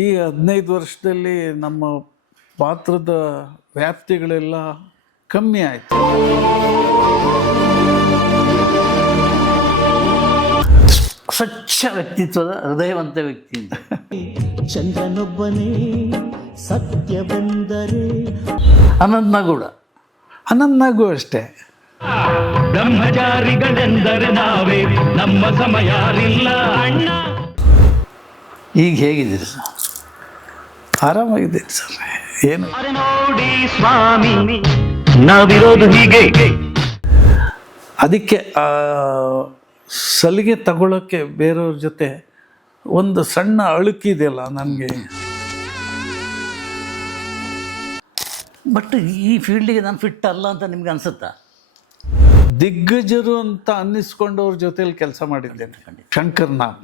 ಈ 15 ವರ್ಷದಲ್ಲಿ ನಮ್ಮ ಪಾತ್ರದ ವ್ಯಾಪ್ತಿಗಳೆಲ್ಲ ಕಮ್ಮಿ ಆಯಿತು. ಸ್ವಚ್ಛ ವ್ಯಕ್ತಿತ್ವದ ಹೃದಯವಂತ ವ್ಯಕ್ತಿ ಅಂತ. ಚಂದ್ರನೊಬ್ಬನೇ ಸತ್ಯವೆಂದರೆ ಅನಂತನಾಗೂಡ ಅನಂತನಾಗೂ ಅಷ್ಟೇ. ಬ್ರಹ್ಮಚಾರಿಗಳೆಂದರೆ ನಾವೇ, ನಮ್ಮ ಸಮಯಾರಿಲ್ಲ ಅಣ್ಣ. ಈಗ ಹೇಗಿದ್ದೀರಿ ಸರ್? ಆರಾಮಾಗಿದ್ದೀನಿ ಸರ್. ಏನು ನೋಡಿ ಸ್ವಾಮಿ, ನಾವಿರೋದು ಹೀಗೆ. ಅದಕ್ಕೆ ಸಲಿಗೆ ತಗೊಳ್ಳೋಕ್ಕೆ ಬೇರೆಯವ್ರ ಜೊತೆ ಒಂದು ಸಣ್ಣ ಅಳುಕಿದೆಯಲ್ಲ ನನಗೆ. ಬಟ್ ಈ ಫೀಲ್ಡಿಗೆ ನಾನು ಫಿಟ್ ಅಲ್ಲ ಅಂತ ನಿಮ್ಗೆ ಅನ್ಸುತ್ತಾ? ದಿಗ್ಗಜರು ಅಂತ ಅನ್ನಿಸ್ಕೊಂಡವ್ರ ಜೊತೆಲಿ ಕೆಲಸ ಮಾಡಿದ್ದೇನೆ. ಶಂಕರ್ ನಾಗ್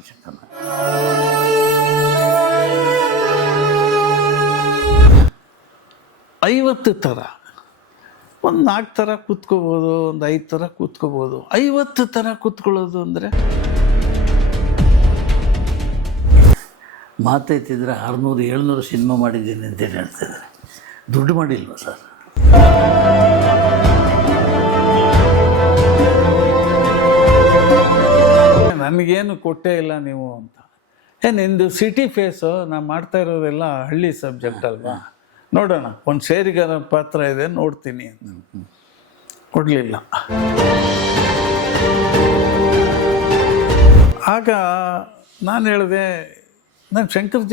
50 ಥರ, ಒಂದು 4 ಥರ ಕೂತ್ಕೋಬೋದು, ಒಂದು 5 ಥರ ಕೂತ್ಕೋಬೋದು. 50 ಥರ ಕೂತ್ಕೊಳ್ಳೋದು ಅಂದರೆ ಮಾತೈತಿದ್ರೆ 600-700 ಸಿನಿಮಾ ಮಾಡಿದ್ದೀನಿ ಅಂತೇಳಿ ಹೇಳ್ತಿದ್ದಾರೆ. ದುಡ್ಡು ಮಾಡಿಲ್ವ ಸರ್? ನನಗೇನು ಕೊಟ್ಟೇ ಇಲ್ಲ ನೀವು ಅಂತ. ನಿಂದು ಸಿಟಿ ಫೇಸು, ನಾನು ಮಾಡ್ತಾ ಇರೋದೆಲ್ಲ ಹಳ್ಳಿ ಸಬ್ಜೆಕ್ಟ್ ಅಲ್ವಾ, ನೋಡೋಣ ಒಂದು ಸೇರಿಗಾರ ಪಾತ್ರ ಇದೆ ನೋಡ್ತೀನಿ ಅಂತ. ಕೊಡಲಿಲ್ಲ. ಆಗ ನಾನು ಹೇಳಿದೆ, ನಾನು ಶಂಕರ್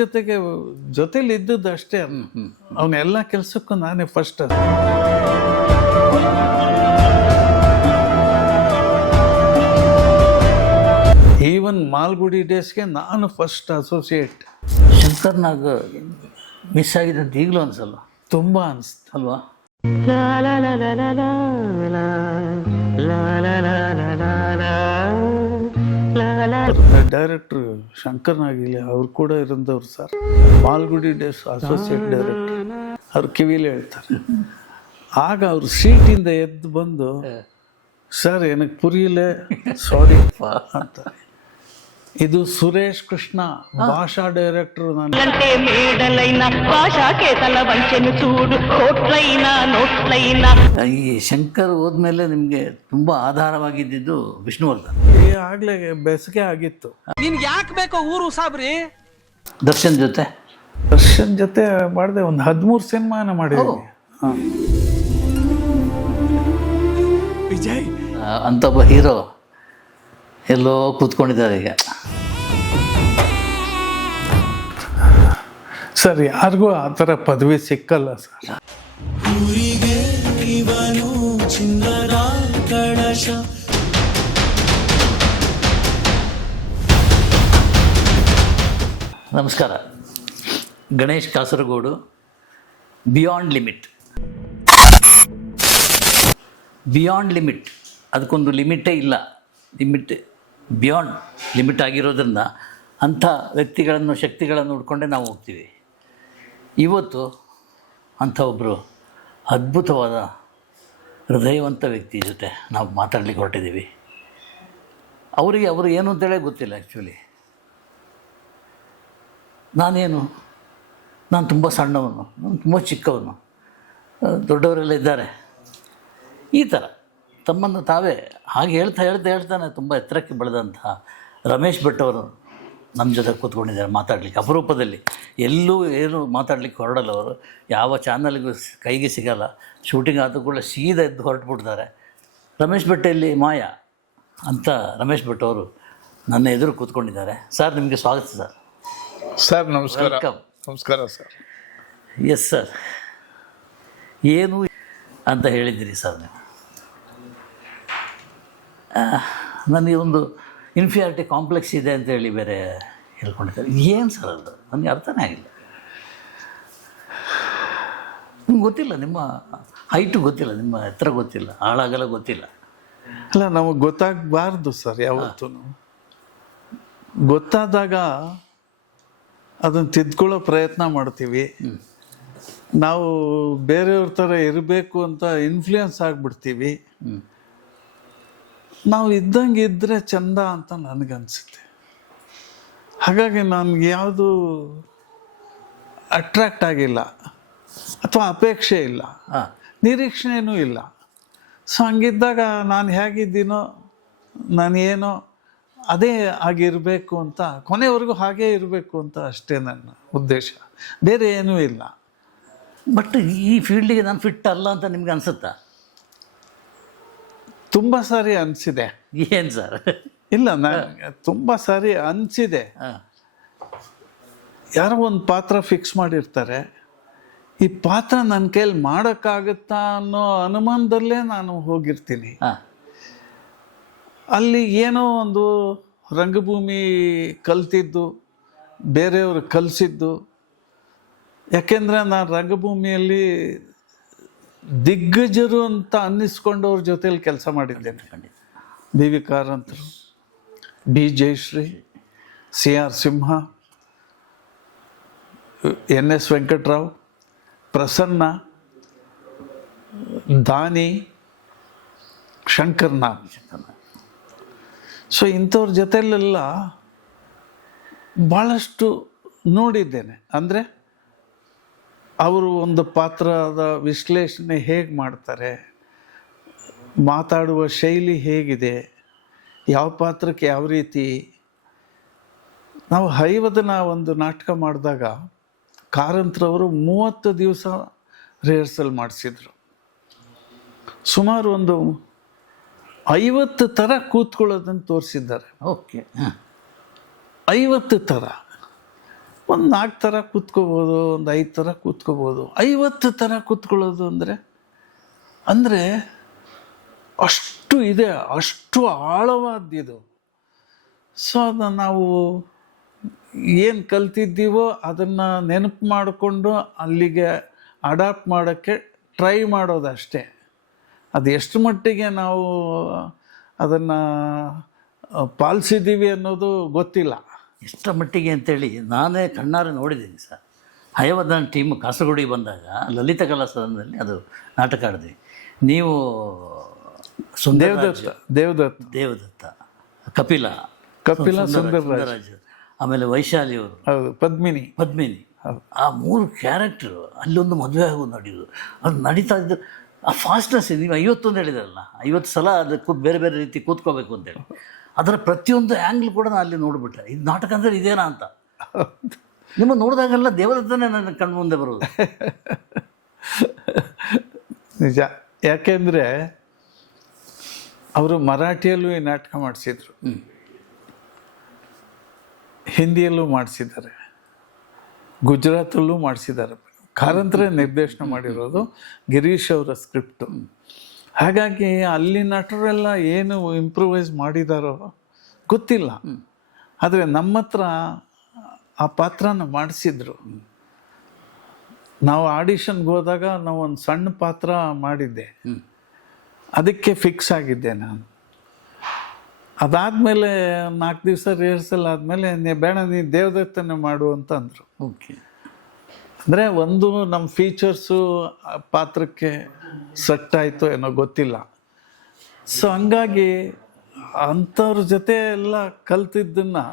ಜೊತೆಲಿ ಇದ್ದದ್ದು ಅಷ್ಟೇ. ಅವನೆಲ್ಲ ಕೆಲಸಕ್ಕೂ ನಾನೇ ಫಸ್ಟ್. ಈವನ್ ಮಾಲ್ಗುಡಿ ಡೇಸ್ಗೆ ನಾನು ಫಸ್ಟ್ ಅಸೋಸಿಯೇಟ್. ಶಂಕರ್ನಾಗ್ ಮಿಸ್ ಆಗಿದೆ ಅಂತ ಈಗಲೂ ಅನ್ಸಲ್ಲ? ತುಂಬ ಅನಿಸ್ತು ಅಲ್ವಾ? ಡೈರೆಕ್ಟ್ರು ಶಂಕರ್ ನಾಗ್ ಇಲ್ಲಿ ಅವ್ರು ಕೂಡ ಇರೋದವ್ರು sir. Malgudi days associate director. ಅವ್ರು ಕಿವಿಲಿ ಹೇಳ್ತಾರೆ. ಆಗ ಅವ್ರು ಸೀಟಿಂದ ಎದ್ದು ಬಂದು, ಸರ್ ಏನಕ್ಕೆ ಪುರಿಯಲೇ, ಸಾರಿ ಅಂತ. ಇದು ಸುರೇಶ್ ಕೃಷ್ಣ, ಭಾಷಾ ಡೈರೆಕ್ಟರ್. ನಾನು ಈ ಶಂಕರ್ ಹೋದ್ಮೇಲೆ ನಿಮಗೆ ತುಂಬ ಆಧಾರವಾಗಿದ್ದು ವಿಷ್ಣುವರ್ಧನ್. ಆಗ್ಲೇ ಬೇಸಿಗೆ ಆಗಿತ್ತು. ನಿನ್ಗೆ ಯಾಕೆ ಬೇಕೋ ಊರು ಸಾಬ್ರಿ? ದರ್ಶನ್ ಜೊತೆ ಮಾಡಿದೆ. ಒಂದು 13 ಸಿನಿಮಾನ ಮಾಡಿದ್ದೀನಿ. ವಿಜಯ್ ಅಂತ ಒಬ್ಬ ಹೀರೋ ಎಲ್ಲೋ ಕೂತ್ಕೊಂಡಿದ್ದಾರೆ ಈಗ. ಸರ್ ಯಾರಿಗೂ ಆ ಥರ ಪದವಿ ಸಿಕ್ಕಲ್ಲ ಸರ್. ಊರಿಗೆ ಇವನು ಚಿನ್ನದ ಕಳಶ. ನಮಸ್ಕಾರ. Ganesh Kasaragod, beyond limit. ಅದಕ್ಕೊಂದು ಲಿಮಿಟೇ ಇಲ್ಲ. ಬಿಯಾಂಡ್ ಲಿಮಿಟ್ ಆಗಿರೋದ್ರಿಂದ ಅಂಥ ವ್ಯಕ್ತಿಗಳನ್ನು, ಶಕ್ತಿಗಳನ್ನು ಹುಡ್ಕೊಂಡೇ ನಾವು ಹೋಗ್ತೀವಿ. ಇವತ್ತು ಅಂಥ ಒಬ್ಬರು ಅದ್ಭುತವಾದ ಹೃದಯವಂತ ವ್ಯಕ್ತಿ ಜೊತೆ ನಾವು ಮಾತಾಡ್ಲಿಕ್ಕೆ ಹೊರಟಿದ್ದೀವಿ. ಅವರು ಏನು ಅಂತೇಳೇ ಗೊತ್ತಿಲ್ಲ. ಆ್ಯಕ್ಚುಲಿ ನಾನು ತುಂಬ ಸಣ್ಣವನು, ನಾನು ತುಂಬ ಚಿಕ್ಕವನು, ದೊಡ್ಡವರೆಲ್ಲ ಇದ್ದಾರೆ. ಈ ಥರ ತಮ್ಮನ್ನು ತಾವೇ ಹಾಗೆ ಹೇಳ್ತಾನೆ ತುಂಬ ಎತ್ತರಕ್ಕೆ ಬೆಳೆದಂತಹ ರಮೇಶ್ ಭಟ್ ಅವರು ನಮ್ಮ ಜೊತೆ ಕೂತ್ಕೊಂಡಿದ್ದಾರೆ ಮಾತಾಡಲಿಕ್ಕೆ. ಅಪರೂಪದಲ್ಲಿ ಎಲ್ಲೂ ಏನು ಮಾತಾಡಲಿಕ್ಕೆ ಹೊರಡಲ್ಲ ಅವರು. ಯಾವ ಚಾನಲ್ಗೂ ಕೈಗೆ ಸಿಗಲ್ಲ. ಶೂಟಿಂಗ್ ಆದ ಕೂಡ ಸೀದಾ ಎದ್ದು ಹೊರಟುಬಿಡ್ತಾರೆ. ರಮೇಶ್ ಭಟ್ ಇಲ್ಲಿ ಮಾಯಾ ಅಂತ ರಮೇಶ್ ಭಟ್ ಅವರು ನನ್ನ ಎದುರು ಕೂತ್ಕೊಂಡಿದ್ದಾರೆ. ಸರ್, ನಿಮಗೆ ಸ್ವಾಗತ ಸರ್. ಸರ್ ನಮಸ್ಕಾರ. ವೆಲ್ಕಮ್. ನಮಸ್ಕಾರ ಸರ್. Yes sir. ಏನು ಅಂತ ಹೇಳಿದ್ದೀರಿ ಸರ್ ನೀವು. ನನಗೆ ಒಂದು ಇನ್ಫಿಯಾರಿಟಿ ಕಾಂಪ್ಲೆಕ್ಸ್ ಇದೆ ಅಂತ ಹೇಳಿ ಬೇರೆ ಹೇಳ್ಕೊಂಡಿದ್ದಾರೆ. ಏನು ಸರ್ ಅದು? ನನಗೆ ಅರ್ಥನೇ ಆಗಿಲ್ಲ. ನಿಮ್ಗೆ ಗೊತ್ತಿಲ್ಲ, ನಿಮ್ಮ ಹೈಟು ಗೊತ್ತಿಲ್ಲ, ನಿಮ್ಮ ಎತ್ತರ ಗೊತ್ತಿಲ್ಲ, ಆಳಾಗಲ್ಲ ಗೊತ್ತಿಲ್ಲ. ಅಲ್ಲ, ನಮಗೆ ಗೊತ್ತಾಗಬಾರ್ದು ಸರ್. ಯಾವತ್ತೂ ಗೊತ್ತಾದಾಗ ಅದನ್ನು ತಿದ್ಕೊಳ್ಳೋ ಪ್ರಯತ್ನ ಮಾಡ್ತೀವಿ. ನಾವು ಬೇರೆಯವ್ರ ಥರ ಇರಬೇಕು ಅಂತ ಇನ್ಫ್ಲೂಯೆನ್ಸ್ ಆಗಿಬಿಡ್ತೀವಿ. ನಾವು ಇದ್ದಂಗೆ ಇದ್ದರೆ ಚಂದ ಅಂತ ನನಗನ್ಸುತ್ತೆ. ಹಾಗಾಗಿ ನನಗೆ ಯಾವುದು ಅಟ್ರಾಕ್ಟ್ ಆಗಿಲ್ಲ ಅಥವಾ ಅಪೇಕ್ಷೆ ಇಲ್ಲ, ಹಾಂ ನಿರೀಕ್ಷಣೆಯೂ ಇಲ್ಲ. ಸೊ ಹಂಗಿದ್ದಾಗ ನಾನು ಹೇಗಿದ್ದೀನೋ ನಾನು ಏನೋ ಅದೇ ಆಗಿರಬೇಕು ಅಂತ, ಕೊನೆವರೆಗೂ ಹಾಗೇ ಇರಬೇಕು ಅಂತ ಅಷ್ಟೇ ನನ್ನ ಉದ್ದೇಶ, ಬೇರೆ ಏನೂ ಇಲ್ಲ. ಬಟ್ ಈ ಫೀಲ್ಡಿಗೆ ನಾನು ಫಿಟ್ ಅಲ್ಲ ಅಂತ ನಿಮ್ಗೆ ಅನ್ಸುತ್ತಾ? ತುಂಬ ಸಾರಿ ಅನಿಸಿದೆ. ಏನು ಸರ್? ಇಲ್ಲ, ನನಗೆ ತುಂಬ ಸಾರಿ ಅನಿಸಿದೆ. ಹಾಂ ಯಾರೋ ಒಂದು ಪಾತ್ರ ಫಿಕ್ಸ್ ಮಾಡಿರ್ತಾರೆ, ಈ ಪಾತ್ರ ನನ್ನ ಕೈಯಲ್ಲಿ ಮಾಡೋಕ್ಕಾಗುತ್ತಾ ಅನ್ನೋ ಅನುಮಾನದಲ್ಲೇ ನಾನು ಹೋಗಿರ್ತೀನಿ. ಹಾಂ ಅಲ್ಲಿ ಏನೋ ಒಂದು ರಂಗಭೂಮಿ ಕಲ್ತಿದ್ದು, ಬೇರೆಯವರು ಕಲಿಸಿದ್ದು. ಯಾಕೆಂದರೆ ನಾನು ರಂಗಭೂಮಿಯಲ್ಲಿ ದಿಗ್ಗಜರು ಅಂತ ಅನ್ನಿಸ್ಕೊಂಡವ್ರ ಜೊತೆಲಿ ಕೆಲಸ ಮಾಡಿದ್ದೇನೆ. ಖಂಡಿತ. ಬಿ ವಿ ಕಾರಂತರು, ಬಿ ಜಯಶ್ರೀ, ಸಿ ಆರ್ ಸಿಂಹ, ಎನ್ ಎಸ್ ವೆಂಕಟರಾವ್, ಪ್ರಸನ್ನ, ದಾನಿ, ಶಂಕರ್ನಾಗ್. ಸೊ ಇಂಥವ್ರ ಜೊತೆಲೆಲ್ಲ ಭಾಳಷ್ಟು ನೋಡಿದ್ದೇನೆ. ಅಂದರೆ ಅವರು ಒಂದು ಪಾತ್ರದ ವಿಶ್ಲೇಷಣೆ ಹೇಗೆ ಮಾಡ್ತಾರೆ, ಮಾತಾಡುವ ಶೈಲಿ ಹೇಗಿದೆ, ಯಾವ ಪಾತ್ರಕ್ಕೆ ಯಾವ ರೀತಿ. ನಾವು ಹೈವದನ ಒಂದು ನಾಟಕ ಮಾಡಿದಾಗ ಕಾರಂತ್ರವರು 30 ದಿವಸ ರಿಹರ್ಸಲ್ ಮಾಡಿಸಿದ್ರು. ಸುಮಾರು ಒಂದು 50 ಥರ ಕೂತ್ಕೊಳ್ಳೋದನ್ನು ತೋರಿಸಿದ್ದಾರೆ. ಓಕೆ. ಹಾಂ 50 ಥರ. ಒಂದು 4 ಥರ ಕೂತ್ಕೋಬೋದು, ಒಂದು 5 ಥರ ಕೂತ್ಕೋಬೋದು. 50 ಥರ ಕೂತ್ಕೊಳ್ಳೋದು ಅಂದರೆ ಅಷ್ಟು ಇದೆ, ಅಷ್ಟು ಆಳವಾದ್ದಿದು. ಸೊ ಅದನ್ನು ನಾವು ಏನು ಕಲ್ತಿದ್ದೀವೋ ಅದನ್ನು ನೆನಪು ಮಾಡಿಕೊಂಡು ಅಲ್ಲಿಗೆ ಅಡಾಪ್ಟ್ ಮಾಡೋಕ್ಕೆ ಟ್ರೈ ಮಾಡೋದಷ್ಟೇ. ಅದು ಎಷ್ಟು ಮಟ್ಟಿಗೆ ನಾವು ಅದನ್ನು ಪಾಲಿಸಿದ್ದೀವಿ ಅನ್ನೋದು ಗೊತ್ತಿಲ್ಲ. ಎಷ್ಟರ ಮಟ್ಟಿಗೆ ಅಂತೇಳಿ ನಾನೇ ಕಣ್ಣಾರೆ ನೋಡಿದ್ದೀನಿ ಸರ್. ಹಯವರ್ಧನ್ ಟೀಮ್ ಕಾಸರಗೋಡಿಗೆ ಬಂದಾಗ ಲಲಿತ ಕಲಾ ಸದನದಲ್ಲಿ ಅದು ನಾಟಕ ಆಡಿದ್ವಿ. ನೀವು ದೇವದತ್ತ, ಕಪಿಲ, ಸುಂದರರಾಜ್, ಆಮೇಲೆ ವೈಶಾಲಿಯವರು, ಹೌದು, ಪದ್ಮಿನಿ. ಆ 3 ಕ್ಯಾರೆಕ್ಟರ್ ಅಲ್ಲೊಂದು ಮದುವೆ ಆಗೋದು ನಡೆಯೋದು, ಅದು ನಡೀತಾ ಇದ್ದು ಆ ಫಾಸ್ಟ್ನೆಸ್. ನೀವು 51 ಹೇಳಿದ್ರಲ್ಲ, 50 ಸಲ ಅದು ಬೇರೆ ಬೇರೆ ರೀತಿ ಕೂತ್ಕೋಬೇಕು ಅಂತೇಳಿ, ಅದರ ಪ್ರತಿಯೊಂದು ಆ್ಯಂಗ್ಲ್ ಕೂಡ ನಾನು ಅಲ್ಲಿ ನೋಡಿಬಿಟ್ಟೆ. ಇದು ನಾಟಕ ಅಂದರೆ ಇದೇನಾ ಅಂತ. ನಿಮ್ಮ ನೋಡಿದಾಗೆಲ್ಲ ದೇವದತ್ತನೇ ನನ್ನ ಕಣ್ಣು ಮುಂದೆ ಬರೋದು. ನಿಜ. ಯಾಕೆಂದರೆ ಅವರು ಮರಾಠಿಯಲ್ಲೂ ಈ ನಾಟಕ ಮಾಡಿಸಿದ್ರು, ಹಿಂದಿಯಲ್ಲೂ ಮಾಡಿಸಿದ್ದಾರೆ, ಗುಜರಾತಲ್ಲೂ ಮಾಡಿಸಿದ್ದಾರೆ. ಕಾರಂತರೇ ನಿರ್ದೇಶನ ಮಾಡಿರೋದು, ಗಿರೀಶ್ ಅವರ ಸ್ಕ್ರಿಪ್ಟು. ಹಾಗಾಗಿ ಅಲ್ಲಿ ನಟರೆಲ್ಲ ಏನು ಇಂಪ್ರೂವೈಸ್ ಮಾಡಿದಾರೋ ಗೊತ್ತಿಲ್ಲ. ಆದರೆ ನಮ್ಮ ಹತ್ರ ಆ ಪಾತ್ರನ ಮಾಡಿಸಿದ್ರು. ನಾವು ಆಡಿಷನ್ಗೆ ಹೋದಾಗ ನಾವು ಒಂದು ಸಣ್ಣ ಪಾತ್ರ ಮಾಡಿದ್ದೆ, ಅದಕ್ಕೆ ಫಿಕ್ಸ್ ಆಗಿದ್ದೆ ನಾನು. ಅದಾದಮೇಲೆ 4 ದಿವಸ ರಿಹರ್ಸಲ್ ಆದಮೇಲೆ ಬೇಡ ನೀನು ದೇವದತ್ತನೇ ಮಾಡು ಅಂತ ಅಂದರು. ಓಕೆ. ಅಂದರೆ ಒಂದು ನಮ್ಮ ಫೀಚರ್ಸು ಪಾತ್ರಕ್ಕೆ ಸೆಟ್ ಆಯಿತು ಏನೋ ಗೊತ್ತಿಲ್ಲ. ಸೊ ಹಂಗಾಗಿ ಅಂಥವ್ರ ಜೊತೆ ಎಲ್ಲ ಕಲ್ತಿದ್ದನ್ನು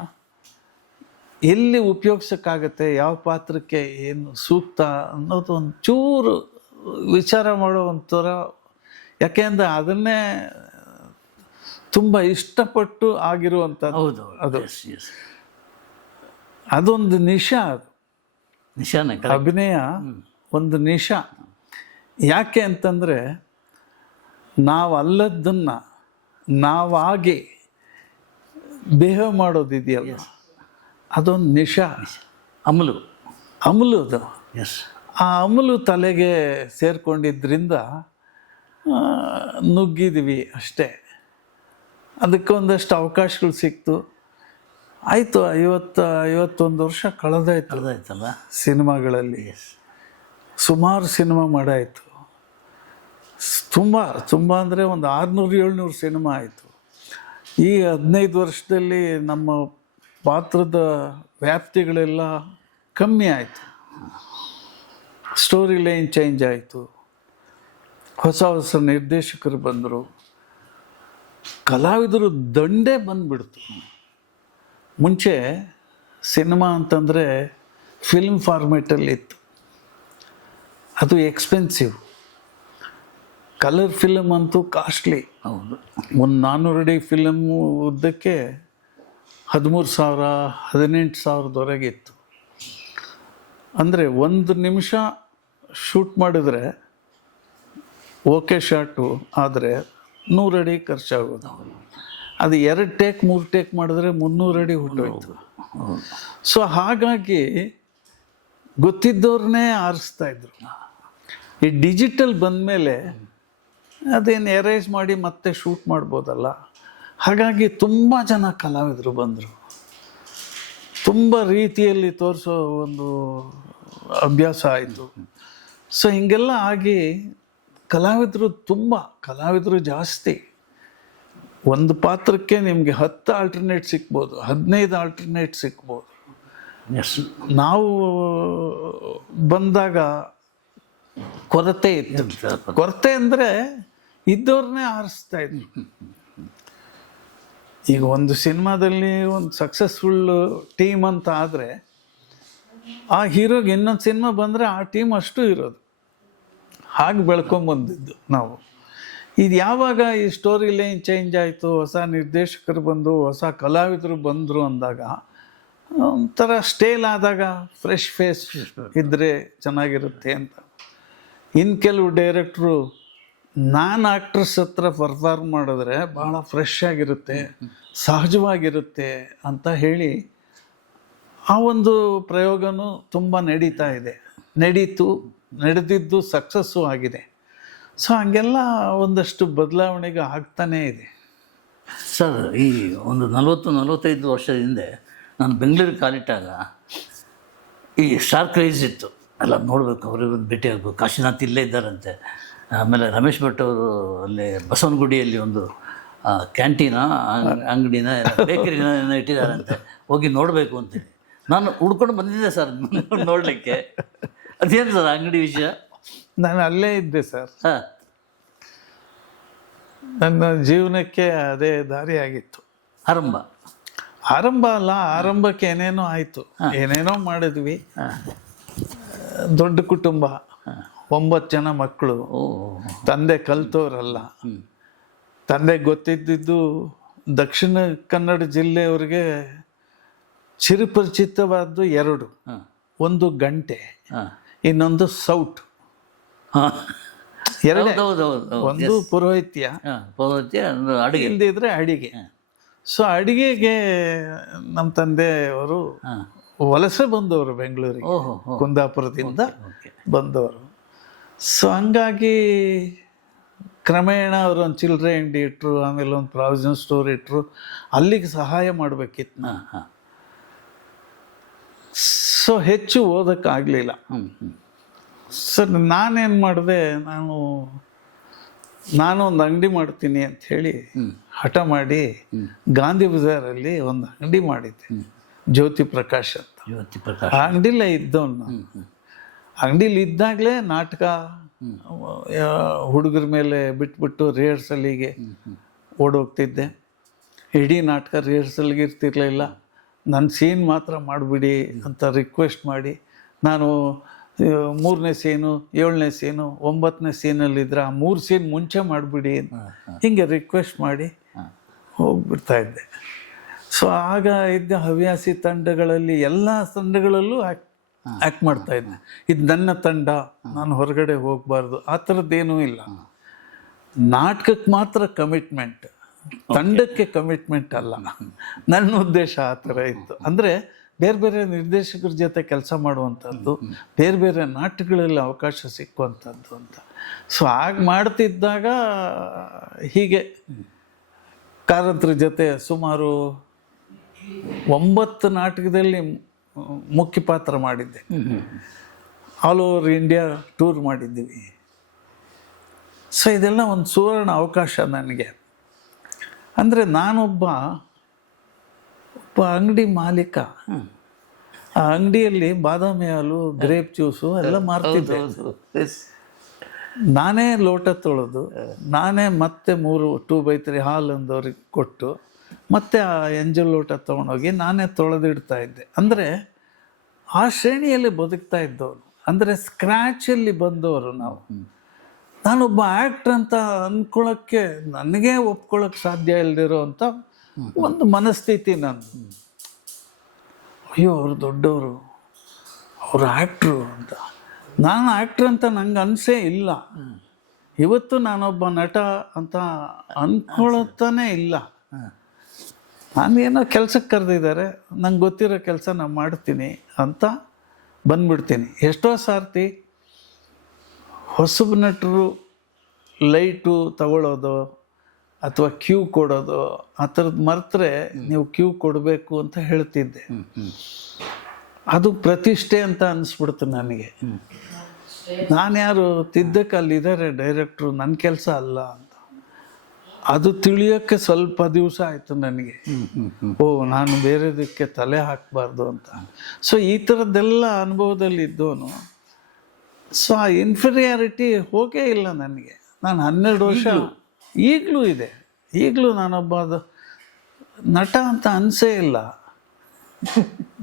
ಎಲ್ಲಿ ಉಪಯೋಗಿಸೋಕ್ಕಾಗತ್ತೆ, ಯಾವ ಪಾತ್ರಕ್ಕೆ ಏನು ಸೂಕ್ತ ಅನ್ನೋದು ಒಂದು ಚೂರು ವಿಚಾರ ಮಾಡೋ ಒಂಥರ. ಯಾಕೆಂದರೆ ಅದನ್ನೇ ತುಂಬ ಇಷ್ಟಪಟ್ಟು ಆಗಿರುವಂಥದ್ದು. ಹೌದು, ಅದು ಎಸ್. ಅದೊಂದು ನಿಶಾ. ಅದು ನಿಶಾನೆ ಅಭಿನಯ ಒಂದು ನಿಶಾ. ಯಾಕೆ ಅಂತಂದರೆ ನಾವು ಅಲ್ಲದನ್ನು ನಾವಾಗಿ ಬಿಹೇವ್ ಮಾಡೋದಿದೆಯಲ್ಲ, ಅದೊಂದು ನಿಶಾ. ಅಮಲು ಅದು. ಎಸ್. ಆ ಅಮಲು ತಲೆಗೆ ಸೇರಿಕೊಂಡಿದ್ದರಿಂದ ನುಗ್ಗಿದ್ವಿ ಅಷ್ಟೇ. ಅದಕ್ಕೆ ಒಂದಷ್ಟು ಅವಕಾಶಗಳು ಸಿಕ್ತು. ಆಯಿತು, 51 ವರ್ಷ ಕಳೆದಾಯ್ತಲ್ಲ ಸಿನಿಮಾಗಳಲ್ಲಿ. ಸುಮಾರು ಸಿನಿಮಾ ಮಾಡಾಯಿತು. ತುಂಬ ಅಂದರೆ ಒಂದು 600-700 ಸಿನಿಮಾ ಆಯಿತು. ಈ 15 ವರ್ಷದಲ್ಲಿ ನಮ್ಮ ಪಾತ್ರದ ವ್ಯಾಪ್ತಿಗಳೆಲ್ಲ ಕಮ್ಮಿ ಆಯಿತು. ಸ್ಟೋರಿ ಲೈನ್ ಚೇಂಜ್ ಆಯಿತು, ಹೊಸ ನಿರ್ದೇಶಕರು ಬಂದರು, ಕಲಾವಿದರು ದಂಡೇ ಬಂದುಬಿಡ್ತು. ಮುಂಚೆ ಸಿನಿಮಾ ಅಂತಂದರೆ ಫಿಲ್ಮ್ ಫಾರ್ಮೇಟಲ್ಲಿ ಇತ್ತು. ಅದು ಎಕ್ಸ್ಪೆನ್ಸಿವ್. ಕಲರ್ ಫಿಲಮ್ ಅಂತೂ ಕಾಸ್ಟ್ಲಿ. ಹೌದು. ಒಂದು 400 ಅಡಿ ಫಿಲಮ್ಮು ಉದ್ದಕ್ಕೆ 13,000 18,000ದವರೆಗೆ ಇತ್ತು. ಅಂದರೆ 1 ನಿಮಿಷ ಶೂಟ್ ಮಾಡಿದ್ರೆ ಓಕೆ ಶಾಟು ಆದರೆ 100 ಅಡಿ ಖರ್ಚಾಗೋದು. ಅದು 2 ಟೇಕ್ 3 ಟೇಕ್ ಮಾಡಿದ್ರೆ 300 ಅಡಿ ಹೊಟ್ಟೋಯ್ತು. ಸೊ ಹಾಗಾಗಿ ಗೊತ್ತಿದ್ದವ್ರನ್ನೇ ಆರಿಸ್ತಾ ಇದ್ರು. ಈ ಡಿಜಿಟಲ್ ಬಂದಮೇಲೆ ಅದೇನು ಎರೇಸ್ ಮಾಡಿ ಮತ್ತೆ ಶೂಟ್ ಮಾಡ್ಬೋದಲ್ಲ. ಹಾಗಾಗಿ ತುಂಬ ಜನ ಕಲಾವಿದರು ಬಂದರು. ತುಂಬ ರೀತಿಯಲ್ಲಿ ತೋರಿಸೋ ಒಂದು ಅಭ್ಯಾಸ ಆಯಿತು. ಸೊ ಹೀಗೆಲ್ಲ ಆಗಿ ಕಲಾವಿದರು ಜಾಸ್ತಿ. ಒಂದು ಪಾತ್ರಕ್ಕೆ ನಿಮಗೆ 10 ಆಲ್ಟರ್ನೇಟ್ ಸಿಗ್ಬೋದು, 15 ಆಲ್ಟರ್ನೇಟ್ ಸಿಗ್ಬೋದು. ಎಸ್. ನಾವು ಬಂದಾಗ ಕೊರತೆ ಇತ್ತು. ಕೊರತೆ ಅಂದರೆ ಇದ್ದವ್ರನ್ನೇ ಆರಿಸ್ತಾ ಇದ್ವಿ. ಈಗ ಒಂದು ಸಿನಿಮಾದಲ್ಲಿ ಒಂದು ಸಕ್ಸಸ್ಫುಲ್ ಟೀಮ್ ಅಂತ ಆದರೆ ಆ ಹೀರೋಗೆ ಇನ್ನೊಂದು ಸಿನಿಮಾ ಬಂದರೆ ಆ ಟೀಮ್ ಅಷ್ಟು ಇರೋದು. ಹಾಗೆ ಬೆಳ್ಕೊಂಬಂದಿದ್ದು ನಾವು. ಇದು ಯಾವಾಗ ಈ ಸ್ಟೋರಿ ಲೈನ್ ಚೇಂಜ್ ಆಯಿತು, ಹೊಸ ನಿರ್ದೇಶಕರು ಬಂದು ಹೊಸ ಕಲಾವಿದರು ಬಂದರು ಅಂದಾಗ ಒಂಥರ ಸ್ಟೇಲ್ ಆದಾಗ ಫ್ರೆಶ್ ಫೇಸ್ ಇದ್ದರೆ ಚೆನ್ನಾಗಿರುತ್ತೆ ಅಂತ. ಇನ್ನು ಕೆಲವು ಡೈರೆಕ್ಟ್ರು ನಾನು ಆಕ್ಟ್ರಸ್ ಹತ್ರ ಪರ್ಫಾರ್ಮ್ ಮಾಡಿದ್ರೆ ಭಾಳ ಫ್ರೆಶ್ ಆಗಿರುತ್ತೆ, ಸಹಜವಾಗಿರುತ್ತೆ ಅಂತ ಹೇಳಿ ಆ ಒಂದು ಪ್ರಯೋಗನೂ ತುಂಬ ನಡೀತಾ ಇದೆ. ನಡೆದಿದ್ದು ಸಕ್ಸಸ್ಸು ಆಗಿದೆ. ಸೊ ಹಂಗೆಲ್ಲ ಒಂದಷ್ಟು ಬದಲಾವಣೆಗೆ ಆಗ್ತಾನೇ ಇದೆ. ಸರ್, ಈ ಒಂದು 40-45 ವರ್ಷದ ಹಿಂದೆ ನಾನು ಬೆಂಗಳೂರಿಗೆ ಕಾಲಿಟ್ಟಾಗ ಈ ಶಾರ್ಕ್ ರೈಸ್ ಇತ್ತು. ಎಲ್ಲ ನೋಡಬೇಕು, ಅವ್ರಿಗೆ ಭೇಟಿ ಆಗಬೇಕು. ಕಾಶಿನಾಥ್ ಇಲ್ಲೇ ಇದ್ದಾರಂತೆ. ಆಮೇಲೆ ರಮೇಶ್ ಭಟ್ ಅವರು ಅಲ್ಲಿ ಬಸವನಗುಡಿಯಲ್ಲಿ ಒಂದು ಕ್ಯಾಂಟೀನ ಅಂಗಡಿನ ಬೇಕರಿನ ಇಟ್ಟಿದ್ದಾರಂತೆ. ಹೋಗಿ ನೋಡಬೇಕು ಅಂತೇಳಿ ನಾನು ಹುಡ್ಕೊಂಡು ಬಂದಿದ್ದೆ ಸರ್ ನೋಡಲಿಕ್ಕೆ. ಅದೇನು ಸರ್ ಅಂಗಡಿ ವಿಷಯ? ನಾನು ಅಲ್ಲೇ ಇದ್ದೆ ಸರ್. ಹಾಂ. ನನ್ನ ಜೀವನಕ್ಕೆ ಅದೇ ದಾರಿ ಆಗಿತ್ತು. ಆರಂಭ ಅಲ್ಲ, ಆರಂಭಕ್ಕೆ ಏನೇನೋ ಆಯಿತು, ಏನೇನೋ ಮಾಡಿದ್ವಿ. ದೊಡ್ಡ ಕುಟುಂಬ, 9 ಜನ ಮಕ್ಕಳು. ತಂದೆ ಕಲ್ತವ್ರಲ್ಲ. ತಂದೆ ಗೊತ್ತಿದ್ದು ದಕ್ಷಿಣ ಕನ್ನಡ ಜಿಲ್ಲೆಯವ್ರಿಗೆ ಚಿರಪರಿಚಿತವಾದ್ದು 2. ಒಂದು ಗಂಟೆ, ಇನ್ನೊಂದು ಸೌಟ್. ಎರಡೇ. ಒಂದು ಪುರೋಹಿತ್ಯ, ಅಡುಗೆ ಇಲ್ದಿದ್ರೆ ಅಡಿಗೆ. ಸೊ ಅಡಿಗೆಗೆ ನಮ್ಮ ತಂದೆಯವರು ವಲಸೆ ಬಂದವರು ಬೆಂಗಳೂರಿಗೆ, ಕುಂದಾಪುರದಿಂದ ಬಂದವರು. ಸೊ ಹಂಗಾಗಿ ಕ್ರಮೇಣ ಅವರು ಒಂದು ಚಿಲ್ಲರೆ ಅಂಗಡಿ ಇಟ್ಟರು, ಆಮೇಲೆ ಒಂದು ಪ್ರಾವಿಷನ್ ಸ್ಟೋರ್ ಇಟ್ಟರು. ಅಲ್ಲಿಗೆ ಸಹಾಯ ಮಾಡಬೇಕಿತ್ತು. ಸೊ ಹೆಚ್ಚು ಓದೋಕ್ಕಾಗಲಿಲ್ಲ. ಸರ್ ನಾನೇನು ಮಾಡಿದೆ, ನಾನು ಒಂದು ಅಂಗಡಿ ಮಾಡ್ತೀನಿ ಅಂಥೇಳಿ ಹಠ ಮಾಡಿ ಗಾಂಧಿ ಬಜಾರಲ್ಲಿ ಒಂದು ಅಂಗಡಿ ಮಾಡಿದ್ದೆ, ಜ್ಯೋತಿ ಪ್ರಕಾಶ್ ಅಂತ. ಆ ಅಂಗಡಿಲೇ ಇದ್ದವನು. ಅಂಗಡಿಲಿ ಇದ್ದಾಗಲೇ ನಾಟಕ ಹುಡುಗರ ಮೇಲೆ ಬಿಟ್ಬಿಟ್ಟು ರಿಹರ್ಸಲಿಗೆ ಓಡೋಗ್ತಿದ್ದೆ. ಇಡೀ ನಾಟಕ ರಿಹರ್ಸಲ್ಗೆ ಇರ್ತಿರ್ಲಿಲ್ಲ. ನನ್ನ ಸೀನ್ ಮಾತ್ರ ಮಾಡಿಬಿಡಿ ಅಂತ ರಿಕ್ವೆಸ್ಟ್ ಮಾಡಿ, ನಾನು 3ನೇ ಸೀನು, 7ನೇ ಸೀನು, 9ನೇ ಸೀನಲ್ಲಿದ್ದರೆ ಆ 3 ಸೀನ್ ಮುಂಚೆ ಮಾಡಿಬಿಡಿ ಹಿಂಗೆ ರಿಕ್ವೆಸ್ಟ್ ಮಾಡಿ ಹೋಗ್ಬಿಡ್ತಾ ಇದ್ದೆ. ಸೊ ಆಗ ಇದ್ದ ಹವ್ಯಾಸಿ ತಂಡಗಳಲ್ಲಿ ಎಲ್ಲ ತಂಡಗಳಲ್ಲೂ ಆ್ಯಕ್ಟ್ ಮಾಡ್ತಾ ಇದ್ದೆ. ಇದು ನನ್ನ ತಂಡ, ನಾನು ಹೊರಗಡೆ ಹೋಗಬಾರ್ದು, ಆ ಥರದ್ದೇನೂ ಇಲ್ಲ. ನಾಟಕಕ್ಕೆ ಮಾತ್ರ ಕಮಿಟ್ಮೆಂಟ್, ತಂಡಕ್ಕೆ ಕಮಿಟ್ಮೆಂಟ್ ಅಲ್ಲ. ನನ್ನ ಉದ್ದೇಶ ಆ ಥರ ಇತ್ತು. ಅಂದರೆ ಬೇರೆ ಬೇರೆ ನಿರ್ದೇಶಕರ ಜೊತೆ ಕೆಲಸ ಮಾಡುವಂಥದ್ದು, ಬೇರೆ ಬೇರೆ ನಾಟಕಗಳಲ್ಲಿ ಅವಕಾಶ ಸಿಕ್ಕುವಂಥದ್ದು ಅಂತ. ಸೊ ಆಗ ಮಾಡ್ತಿದ್ದಾಗ ಹೀಗೆ ಕಾರಂತರ ಜೊತೆ ಸುಮಾರು 9 ನಾಟಕದಲ್ಲಿ ಮುಖ್ಯ ಪಾತ್ರ ಮಾಡಿದ್ದೆ. ಆಲ್ ಓವರ್ ಇಂಡಿಯಾ ಟೂರ್ ಮಾಡಿದ್ದೀವಿ. ಸೊ ಇದೆಲ್ಲ ಒಂದು ಸುವರ್ಣ ಅವಕಾಶ ನನಗೆ. ಅಂದರೆ ನಾನೊಬ್ಬ ಅಂಗಡಿ ಮಾಲೀಕ. ಆ ಅಂಗಡಿಯಲ್ಲಿ ಬಾದಾಮಿ ಹಾಲು, ಗ್ರೇಪ್ ಜ್ಯೂಸು ಎಲ್ಲ ಮಾರ್ತಿದ್ದೆ. ನಾನೇ ಲೋಟ ತೊಳೆದು, ನಾನೇ ಮತ್ತೆ 3 2/3 ಹಾಲು ಅಂದವ್ರಿಗೆ ಕೊಟ್ಟು, ಮತ್ತೆ ಆ ಎಂಜಲ್ ಲೋಟ ತೊಗೊಂಡೋಗಿ ನಾನೇ ತೊಳೆದಿಡ್ತಾ ಇದ್ದೆ. ಅಂದರೆ ಆ ಶ್ರೇಣಿಯಲ್ಲಿ ಬದುಕ್ತಾ ಇದ್ದವನು, ಅಂದರೆ ಸ್ಕ್ರ್ಯಾಚಲ್ಲಿ ಬಂದವರು ನಾವು. ನಾನೊಬ್ಬ ಆ್ಯಕ್ಟ್ರ್ ಅಂತ ಅಂದ್ಕೊಳ್ಳೋಕ್ಕೆ ನನಗೇ ಒಪ್ಕೊಳ್ಳೋಕ್ಕೆ ಸಾಧ್ಯ ಇಲ್ಲದಿರೋ ಅಂಥ ಒಂದು ಮನಸ್ಥಿತಿ ನಾನು. ಅಯ್ಯೋ ಅವರು ದೊಡ್ಡವರು, ಅವರು ಆ್ಯಕ್ಟ್ರು ಅಂತ. ನಾನು ಆ್ಯಕ್ಟ್ರ್ ಅಂತ ನಂಗೆ ಅನಿಸೇ ಇಲ್ಲ. ಇವತ್ತು ನಾನೊಬ್ಬ ನಟ ಅಂತ ಅಂದ್ಕೊಳ್ಳೋತಾನೇ ಇಲ್ಲ. ನಾನೇನೋ ಕೆಲಸಕ್ಕೆ ಕರೆದಿದ್ದಾರೆ, ನಂಗೆ ಗೊತ್ತಿರೋ ಕೆಲಸ ನಾನು ಮಾಡ್ತೀನಿ ಅಂತ ಬಂದ್ಬಿಡ್ತೀನಿ. ಎಷ್ಟೋ ಸಾರ್ತಿ ಹೊಸಬ ನಟರು ಲೈಟು ತಗೊಳ್ಳೋದು ಅಥವಾ ಕ್ಯೂ ಕೊಡೋದು ಆ ಥರದ್ದು ಮರೆತರೆ ನೀವು ಕ್ಯೂ ಕೊಡಬೇಕು ಅಂತ ಹೇಳ್ತಿದ್ದೆ. ಅದು ಪ್ರತಿಷ್ಠೆ ಅಂತ ಅನಿಸ್ಬಿಡ್ತು ನನಗೆ. ನಾನು ಯಾರು ತಿದ್ದಕ್ಕೆ ಅಲ್ಲಿದ್ದಾರೆ ಡೈರೆಕ್ಟ್ರು, ನನ್ನ ಕೆಲಸ ಅಲ್ಲ ಅಂತ. ಅದು ತಿಳಿಯೋಕ್ಕೆ ಸ್ವಲ್ಪ ದಿವಸ ಆಯಿತು ನನಗೆ. ಓ, ನಾನು ಬೇರೆದಕ್ಕೆ ತಲೆ ಹಾಕಬಾರ್ದು ಅಂತ. ಸೊ ಈ ಥರದ್ದೆಲ್ಲ ಅನುಭವದಲ್ಲಿ ಇದ್ದವನು. ಸೊ ಆ ಇನ್ಫೀರಿಯಾರಿಟಿ ಹೋಗೇ ಇಲ್ಲ ನನಗೆ. ನಾನು 12 ವರ್ಷ ಈಗಲೂ ಇದೆ. ಈಗಲೂ ನಾನೊಬ್ಬ ನಟ ಅಂತ ಅನಿಸೇ ಇಲ್ಲ.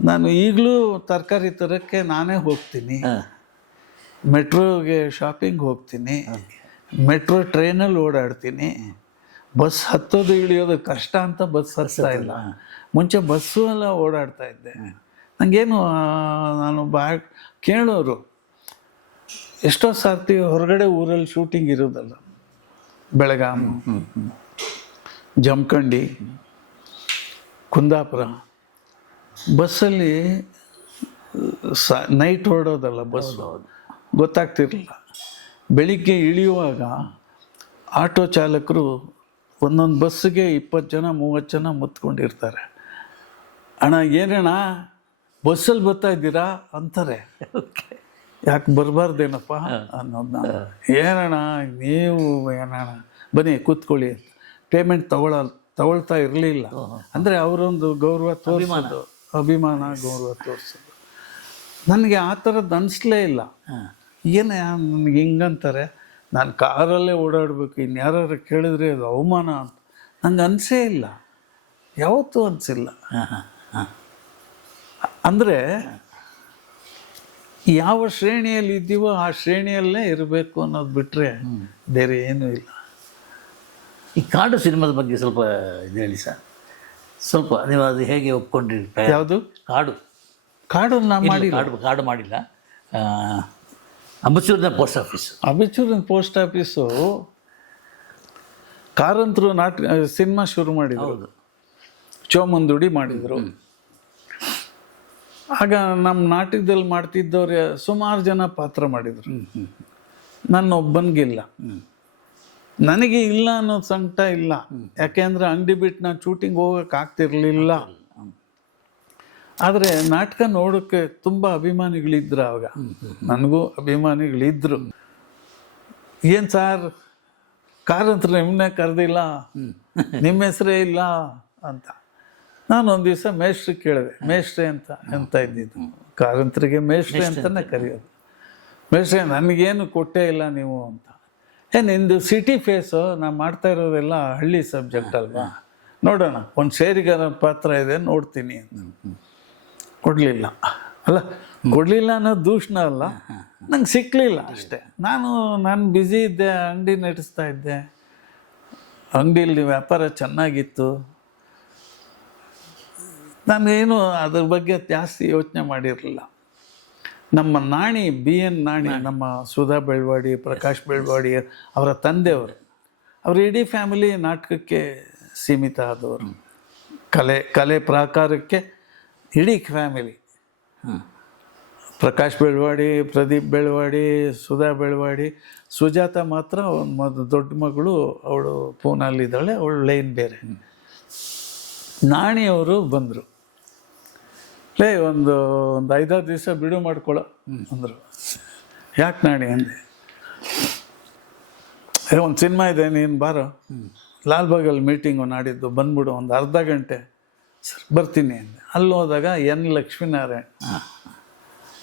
ನಾನು ಈಗಲೂ ತರಕಾರಿ ತರಕ್ಕೆ ನಾನೇ ಹೋಗ್ತೀನಿ, ಮೆಟ್ರೋಗೆ ಶಾಪಿಂಗ್ ಹೋಗ್ತೀನಿ, ಮೆಟ್ರೋ ಟ್ರೈನಲ್ಲಿ ಓಡಾಡ್ತೀನಿ. ಬಸ್ ಹತ್ತೋದು ಇಳಿಯೋದು ಕಷ್ಟ ಅಂತ ಬಸ್ ಹತ್ತಾ ಇಲ್ಲ. ಮುಂಚೆ ಬಸ್ಸು ಎಲ್ಲ ಓಡಾಡ್ತಾ ಇದ್ದೆ. ನನಗೇನು ನಾನು ಕೇಳೋರು ಎಷ್ಟೋ ಸಾರ್ತಿ ಹೊರಗಡೆ ಊರಲ್ಲಿ ಶೂಟಿಂಗ್ ಇರೋದಲ್ಲ, ಬೆಳಗಾಂ, ಜಮಖಂಡಿ, ಕುಂದಾಪುರ, ಬಸ್ಸಲ್ಲಿ ನೈಟ್ ಹೊರಡೋದಲ್ಲ ಬಸ್ಸು, ಗೊತ್ತಾಗ್ತಿರಲಿಲ್ಲ. ಬೆಳಿಗ್ಗೆ ಇಳಿಯುವಾಗ ಆಟೋ ಚಾಲಕರು ಒಂದೊಂದು ಬಸ್ಸಿಗೆ 20 ಜನ 30 ಜನ ಮುತ್ಕೊಂಡಿರ್ತಾರೆ. ಅಣ್ಣ ಏನಣ್ಣ ಬಸ್ಸಲ್ಲಿ ಬರ್ತಾ ಇದ್ದೀರಾ ಅಂತಾರೆ. ಯಾಕೆ ಬರಬಾರ್ದೇನಪ್ಪ ಅನ್ನೋದನ್ನ. ಏನಣ್ಣ ನೀವು ಏನಣ್ಣ ಬನ್ನಿ ಕೂತ್ಕೊಳ್ಳಿ ಅಂತ. ಪೇಮೆಂಟ್ ತಗೊಳ್ತಾ ಇರಲಿಲ್ಲ. ಅಂದರೆ ಅವರೊಂದು ಗೌರವ ತೋರಿಸೋದು, ಅಭಿಮಾನ ಗೌರವ ತೋರಿಸೋದು. ನನಗೆ ಆ ಥರದ್ದು ಅನಿಸ್ಲೇ ಇಲ್ಲ. ಏನು ನನಗೆ ಹಿಂಗಂತಾರೆ, ನಾನು ಕಾರಲ್ಲೇ ಓಡಾಡಬೇಕು, ಇನ್ಯಾರು ಕೇಳಿದ್ರೆ ಅದು ಅವಮಾನ ಅಂತ ನಂಗೆ ಅನಿಸೇ ಇಲ್ಲ, ಯಾವತ್ತೂ ಅನಿಸಿಲ್ಲ. ಅಂದರೆ ಯಾವ ಶ್ರೇಣಿಯಲ್ಲಿ ಇದ್ದೀವೋ ಆ ಶ್ರೇಣಿಯಲ್ಲೇ ಇರಬೇಕು ಅನ್ನೋದು ಬಿಟ್ಟರೆ ಬೇರೆ ಏನೂ ಇಲ್ಲ. ಈ ಕಾಡು ಸಿನಿಮಾದ ಬಗ್ಗೆ ಸ್ವಲ್ಪ ಇದು ಹೇಳಿ ಸರ್. ಸ್ವಲ್ಪ ನೀವು ಅದು ಹೇಗೆ ಒಪ್ಕೊಂಡಿರ್ತೀರ? ಯಾವುದು ಕಾಡು? ಕಾಡು ನಾನು ಮಾಡಿ ಕಾಡು ಮಾಡಿಲ್ಲ. ಅಂಬಚೂರಿನ ಪೋಸ್ಟ್ ಆಫೀಸ್. ಅಂಬಚೂರಿನ ಪೋಸ್ಟ್ ಆಫೀಸು ಕಾರಂತರು ಸಿನಿಮಾ ಶುರು ಮಾಡಿದ್ರು, ಚೋಮಂದುಡಿ ಮಾಡಿದರು. ಆಗ ನಮ್ಮ ನಾಟಕದಲ್ಲಿ ಮಾಡ್ತಿದ್ದವ್ರೆ ಸುಮಾರು ಜನ ಪಾತ್ರ ಮಾಡಿದರು. ನನ್ನೊಬ್ಬನಿಗಿಲ್ಲ. ನನಗೆ ಇಲ್ಲ ಅನ್ನೋದು ಸಂಕಟ ಇಲ್ಲ, ಯಾಕೆಂದರೆ ಅಂಗಡಿ ಬಿಟ್ಟು ನಾನು ಶೂಟಿಂಗ್ ಹೋಗೋಕೆ ಆಗ್ತಿರ್ಲಿಲ್ಲ. ಆದರೆ ನಾಟಕ ನೋಡೋಕ್ಕೆ ತುಂಬ ಅಭಿಮಾನಿಗಳಿದ್ರು ಆವಾಗ. ನನಗೂ ಅಭಿಮಾನಿಗಳಿದ್ರು. ಏನು ಸಾರ್ ಕಾರಂತರು ನಿಮ್ಮನ್ನೇ ಕರೆದಿಲ್ಲ, ನಿಮ್ಮ ಹೆಸರೇ ಇಲ್ಲ ಅಂತ. ನಾನು ಒಂದು ದಿವಸ ಮೇಷ್ಟ್ರಿಗೆ ಕೇಳಿದೆ. ಮೇಷ್ಟ್ರೆ ಅಂತ ಇದ್ದಿದ್ದು, ಕಾರಂತರಿಗೆ ಮೇಷ್ಟ್ರೆ ಅಂತಲೇ ಕರೆಯೋದು. ಮೇಷ್ಟ್ರೆ ನನಗೇನು ಕೊಟ್ಟೇ ಇಲ್ಲ ನೀವು ಅಂತ. ನಿಂದು ಸಿಟಿ ಫೇಸು, ನಾನು ಮಾಡ್ತಾ ಇರೋದೆಲ್ಲ ಹಳ್ಳಿ ಸಬ್ಜೆಕ್ಟ್ ಅಲ್ವಾ, ನೋಡೋಣ ಒಂದು ಸೇರಿಗಾರ ಪಾತ್ರ ಇದೆ ನೋಡ್ತೀನಿ ಅಂತ. ಕೊಡಲಿಲ್ಲ. ಅಲ್ಲ, ಕೊಡಲಿಲ್ಲ ಅನ್ನೋದು ದೂಷಣ ಅಲ್ಲ, ನಂಗೆ ಸಿಕ್ಕಲಿಲ್ಲ ಅಷ್ಟೇ. ನಾನು ಬ್ಯುಸಿ ಇದ್ದೆ, ಅಂಗಡಿ ನಡೆಸ್ತಾ ಇದ್ದೆ, ಅಂಗಡಿಯಲ್ಲಿ ವ್ಯಾಪಾರ ಚೆನ್ನಾಗಿತ್ತು. ನಾನೇನು ಅದ್ರ ಬಗ್ಗೆ ಜಾಸ್ತಿ ಯೋಚನೆ ಮಾಡಿರಲಿಲ್ಲ. ನಮ್ಮ ನಾಣಿ BN ನಾಣಿ, ನಮ್ಮ ಸುಧಾ ಬೆಳವಾಡಿ, ಪ್ರಕಾಶ್ ಬೆಳವಾಡಿ ಅವರ ತಂದೆಯವರು, ಅವ್ರ ಇಡೀ ಫ್ಯಾಮಿಲಿ ನಾಟಕಕ್ಕೆ ಸೀಮಿತ ಆದವರು. ಕಲೆ ಪ್ರಾಕಾರಕ್ಕೆ ಇಡೀ ಫ್ಯಾಮಿಲಿ. ಪ್ರಕಾಶ್ ಬೆಳವಾಡಿ, ಪ್ರದೀಪ್ ಬೆಳವಾಡಿ, ಸುಧಾ ಬೆಳವಾಡಿ, ಸುಜಾತ ಮಾತ್ರ ಒಂದು ದೊಡ್ಡ ಮಗಳು, ಅವಳು ಪೂನಲ್ಲಿದ್ದಾಳೆ, ಅವಳು ಲೈನ್ ಬೇರೆ. ನಾಣಿಯವರು ಬಂದರು. ಒಂದು 5-6 ದಿವಸ ಬಿಡು ಮಾಡ್ಕೊಳ್ಳೋ ಅಂದರು. ಯಾಕೆ ನಾಣಿ ಅಂದೆ. ಒಂದು ಸಿನಿಮಾ ಇದೆ, ನೀನು ಬಾರೋ, ಲಾಲ್ಬಾಗಲ್ಲಿ ಮೀಟಿಂಗು ನಾಡಿದ್ದು, ಬಂದ್ಬಿಡು ಒಂದು ಅರ್ಧ ಗಂಟೆ. ಸರ್ ಬರ್ತೀನಿ ಅಂದೆ. ಅಲ್ಲಿ ಹೋದಾಗ N. ಲಕ್ಷ್ಮೀನಾರಾಯಣ್,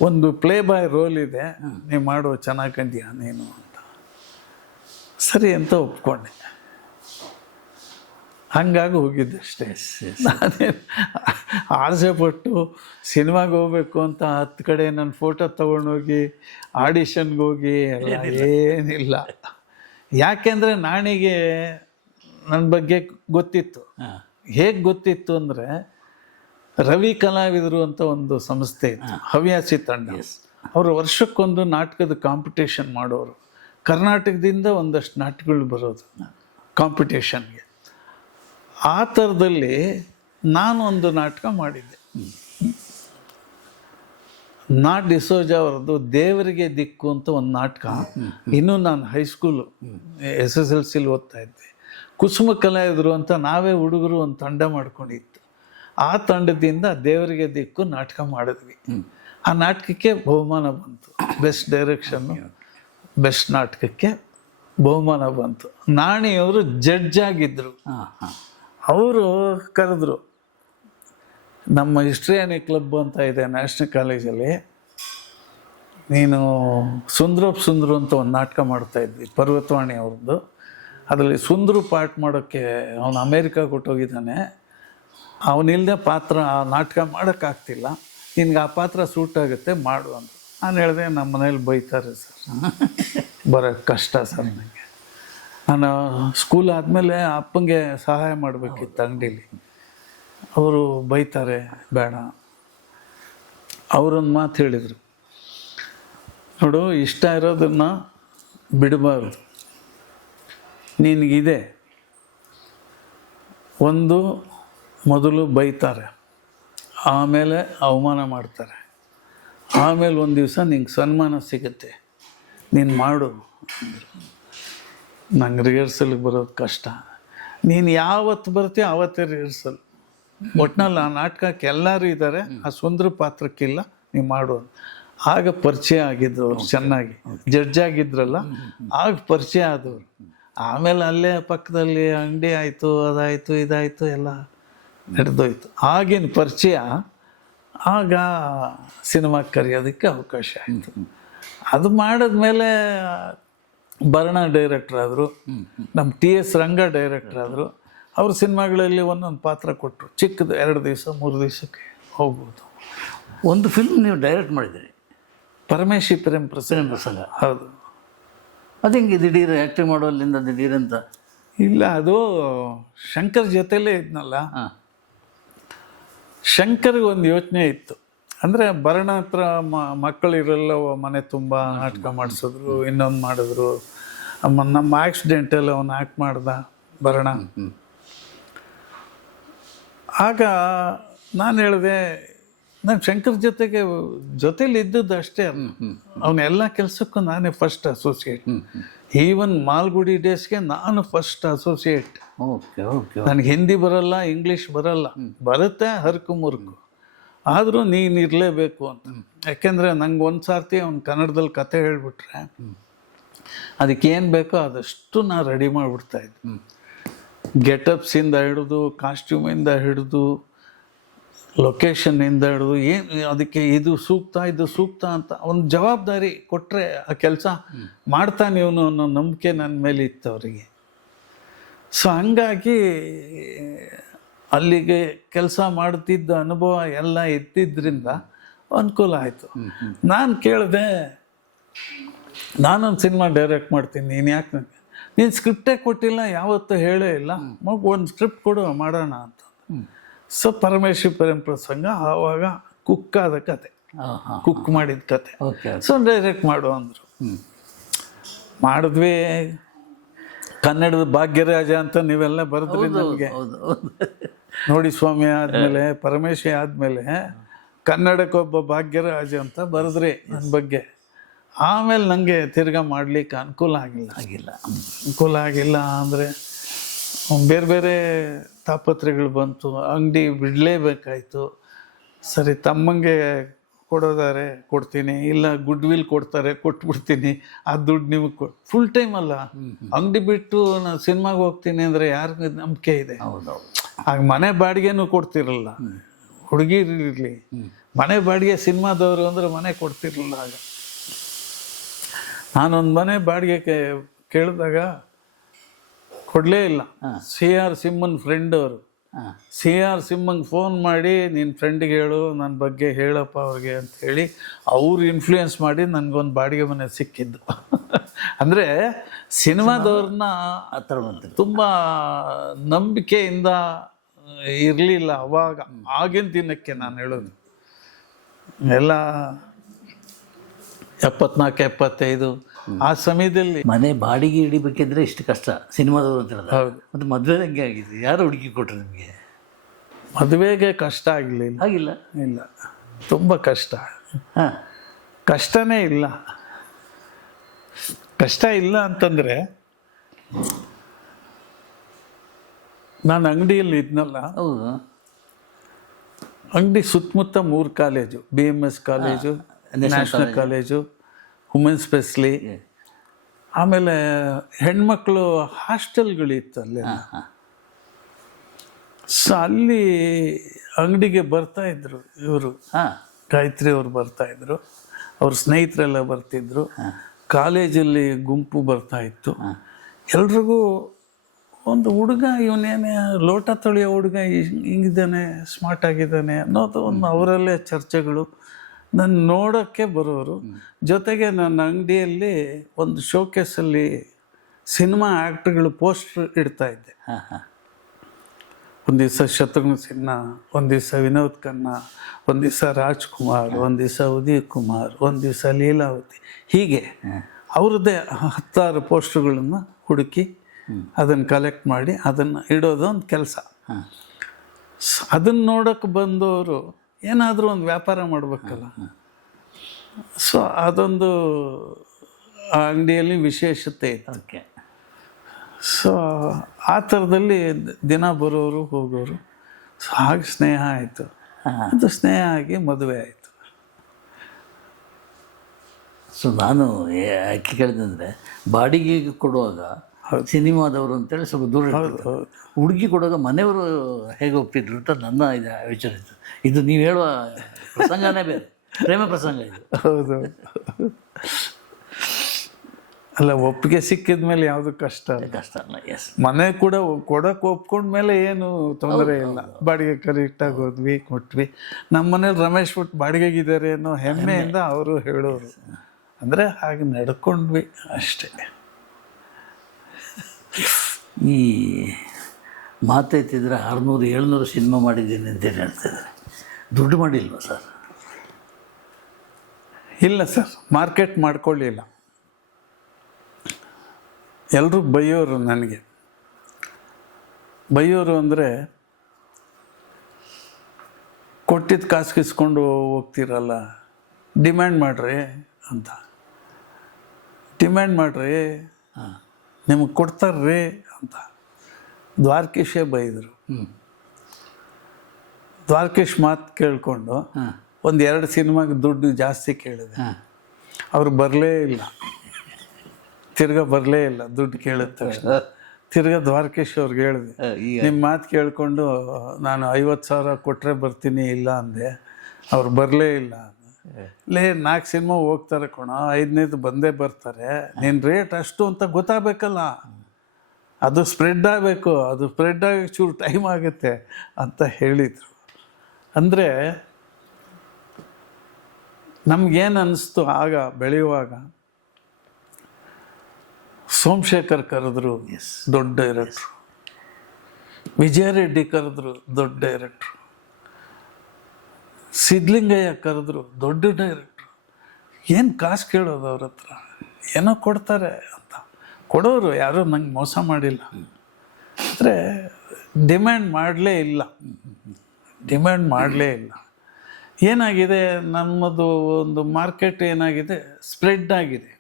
ಒಂದು ಪ್ಲೇ ಬಾಯ್ ರೋಲ್ ಇದೆ, ನೀವು ಮಾಡೋ ಚೆನ್ನಾಗಿ ಕಂಡ್ಯಾ ನೀನು ಅಂತ. ಸರಿ ಅಂತ ಒಪ್ಕೊಂಡೆ. ಹಂಗಾಗಿ ಹೋಗಿದ್ದೆ ಅಷ್ಟೇ. ನಾನೇ ಆಸೆ ಪಟ್ಟು ಸಿನಿಮಾಗೆ ಹೋಗ್ಬೇಕು ಅಂತ 10 ಕಡೆ ನನ್ನ ಫೋಟೋ ತೊಗೊಂಡೋಗಿ ಆಡಿಷನ್ಗೆ ಹೋಗಿ ಎಲ್ಲ ಏನಿಲ್ಲ. ಯಾಕೆಂದರೆ ನಾಣಿಗೆ ನನ್ನ ಬಗ್ಗೆ ಗೊತ್ತಿತ್ತು. ಹೇಗೆ ಗೊತ್ತಿತ್ತು ಅಂದರೆ, ರವಿ ಕಲಾವಿದರು ಅಂತ ಒಂದು ಸಂಸ್ಥೆ ಇತ್ತು, ಹವ್ಯಾಸಿ ತಂಡ. ಅವರು ವರ್ಷಕ್ಕೊಂದು ನಾಟಕದ ಕಾಂಪಿಟೇಷನ್ ಮಾಡೋರು. ಕರ್ನಾಟಕದಿಂದ ಒಂದಷ್ಟು ನಾಟಕಗಳು ಬರೋದು ಕಾಂಪಿಟೇಷನ್ಗೆ. ಆ ಥರದಲ್ಲಿ ನಾನು ಒಂದು ನಾಟಕ ಮಾಡಿದ್ದೆ. ನಾ ಡಿಸೋಜ ಅವರದ್ದು ದೇವರಿಗೆ ದಿಕ್ಕು ಅಂತ ಒಂದು ನಾಟಕ. ಇನ್ನೂ ನಾನು ಹೈಸ್ಕೂಲು SSLC ಓದ್ತಾ ಇದ್ದೆ. ಕುಸುಮ ಕಲಾವಿದರು ಅಂತ ನಾವೇ ಹುಡುಗರು ಒಂದು ತಂಡ ಮಾಡ್ಕೊಂಡಿತ್ತು. ಆ ತಂಡದಿಂದ ದೇವರಿಗೆ ದಿಕ್ಕು ನಾಟಕ ಮಾಡಿದ್ವಿ. ಆ ನಾಟಕಕ್ಕೆ ಬಹುಮಾನ ಬಂತು. ಬೆಸ್ಟ್ ಡೈರೆಕ್ಷನ್ನು, ಬೆಸ್ಟ್ ನಾಟಕಕ್ಕೆ ಬಹುಮಾನ ಬಂತು. ನಾಣಿಯವರು ಜಡ್ಜ್ ಆಗಿದ್ದರು. ಅವರು ಕರೆದ್ರು, ನಮ್ಮ ಹಿಸ್ಟ್ರಿಯಾನಿ ಕ್ಲಬ್ ಅಂತ ಇದೆ ನ್ಯಾಷನಲ್ ಕಾಲೇಜಲ್ಲಿ, ನೀನು ಸುಂದ್ರೋಪ್ ಸುಂದ್ರು ಅಂತ ಒಂದು ನಾಟಕ ಮಾಡ್ತಾ ಇದ್ವಿ, ಪರ್ವತವಾಣಿ ಅವ್ರದ್ದು. ಅದರಲ್ಲಿ ಸುಂದ್ರು ಪಾಠ ಮಾಡೋಕ್ಕೆ ಅವನು ಅಮೇರಿಕಾಗೆ ಕೊಟ್ಟೋಗಿದ್ದಾನೆ. ಅವನಿಲ್ಲದೆ ಪಾತ್ರ ಆ ನಾಟಕ ಮಾಡೋಕ್ಕಾಗ್ತಿಲ್ಲ, ನಿನ್ಗೆ ಆ ಪಾತ್ರ ಸೂಟ್ ಆಗುತ್ತೆ ಮಾಡು ಅಂತ. ನಾನು ಹೇಳಿದೆ, ನಮ್ಮ ಮನೇಲಿ ಬೈತಾರೆ ಸರ್, ಬರೋಕ್ಕೆ ಕಷ್ಟ ಸರ್ ನನಗೆ. ನಾನು ಸ್ಕೂಲ್ ಆದಮೇಲೆ ಅಪ್ಪಂಗೆ ಸಹಾಯ ಮಾಡಬೇಕಿತ್ತು ಅಂಗಡೀಲಿ. ಅವರು ಬೈತಾರೆ, ಬೇಡ. ಅವರೊಂದು ಮಾತು ಹೇಳಿದರು, ನೋಡು, ಇಷ್ಟ ಇರೋದನ್ನು ಬಿಡಬಾರ್ದು. ನಿನಗಿದೆ, ಒಂದು ಮೊದಲು ಬೈತಾರೆ, ಆಮೇಲೆ ಅವಮಾನ ಮಾಡ್ತಾರೆ, ಆಮೇಲೆ ಒಂದು ದಿವಸ ನಿಂಗೆ ಸನ್ಮಾನ ಸಿಗುತ್ತೆ, ನೀನು ಮಾಡು. ನಂಗೆ ರಿಹರ್ಸಲ್ಗೆ ಬರೋದು ಕಷ್ಟ. ನೀನು ಯಾವತ್ತು ಬರ್ತೀಯ ಆವತ್ತೇ ರಿಹರ್ಸಲ್. ಒಟ್ನಲ್ಲಿ ಆ ನಾಟಕಕ್ಕೆ ಎಲ್ಲರೂ ಇದ್ದಾರೆ, ಆ ಸುಂದರ ಪಾತ್ರಕ್ಕಿಲ್ಲ, ನೀವು ಮಾಡು. ಆಗ ಪರಿಚಯ ಆಗಿದ್ರು ಅವ್ರು ಚೆನ್ನಾಗಿ. ಜಡ್ಜ್ ಆಗಿದ್ರಲ್ಲ, ಆಗ ಪರಿಚಯ ಆದವರು. ಆಮೇಲೆ ಅಲ್ಲೇ ಪಕ್ಕದಲ್ಲಿ ಅಂಗಡಿ ಆಯಿತು, ಅದಾಯಿತು, ಇದಾಯಿತು, ಎಲ್ಲ ನಡೆದೋಯ್ತು. ಆಗಿನ ಪರಿಚಯ ಆಗ ಸಿನಿಮಾಗೆ ಕರೆಯೋದಕ್ಕೆ ಅವಕಾಶ ಆಯಿತು. ಅದು ಮಾಡಿದ್ಮೇಲೆ ಭರಣ ಡೈರೆಕ್ಟ್ರ್ ಆದರು, ನಮ್ಮ TS ರಂಗ ಡೈರೆಕ್ಟ್ರ್ ಆದರು. ಅವ್ರ ಸಿನಿಮಾಗಳಲ್ಲಿ ಒಂದೊಂದು ಪಾತ್ರ ಕೊಟ್ಟರು. ಚಿಕ್ಕದು 2 ದಿವಸ 3 ದಿವಸಕ್ಕೆ ಹೋಗ್ಬೋದು. ಒಂದು ಫಿಲ್ಮ್ ನೀವು ಡೈರೆಕ್ಟ್ ಮಾಡಿದ್ದೀರಿ, ಪರಮೇಶಿ ಪ್ರೇಮ್ ಪ್ರಸಂಗ. ಹೌದು. ಅದು ಹೆಂಗೆ ದಿಢೀರ್ ಆ್ಯಕ್ಟಿಂಗ್ ಮಾಡೋಲ್ಲಿಂದ ದಿಢೀರಂತ? ಇಲ್ಲ, ಅದು ಶಂಕರ್ ಜೊತೆಲೇ ಇದ್ನಲ್ಲ. ಶಂಕರ್ಗೆ ಒಂದು ಯೋಚನೆ ಇತ್ತು. ಅಂದರೆ ಭರಣ ಹತ್ರ ಮಕ್ಕಳಿರಲ್ಲ, ಮನೆ ತುಂಬ ನಾಟಕ ಮಾಡಿಸಿದ್ರು, ಇನ್ನೊಂದು ಮಾಡಿದ್ರು. ನಮ್ಮ ಆಕ್ಸಿಡೆಂಟಲ್ಲಿ ಅವನು ಆ್ಯಕ್ಟ್ ಮಾಡ್ದ ಭರಣ. ಆಗ ನಾನು ಹೇಳಿದೆ, ನಾನು ಶಂಕರ್ ಜೊತೆಲಿ ಇದ್ದದ್ದು ಅಷ್ಟೇ. ಅವನೆಲ್ಲ ಕೆಲಸಕ್ಕೂ ನಾನೇ ಫಸ್ಟ್ ಅಸೋಸಿಯೇಟ್. ಈವನ್ ಮಾಲ್ಗುಡಿ ಡೇಸ್ಗೆ ನಾನು ಫಸ್ಟ್ ಅಸೋಸಿಯೇಟ್. Okay okay. ನನಗೆ ಹಿಂದಿ ಬರಲ್ಲ, ಇಂಗ್ಲೀಷ್ ಬರಲ್ಲ, ಬರುತ್ತೆ ಹರ್ಕು ಮುರ್ಕು, ಆದರೂ ನೀನು ಇರಲೇಬೇಕು ಅಂತ. ಯಾಕೆಂದರೆ ನಂಗೆ ಒಂದು ಸಾರ್ತಿ ಅವ್ನು ಕನ್ನಡದಲ್ಲಿ ಕತೆ ಹೇಳಿಬಿಟ್ರೆ ಅದಕ್ಕೇನು ಬೇಕೋ ಅದಷ್ಟು ನಾನು ರೆಡಿ ಮಾಡಿಬಿಡ್ತಾಯಿದ್ದೆ. ಗೆಟಪ್ಸಿಂದ ಹಿಡಿದು, ಕಾಸ್ಟ್ಯೂಮಿಂದ ಹಿಡಿದು, ಲೊಕೇಶನ್ನಿಂದ ಹಿಡಿದು, ಏನು ಅದಕ್ಕೆ ಇದು ಸೂಕ್ತ ಅಂತ ಒಂದು ಜವಾಬ್ದಾರಿ ಕೊಟ್ಟರೆ ಆ ಕೆಲಸ ಮಾಡ್ತಾನೆ ಇವನು ಅನ್ನೋ ನಂಬಿಕೆ ನನ್ನ ಮೇಲೆ ಇತ್ತು ಅವರಿಗೆ. ಸೊ ಹಂಗಾಗಿ ಅಲ್ಲಿಗೆ ಕೆಲಸ ಮಾಡ್ತಿದ್ದ ಅನುಭವ ಎಲ್ಲ ಇದ್ದಿದ್ದರಿಂದ ಅನುಕೂಲ ಆಯಿತು. ನಾನು ಕೇಳಿದೆ, ನಾನೊಂದು ಸಿನಿಮಾ ಡೈರೆಕ್ಟ್ ಮಾಡ್ತೀನಿ, ನೀನು ಯಾಕೆ ನನಗೆ ನೀನು ಸ್ಕ್ರಿಪ್ಟೇ ಕೊಟ್ಟಿಲ್ಲ, ಯಾವತ್ತೂ ಹೇಳೇ ಇಲ್ಲ, ಒಂದು ಸ್ಕ್ರಿಪ್ಟ್ ಕೊಡು ಮಾಡೋಣ ಅಂತ. ಸೊ ಪರಮೇಶಿ ಪ್ರೇಮ್ ಪ್ರಸಂಗ ಆವಾಗ ಕುಕ್ಕಾದ ಕತೆ, ಕುಕ್ ಮಾಡಿದ ಕತೆ. ಸೊ ಡೈರೆಕ್ಟ್ ಮಾಡು ಅಂದರು. ಮಾಡಿದ್ವಿ. ಕನ್ನಡದ ಭಾಗ್ಯರಾಜ ಅಂತ ನೀವೆಲ್ಲ ಬರೆದ್ರಿ ನನಗೆ. ನೋಡಿ ಸ್ವಾಮಿ ಆದಮೇಲೆ, ಪರಮೇಶಿ ಆದಮೇಲೆ ಕನ್ನಡಕ್ಕೊಬ್ಬ ಭಾಗ್ಯರಾಜ ಅಂತ ಬರೆದ್ರಿ ನನ್ನ ಬಗ್ಗೆ. ಆಮೇಲೆ ನನಗೆ ತಿರ್ಗಾ ಮಾಡಲಿಕ್ಕೆ ಅನುಕೂಲ ಆಗಿಲ್ಲ ಅಂದರೆ ಬೇರೆ ಬೇರೆ ತಾಪತ್ರೆಗಳು ಬಂತು, ಅಂಗಡಿ ಬಿಡಲೇಬೇಕಾಯ್ತು. ಸರಿ, ತಮ್ಮಂಗೆ ಕೊಡೋದಾರೆ ಕೊಡ್ತೀನಿ, ಇಲ್ಲ ಗುಡ್ ವಿಲ್ ಕೊಡ್ತಾರೆ ಕೊಟ್ಬಿಡ್ತೀನಿ, ಆ ದುಡ್ಡು ನಿಮಗೆ ಫುಲ್ ಟೈಮ್ ಅಲ್ಲ. ಅಂಗಡಿ ಬಿಟ್ಟು ನಾನು ಸಿನಿಮಾಗೆ ಹೋಗ್ತೀನಿ ಅಂದರೆ ಯಾರಿಗೆ ನಂಬಿಕೆ ಇದೆ? ಆಗ ಮನೆ ಬಾಡಿಗೆನೂ ಕೊಡ್ತಿರಲ್ಲ, ಹುಡುಗಿರಿರಲಿ ಮನೆ ಬಾಡಿಗೆ, ಸಿನಿಮಾದವರು ಅಂದರೆ ಮನೆ ಕೊಡ್ತಿರಲಿಲ್ಲ. ಆಗ ನಾನೊಂದು ಮನೆ ಬಾಡಿಗೆ ಕೇಳಿದಾಗ ಕೊಡಲೇ ಇಲ್ಲ. ಸಿ ಆರ್ ಸಿಮ್ಮನ್ ಫ್ರೆಂಡ್ ಅವರು. ಸಿ ಆರ್ ಸಿಮ್ಮಂಗೆ ಫೋನ್ ಮಾಡಿ ನಿನ್ನ ಫ್ರೆಂಡಿಗೆ ಹೇಳು, ನನ್ನ ಬಗ್ಗೆ ಹೇಳಪ್ಪ ಅವ್ರಿಗೆ ಅಂತ ಹೇಳಿ ಅವ್ರು ಇನ್ಫ್ಲೂಯೆನ್ಸ್ ಮಾಡಿ ನನಗೊಂದು ಬಾಡಿಗೆ ಮನೆ ಸಿಕ್ಕಿದ್ದು. ಅಂದರೆ ಸಿನಿಮಾದವ್ರನ್ನ ಆ ಥರ ಬಂತು. ತುಂಬ ನಂಬಿಕೆಯಿಂದ ಇರಲಿಲ್ಲ ಅವಾಗ, ಆಗಿನ ದಿನಕ್ಕೆ ನಾನು ಹೇಳೋದು. ಎಲ್ಲ 74, 75 ಆ ಸಮಯದಲ್ಲಿ ಮನೆ ಬಾಡಿಗೆ ಹಿಡಿಬೇಕಿದ್ರೆ ಇಷ್ಟು ಕಷ್ಟ ಸಿನಿಮಾದವರು ಅಂತ ಹೇಳಿದ್ರೆ. ಹೌದು. ಮತ್ತು ಮದುವೆ ಹಂಗೆ ಆಗಿದೆ. ಯಾರು ಹುಡುಕಿ ಕೊಟ್ಟರು ನಿಮಗೆ? ಮದುವೆಗೆ ಕಷ್ಟ ಆಗಲಿಲ್ಲ. ಆಗಿಲ್ಲ. ಇಲ್ಲ, ತುಂಬ ಕಷ್ಟ. ಹಾಂ, ಕಷ್ಟನೇ ಇಲ್ಲ. ಕಷ್ಟ ಇಲ್ಲ ಅಂತಂದರೆ, ನಾನು ಅಂಗಡಿಯಲ್ಲಿ ಇದ್ನಲ್ಲ, ಹೌದು. ಅಂಗಡಿ ಸುತ್ತಮುತ್ತ 3 college, BMS college, national college, women's specially, ಆಮೇಲೆ ಹೆಣ್ಮಕ್ಳು ಹಾಸ್ಟೆಲ್ಗಳಿತ್ತು ಅಲ್ಲೇ. ಸೊ ಅಲ್ಲಿ ಅಂಗಡಿಗೆ ಬರ್ತಾಯಿದ್ರು ಇವರು, ಗಾಯತ್ರಿ ಅವ್ರು ಬರ್ತಾಯಿದ್ರು, ಅವ್ರ ಸ್ನೇಹಿತರೆಲ್ಲ ಬರ್ತಿದ್ರು. ಕಾಲೇಜಲ್ಲಿ ಗುಂಪು ಬರ್ತಾಯಿತ್ತು. ಎಲ್ರಿಗೂ ಒಂದು ಹುಡುಗ, ಇವನೇನೆ ಲೋಟ ತೊಳೆಯೋ ಹುಡುಗ ಹಿಂಗಿದ್ದಾನೆ, ಸ್ಮಾರ್ಟ್ ಆಗಿದ್ದಾನೆ ಅನ್ನೋದು ಒಂದು ಅವರಲ್ಲೇ ಚರ್ಚೆಗಳು. ನನ್ನ ನೋಡೋಕ್ಕೆ ಬರೋರು. ಜೊತೆಗೆ ನನ್ನ ಅಂಗಡಿಯಲ್ಲಿ ಒಂದು ಶೋಕೇಸಲ್ಲಿ ಸಿನಿಮಾ ಆ್ಯಕ್ಟ್ರುಗಳು ಪೋಸ್ಟರ್ ಇಡ್ತಾ ಇದ್ದೆ. ಒಂದು ದಿವಸ ಶತ್ರುಘ್ನ ಸಿನ್ಹಾ, ಒಂದು ದಿವಸ ವಿನೋದ್ ಖನ್ನಾ, ಒಂದು ದಿವಸ ರಾಜ್ಕುಮಾರ್, ಒಂದು ದಿವಸ ಉದಿತ್ ಕುಮಾರ್, ಒಂದು ದಿವಸ ಲೀಲಾವತಿ, ಹೀಗೆ ಅವ್ರದ್ದೇ 10 ಪೋಸ್ಟರ್ಗಳನ್ನು ಹುಡುಕಿ ಅದನ್ನು ಕಲೆಕ್ಟ್ ಮಾಡಿ ಅದನ್ನು ಇಡೋದು ಒಂದು ಕೆಲಸ. ಅದನ್ನು ನೋಡೋಕ್ಕೆ ಬಂದವರು ಏನಾದರೂ ಒಂದು ವ್ಯಾಪಾರ ಮಾಡಬೇಕಲ್ಲ. ಸೊ ಅದೊಂದು ಆ ಅಂಗಡಿಯಲ್ಲಿ ವಿಶೇಷತೆ ಇತ್ತು. ಓಕೆ. ಸೊ ಆ ಥರದಲ್ಲಿ ದಿನ ಬರೋರು ಹೋಗೋರು. ಸೊ ಹಾಗೆ ಸ್ನೇಹ ಆಯಿತು. ಅದು ಸ್ನೇಹ ಆಗಿ ಮದುವೆ ಆಯಿತು. ಸೊ ನಾನು ಯಾಕೆ ಕೇಳಿದಂದರೆ, ಬಾಡಿಗೆಗೆ ಕೊಡುವಾಗ ಸಿನಿಮಾದವರು ಅಂತೇಳಿ ಸ್ವಲ್ಪ ದೂರ ಇರ್ತಾರೆ. ಹುಡುಗಿ ಕೊಡುವಾಗ ಮನೆಯವರು ಹೇಗೆ ಒಪ್ಪಿದ್ರು ಅಂತ ನನ್ನ ಇದು ಯೋಚನೆ ಇತ್ತು. ಇದು ನೀವು ಹೇಳುವ ಪ್ರಸಂಗನೇ ಬೇರೆ, ಪ್ರೇಮ ಪ್ರಸಂಗ ಇದು. ಹೌದು. ಅಲ್ಲ, ಒಪ್ಪಿಗೆ ಸಿಕ್ಕಿದ ಮೇಲೆ ಯಾವುದು ಕಷ್ಟ ಅಲ್ಲ. ಎಸ್, ಮನೆ ಕೂಡ ಕೊಡೋಕೆ ಒಪ್ಕೊಂಡ್ಮೇಲೆ ಏನು ತೊಂದರೆ ಇಲ್ಲ. ಬಾಡಿಗೆ ಕರೆಕ್ಟಾಗಿ ಹೋದ್ವಿ, ಕೊಟ್ವಿ. ನಮ್ಮ ಮನೇಲಿ ರಮೇಶ್ ಭಟ್ ಬಾಡಿಗೆಗಿದ್ದಾರೆ ಅನ್ನೋ ಹೆಮ್ಮೆಯಿಂದ ಅವರು ಹೇಳೋರು. ಅಂದರೆ ಹಾಗೆ ನಡ್ಕೊಂಡ್ವಿ ಅಷ್ಟೇ. ಈ ಮಾತಾಯ್ತಿದ್ರೆ 600-700 ಸಿನಿಮಾ ಮಾಡಿದ್ದೀನಿ ಅಂತೇಳಿ ಹೇಳ್ತಿದ್ದಾರೆ. ದುಡ್ಡು ಮಾಡಿಲ್ವ ಸರ್? ಇಲ್ಲ ಸರ್, ಮಾರ್ಕೆಟ್ ಮಾಡ್ಕೊಳ್ಳಿಲ್ಲ. ಎಲ್ಲರೂ ಬೈಯೋರು ನನಗೆ. ಬೈಯೋರು ಅಂದರೆ, ಕೊಟ್ಟಿದ್ದ ಕಾಸಿಸ್ಕೊಂಡು ಹೋಗ್ತಿರಲ್ಲ, ಡಿಮ್ಯಾಂಡ್ ಮಾಡ್ರಿ ಅಂತ. ಡಿಮ್ಯಾಂಡ್ ಮಾಡ್ರಿ, ನಿಮಗೆ ಕೊಡ್ತಾರ್ರಿ ಅಂತ ದ್ವಾರಕೀಶೇ ಬೈದರು. ದ್ವಾರಕೀಶ್ ಮಾತು ಕೇಳಿಕೊಂಡು 1-2 ಸಿನಿಮಾಗೆ ದುಡ್ಡು ಜಾಸ್ತಿ ಕೇಳಿದೆ. ಅವ್ರು ಬರಲೇ ಇಲ್ಲ, ತಿರ್ಗಾ ಬರಲೇ ಇಲ್ಲ. ದುಡ್ಡು ಕೇಳಿದ ತಕ್ಷಣ ತಿರ್ಗಾ ದ್ವಾರಕೀಶ್ ಅವ್ರಿಗೆ ಹೇಳಿದೆ, ನಿಮ್ಮ ಮಾತು ಕೇಳಿಕೊಂಡು ನಾನು 50,000 ಕೊಟ್ಟರೆ ಬರ್ತೀನಿ ಇಲ್ಲ ಅಂದೆ. ಅವ್ರು ಬರಲೇ ಇಲ್ಲ. 4 ಸಿನಿಮಾ ಹೋಗ್ತಾರೆ ಕಣ, 5ನೇದು ಬಂದೇ ಬರ್ತಾರೆ. ನಿನ್ನ ರೇಟ್ ಅಷ್ಟು ಅಂತ ಗೊತ್ತಾಗಬೇಕಲ್ಲ, ಅದು ಸ್ಪ್ರೆಡ್ ಆಗಬೇಕು. ಅದು ಸ್ಪ್ರೆಡ್ ಆಗೋಕ್ಕೆ ಚೂರು ಟೈಮ್ ಆಗುತ್ತೆ ಅಂತ ಹೇಳಿದರು. ಅಂದರೆ ನಮಗೇನು ಅನ್ನಿಸ್ತು ಆಗ ಬೆಳೆಯುವಾಗ, ಸೋಮಶೇಖರ್ ಕರೆದ್ರು, ದೊಡ್ಡ ಡೈರೆಕ್ಟ್ರು. ವಿಜಯ ರೆಡ್ಡಿ ಕರೆದ್ರು, ದೊಡ್ಡ ಡೈರೆಕ್ಟ್ರು. ಸಿದ್ಧಲಿಂಗಯ್ಯ ಕರೆದ್ರು, ದೊಡ್ಡ ಡೈರೆಕ್ಟ್ರು. ಏನು ಕಾಸು ಕೇಳೋದು ಅವ್ರ ಹತ್ರ, ಏನೋ ಕೊಡ್ತಾರೆ ಅಂತ. ಕೊಡೋರು ಯಾರೂ ನಂಗೆ ಮೋಸ ಮಾಡಿಲ್ಲ. ಅಂದರೆ ಡಿಮ್ಯಾಂಡ್ ಮಾಡಲೇ ಇಲ್ಲ. ಏನಾಗಿದೆ, ನಮ್ಮದು ಒಂದು ಮಾರ್ಕೆಟ್ ಏನಾಗಿದೆ, ಸ್ಪ್ರೆಡ್ ಆಗಿದೆ.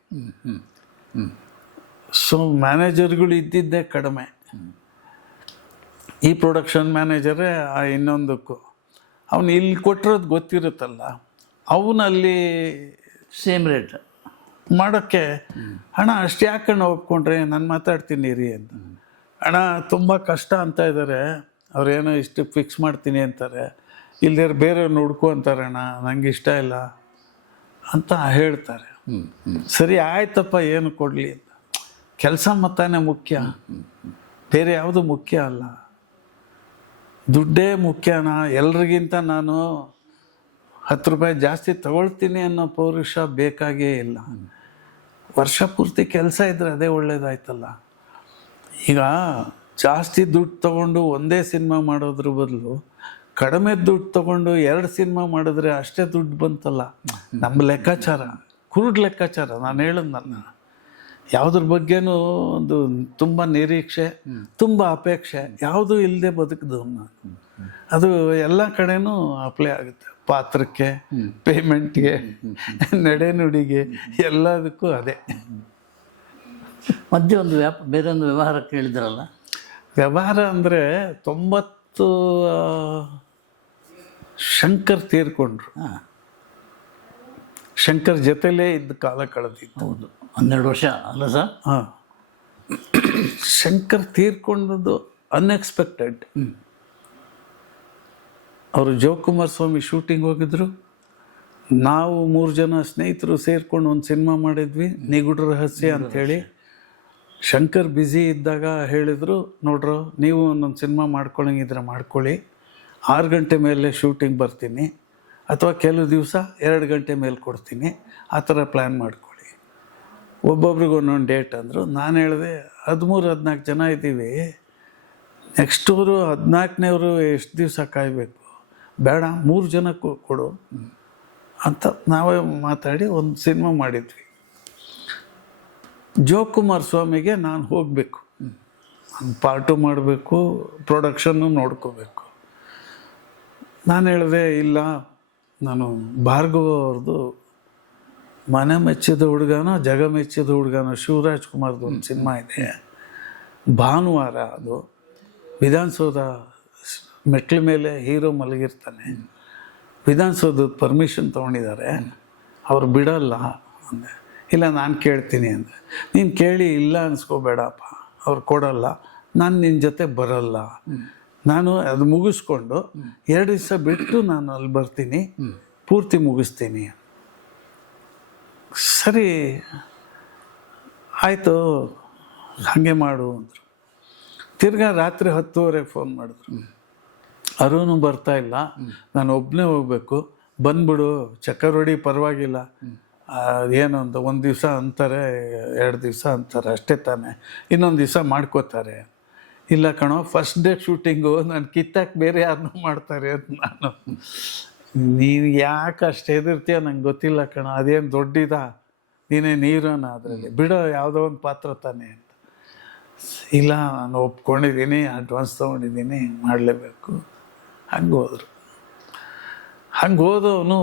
ಸೊ ಮ್ಯಾನೇಜರ್ಗಳು ಇದ್ದಿದ್ದೇ ಕಡಿಮೆ. ಈ ಪ್ರೊಡಕ್ಷನ್ ಮ್ಯಾನೇಜರೇ ಆ ಇನ್ನೊಂದಕ್ಕೂ ಅವನು ಇಲ್ಲಿ ಕೊಟ್ಟಿರೋದು ಗೊತ್ತಿರುತ್ತಲ್ಲ, ಅವನಲ್ಲಿ ಸೇಮ್ ರೇಟ್ ಮಾಡೋಕ್ಕೆ, ಅಣ್ಣ ಅಷ್ಟು ಯಾಕಣ್ಣ ಒಪ್ಕೊಂಡ್ರೆ, ನಾನು ಮಾತಾಡ್ತೀನಿ ರೀ ಅಂತ. ಅಣ್ಣ ತುಂಬ ಕಷ್ಟ ಅಂತ ಇದ್ದಾರೆ, ಅವ್ರೇನೋ ಇಷ್ಟು ಫಿಕ್ಸ್ ಮಾಡ್ತೀನಿ ಅಂತಾರೆ, ಇಲ್ದೇ ಬೇರೆ ಹುಡ್ಕು ಅಂತಾರೆ. ಅಣ್ಣ ನಂಗೆ ಇಷ್ಟ ಇಲ್ಲ ಅಂತ ಹೇಳ್ತಾರೆ. ಸರಿ ಆಯ್ತಪ್ಪ, ಏನು ಕೊಡಲಿ ಅಂತ. ಕೆಲಸ ಮತ್ತಾನೆ ಮುಖ್ಯ. ಬೇರೆ ಯಾವುದು ಮುಖ್ಯ ಅಲ್ಲ. ದುಡ್ಡೇ ಮುಖ್ಯನಾ, ಎಲ್ರಿಗಿಂತ ನಾನು 10 ರೂಪಾಯಿ ಜಾಸ್ತಿ ತಗೊಳ್ತೀನಿ ಅನ್ನೋ ಪೌರುಷ ಬೇಕಾಗೇ ಇಲ್ಲ. ವರ್ಷ ಪೂರ್ತಿ ಕೆಲಸ ಇದ್ದರೆ ಅದೇ ಒಳ್ಳೇದಾಯ್ತಲ್ಲ. ಈಗ ಜಾಸ್ತಿ ದುಡ್ಡು ತೊಗೊಂಡು ಒಂದೇ ಸಿನಿಮಾ ಮಾಡೋದ್ರ ಬದಲು ಕಡಿಮೆ ದುಡ್ಡು ತೊಗೊಂಡು 2 ಸಿನಿಮಾ ಮಾಡಿದ್ರೆ ಅಷ್ಟೇ ದುಡ್ಡು ಬಂತಲ್ಲ. ನಮ್ಮ ಲೆಕ್ಕಾಚಾರ ಕುರುಡು ಲೆಕ್ಕಾಚಾರ. ನಾನು ಹೇಳೋದಲ್ಲ, ಯಾವುದ್ರ ಬಗ್ಗೆನೂ ಒಂದು ತುಂಬ ನಿರೀಕ್ಷೆ, ತುಂಬ ಅಪೇಕ್ಷೆ ಯಾವುದೂ ಇಲ್ಲದೆ ಬದುಕಿದವನು ನಾನು. ಅದು ಎಲ್ಲ ಕಡೆನೂ ಅಪ್ಲೈ ಆಗುತ್ತೆ. ಪಾತ್ರಕ್ಕೆ, ಪೇಮೆಂಟ್ಗೆ, ನಡೆನುಡಿಗೆ, ಎಲ್ಲದಕ್ಕೂ ಅದೇ. ಮಧ್ಯೆ ಒಂದು ಬೇರೆ ಒಂದು ವ್ಯವಹಾರಕ್ಕೆ ಹೇಳಿದ್ರಲ್ಲ. ವ್ಯವಹಾರ ಅಂದರೆ 90 ಶಂಕರ್ ತೀರ್ಕೊಂಡ್ರು. ಶಂಕರ್ ಜೊತೆಲೇ ಇದ್ದ ಕಾಲ ಕಳೆದಿತ್ತು. ಹೌದು, 12 ವರ್ಷ ಅಲ್ಲ ಸರ್? ಹಾಂ. ಶಂಕರ್ ತೀರ್ಕೊಂಡದ್ದು ಅನ್ಎಕ್ಸ್ಪೆಕ್ಟೆಡ್. ಅವರು ಜೋಕುಮಾರ್ ಸ್ವಾಮಿ ಶೂಟಿಂಗ್ ಹೋಗಿದ್ರು. ನಾವು 3 ಜನ ಸ್ನೇಹಿತರು ಸೇರ್ಕೊಂಡು ಒಂದು ಸಿನಿಮಾ ಮಾಡಿದ್ವಿ, ನಿಗೂಢ ರಹಸ್ಯ ಅಂಥೇಳಿ. ಶಂಕರ್ ಬ್ಯುಸಿ ಇದ್ದಾಗ ಹೇಳಿದರು, ನೋಡ್ರೋ ನೀವು ಒಂದೊಂದು ಸಿನಿಮಾ ಮಾಡ್ಕೊಳ್ಳೋಂಗಿದ್ರೆ ಮಾಡ್ಕೊಳ್ಳಿ, 6 ಗಂಟೆ ಮೇಲೆ ಶೂಟಿಂಗ್ ಬರ್ತೀನಿ, ಅಥವಾ ಕೆಲವು ದಿವಸ 2 ಗಂಟೆ ಮೇಲೆ ಕೊಡ್ತೀನಿ, ಆ ಥರ ಪ್ಲ್ಯಾನ್ ಮಾಡ್ಕೊಳ್ಳಿ, ಒಬ್ಬೊಬ್ರಿಗೆ ಒಂದೊಂದು ಡೇಟ್ ಅಂದರು. ನಾನು ಹೇಳಿದೆ 13-14 ಜನ ಇದ್ದೀವಿ, ನೆಕ್ಸ್ಟ್ ಅವರು 14ನೇವರು ಎಷ್ಟು ದಿವಸ ಕಾಯಬೇಕು, ಬೇಡ 3 ಜನಕ್ಕೂ ಕೊಡು ಅಂತ ನಾವೇ ಮಾತಾಡಿ ಒಂದು ಸಿನಿಮಾ ಮಾಡಿದ್ವಿ. ಜೋಕುಮಾರ್ ಸ್ವಾಮಿಗೆ ನಾನು ಹೋಗಬೇಕು, ನಾನು ಪಾರ್ಟು ಮಾಡಬೇಕು, ಪ್ರೊಡಕ್ಷನ್ನು ನೋಡ್ಕೋಬೇಕು. ನಾನು ಹೇಳಿದೆ, ಇಲ್ಲ, ನಾನು ಭಾರ್ಗವ ಅವ್ರದ್ದು ಮನೆ ಮೆಚ್ಚಿದ ಹುಡುಗನೋ ಜಗ ಮೆಚ್ಚಿದ ಹುಡುಗನೋ ಶಿವರಾಜ್ ಕುಮಾರ್ದು ಒಂದು ಸಿನಿಮಾ ಇದೆ, ಭಾನುವಾರ, ಅದು ವಿಧಾನಸೌಧ ಮೆಟ್ಲ ಮೇಲೆ ಹೀರೋ ಮಲಗಿರ್ತಾನೆ, ವಿಧಾನಸೌಧದ ಪರ್ಮಿಷನ್ ತೊಗೊಂಡಿದ್ದಾರೆ, ಅವ್ರು ಬಿಡಲ್ಲ ಅಂದೆ. ಇಲ್ಲ, ನಾನು ಕೇಳ್ತೀನಿ ಅಂದೆ. ನೀನು ಕೇಳಿ ಇಲ್ಲ ಅನ್ಸ್ಕೋಬೇಡಪ್ಪ, ಅವ್ರು ಕೊಡಲ್ಲ, ನಾನು ನಿನ್ನ ಜೊತೆ ಬರಲ್ಲ, ನಾನು ಅದು ಮುಗಿಸ್ಕೊಂಡು 2 ದಿವಸ ಬಿಟ್ಟು ನಾನು ಅಲ್ಲಿ ಬರ್ತೀನಿ, ಪೂರ್ತಿ ಮುಗಿಸ್ತೀನಿ. ಸರಿ ಆಯಿತು, ಹಾಗೆ ಮಾಡು ಅಂದರು. ತಿರ್ಗಾ ರಾತ್ರಿ 10:30 ಫೋನ್ ಮಾಡಿದ್ರು, ಅರುಣು ಬರ್ತಾ ಇಲ್ಲ, ನಾನು ಒಬ್ಬನೇ ಹೋಗಬೇಕು, ಬಂದ್ಬಿಡು, ಚಕ್ಕರ್ ಹೊಡಿ, ಪರವಾಗಿಲ್ಲ, ಏನು ಅಂತ 1 ದಿವಸ ಅಂತಾರೆ, 2 ದಿವಸ ಅಂತಾರೆ ಅಷ್ಟೇ ತಾನೆ, ಇನ್ನೊಂದು ದಿವಸ ಮಾಡ್ಕೋತಾರೆ. ಇಲ್ಲ ಕಣೋ, ಫಸ್ಟ್ ಡೇ ಶೂಟಿಂಗು, ನಾನು ಕಿತ್ತಾಕ್ ಬೇರೆ ಯಾರನ್ನೂ ಮಾಡ್ತಾರೆ ಅಂತ. ನಾನು, ನೀನು ಯಾಕೆ ಅಷ್ಟು ಹೆದರ್ತೀಯ ನಂಗೆ ಗೊತ್ತಿಲ್ಲ ಕಣೋ, ಅದೇನು ದೊಡ್ಡಿದ, ನೀನೇ ನೀರೋನ ಅದರಲ್ಲಿ, ಬಿಡೋ, ಯಾವುದೋ ಒಂದು ಪಾತ್ರ ತಾನೆ ಅಂತ. ಇಲ್ಲ, ನಾನು ಒಪ್ಕೊಂಡಿದ್ದೀನಿ, ಅಡ್ವಾನ್ಸ್ ತೊಗೊಂಡಿದ್ದೀನಿ, ಮಾಡಲೇಬೇಕು. ಹಂಗೆ ಹೋದರು. ಹಂಗೆ ಹೋದವನು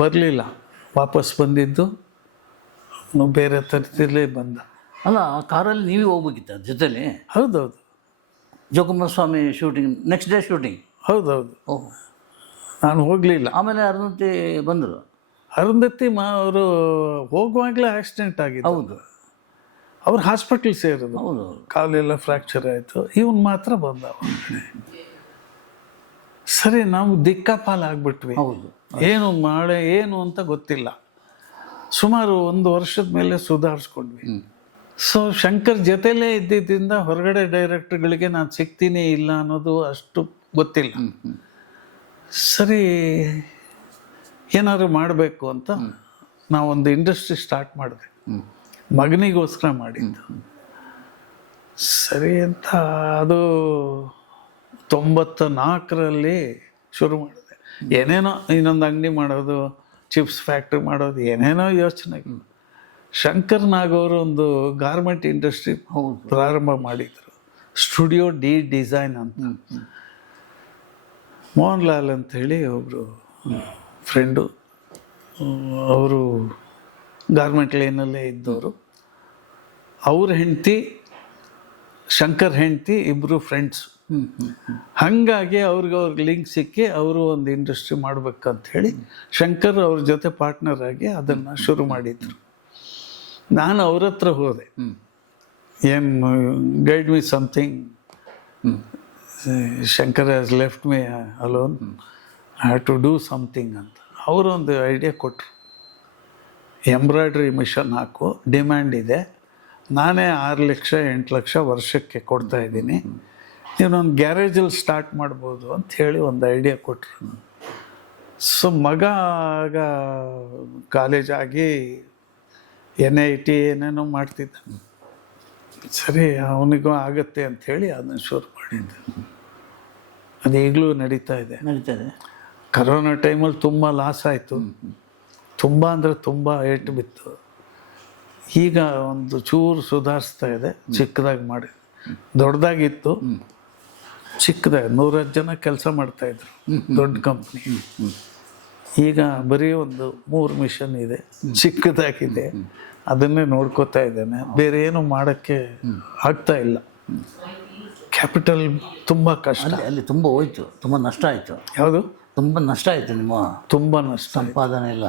ಬರಲಿಲ್ಲ, ವಾಪಸ್ ಬಂದಿದ್ದು ಬೇರೆ ತರ್ತಿರ್ಲೇ ಬಂದ. ಅಲ್ಲ, ಆ ಕಾರಲ್ಲಿ ನೀವೇ ಹೋಗ್ಬೇಕಿತ್ತ ಜೊತೆಲಿ? ಹೌದೌದು. ಜೋಕುಮಾರ್ ಸ್ವಾಮಿ ಶೂಟಿಂಗ್, ನೆಕ್ಸ್ಟ್ ಡೇ ಶೂಟಿಂಗ್? ಹೌದೌದು. ಓಹ್, ನಾನು ಹೋಗಲಿಲ್ಲ. ಆಮೇಲೆ ಅರುಂಧತಿ ಬಂದರು. ಅರುಂಧತಿ ಅವರು ಹೋಗುವಾಗಲೇ ಆಕ್ಸಿಡೆಂಟ್ ಆಗಿತ್ತು. ಹೌದು, ಅವ್ರು ಹಾಸ್ಪಿಟ್ಲ್ ಸೇರಿದ್ರು. ಹೌದು, ಕಾಲೆಲ್ಲ ಫ್ರ್ಯಾಕ್ಚರ್ ಆಯಿತು. ಇವನು ಮಾತ್ರ ಬಂದ. ಸರಿ, ನಾವು ದಿಕ್ಕಾಪಾಲಾಗ್ಬಿಟ್ವಿ. ಹೌದು. ಏನು ಅಂತ ಗೊತ್ತಿಲ್ಲ. ಸುಮಾರು 1 ವರ್ಷದ ಮೇಲೆ ಸುಧಾರಿಸ್ಕೊಂಡ್ವಿ. ಸೊ ಶಂಕರ್ ಜೊತೆಲೇ ಇದ್ದಿದ್ದರಿಂದ ಹೊರಗಡೆ ಡೈರೆಕ್ಟರ್ಗಳಿಗೆ ನಾನು ಸಿಗ್ತೀನಿ ಇಲ್ಲ ಅನ್ನೋದು ಅಷ್ಟು ಗೊತ್ತಿಲ್ಲ. ಸರಿ, ಏನಾದ್ರು ಮಾಡಬೇಕು ಅಂತ ನಾವೊಂದು ಇಂಡಸ್ಟ್ರಿ ಸ್ಟಾರ್ಟ್ ಮಾಡಿದೆ, ಮಗನಿಗೋಸ್ಕರ ಮಾಡಿದ್ದು. ಸರಿ ಅಂತ ಅದು 94ರಲ್ಲಿ ಶುರು ಮಾಡಿದೆ. ಏನೇನೋ ಇನ್ನೊಂದು ಅಂಗಡಿ ಮಾಡೋದು, ಚಿಪ್ಸ್ ಫ್ಯಾಕ್ಟ್ರಿ ಮಾಡೋದು, ಏನೇನೋ ಯೋಚನೆಗಳು. ಶಂಕರ್ ನಾಗ್ ಅವರು ಒಂದು ಗಾರ್ಮೆಂಟ್ ಇಂಡಸ್ಟ್ರಿ ಪ್ರಾರಂಭ ಮಾಡಿದರು, ಸ್ಟುಡಿಯೋ ಡಿ ಡಿಸೈನ್ ಅಂತ. ಮೋಹನ್ ಲಾಲ್ ಅಂಥೇಳಿ ಒಬ್ಬರು ಫ್ರೆಂಡು, ಅವರು ಗಾರ್ಮೆಂಟ್ ಲೈನಲ್ಲೇ ಇದ್ದವರು. ಅವ್ರ ಹೆಂಡತಿ, ಶಂಕರ್ ಹೆಂಡತಿ, ಇಬ್ಬರು ಫ್ರೆಂಡ್ಸು. ಹಾಗಾಗಿ ಅವ್ರಿಗೆ ಲಿಂಕ್ ಸಿಕ್ಕಿ ಅವರು ಒಂದು ಇಂಡಸ್ಟ್ರಿ ಮಾಡ್ಬೇಕಂತ ಹೇಳಿ ಶಂಕರ್ ಅವ್ರ ಜೊತೆ ಪಾರ್ಟ್ನರ್ ಆಗಿ ಅದನ್ನು ಶುರು ಮಾಡಿದ್ರು. ನಾನು ಅವ್ರ ಹತ್ರ ಹೋದೆ, ಏನು guide me something, Shankar has left me alone, I have to do something ಅಂತ. ಅವರೊಂದು ಐಡಿಯಾ ಕೊಟ್ಟರು, ಎಂಬ್ರಾಯ್ಡ್ರಿ ಮಿಷನ್ ಹಾಕು, ಡಿಮ್ಯಾಂಡ್ ಇದೆ, ನಾನೇ 6 ಲಕ್ಷ 8 ಲಕ್ಷ ವರ್ಷಕ್ಕೆ ಕೊಡ್ತಾ ಇದ್ದೀನಿ, ನೀನೊಂದು ಗ್ಯಾರೇಜಲ್ಲಿ ಸ್ಟಾರ್ಟ್ ಮಾಡ್ಬೋದು ಅಂತ ಹೇಳಿ ಒಂದು ಐಡಿಯಾ ಕೊಟ್ಟರು. ಸೊ ಮಗ ಆಗ ಕಾಲೇಜ್ ಆಗಿ NIT ಏನೇನೋ ಮಾಡ್ತಿದ್ದ. ಸರಿ ಅವನಿಗೂ ಆಗತ್ತೆ ಅಂಥೇಳಿ ಅದನ್ನ ಶುರು ಮಾಡಿದ್ದೆ. ಅದು ಈಗಲೂ ನಡೀತಾ ಇದೆ. ಕರೋನಾ ಟೈಮಲ್ಲಿ ತುಂಬ ಲಾಸ್ ಆಯಿತು, ತುಂಬ ಅಂದರೆ ತುಂಬ ಏಟು ಬಿತ್ತು. ಈಗ ಒಂದು ಚೂರು ಸುಧಾರಿಸ್ತಾ ಇದೆ, ಚಿಕ್ಕದಾಗಿ ಮಾಡಿ. ದೊಡ್ಡದಾಗಿತ್ತು, ಚಿಕ್ಕದಾಗಿ 100 ಜನ ಕೆಲಸ ಮಾಡ್ತಾಯಿದ್ರು, ದೊಡ್ಡ ಕಂಪ್ನಿ. ಈಗ ಬರೀ ಒಂದು 3 ಮಿಷನ್ ಇದೆ, ಚಿಕ್ಕದಾಗಿದೆ, ಅದನ್ನೇ ನೋಡ್ಕೋತಾ ಇದ್ದೇನೆ. ಬೇರೆ ಏನು ಮಾಡೋಕ್ಕೆ ಆಗ್ತಾ ಇಲ್ಲ. ಕ್ಯಾಪಿಟಲ್ ತುಂಬ ಕಷ್ಟ. ಅಲ್ಲಿ ತುಂಬ ಹೋಯ್ತು, ತುಂಬ ನಷ್ಟ ಆಯಿತು. ಯಾವುದು? ತುಂಬ ನಷ್ಟ ಆಯಿತು. ನಿಮ್ಮ ತುಂಬ ನಷ್ಟ, ಸಂಪಾದನೆ ಇಲ್ಲ,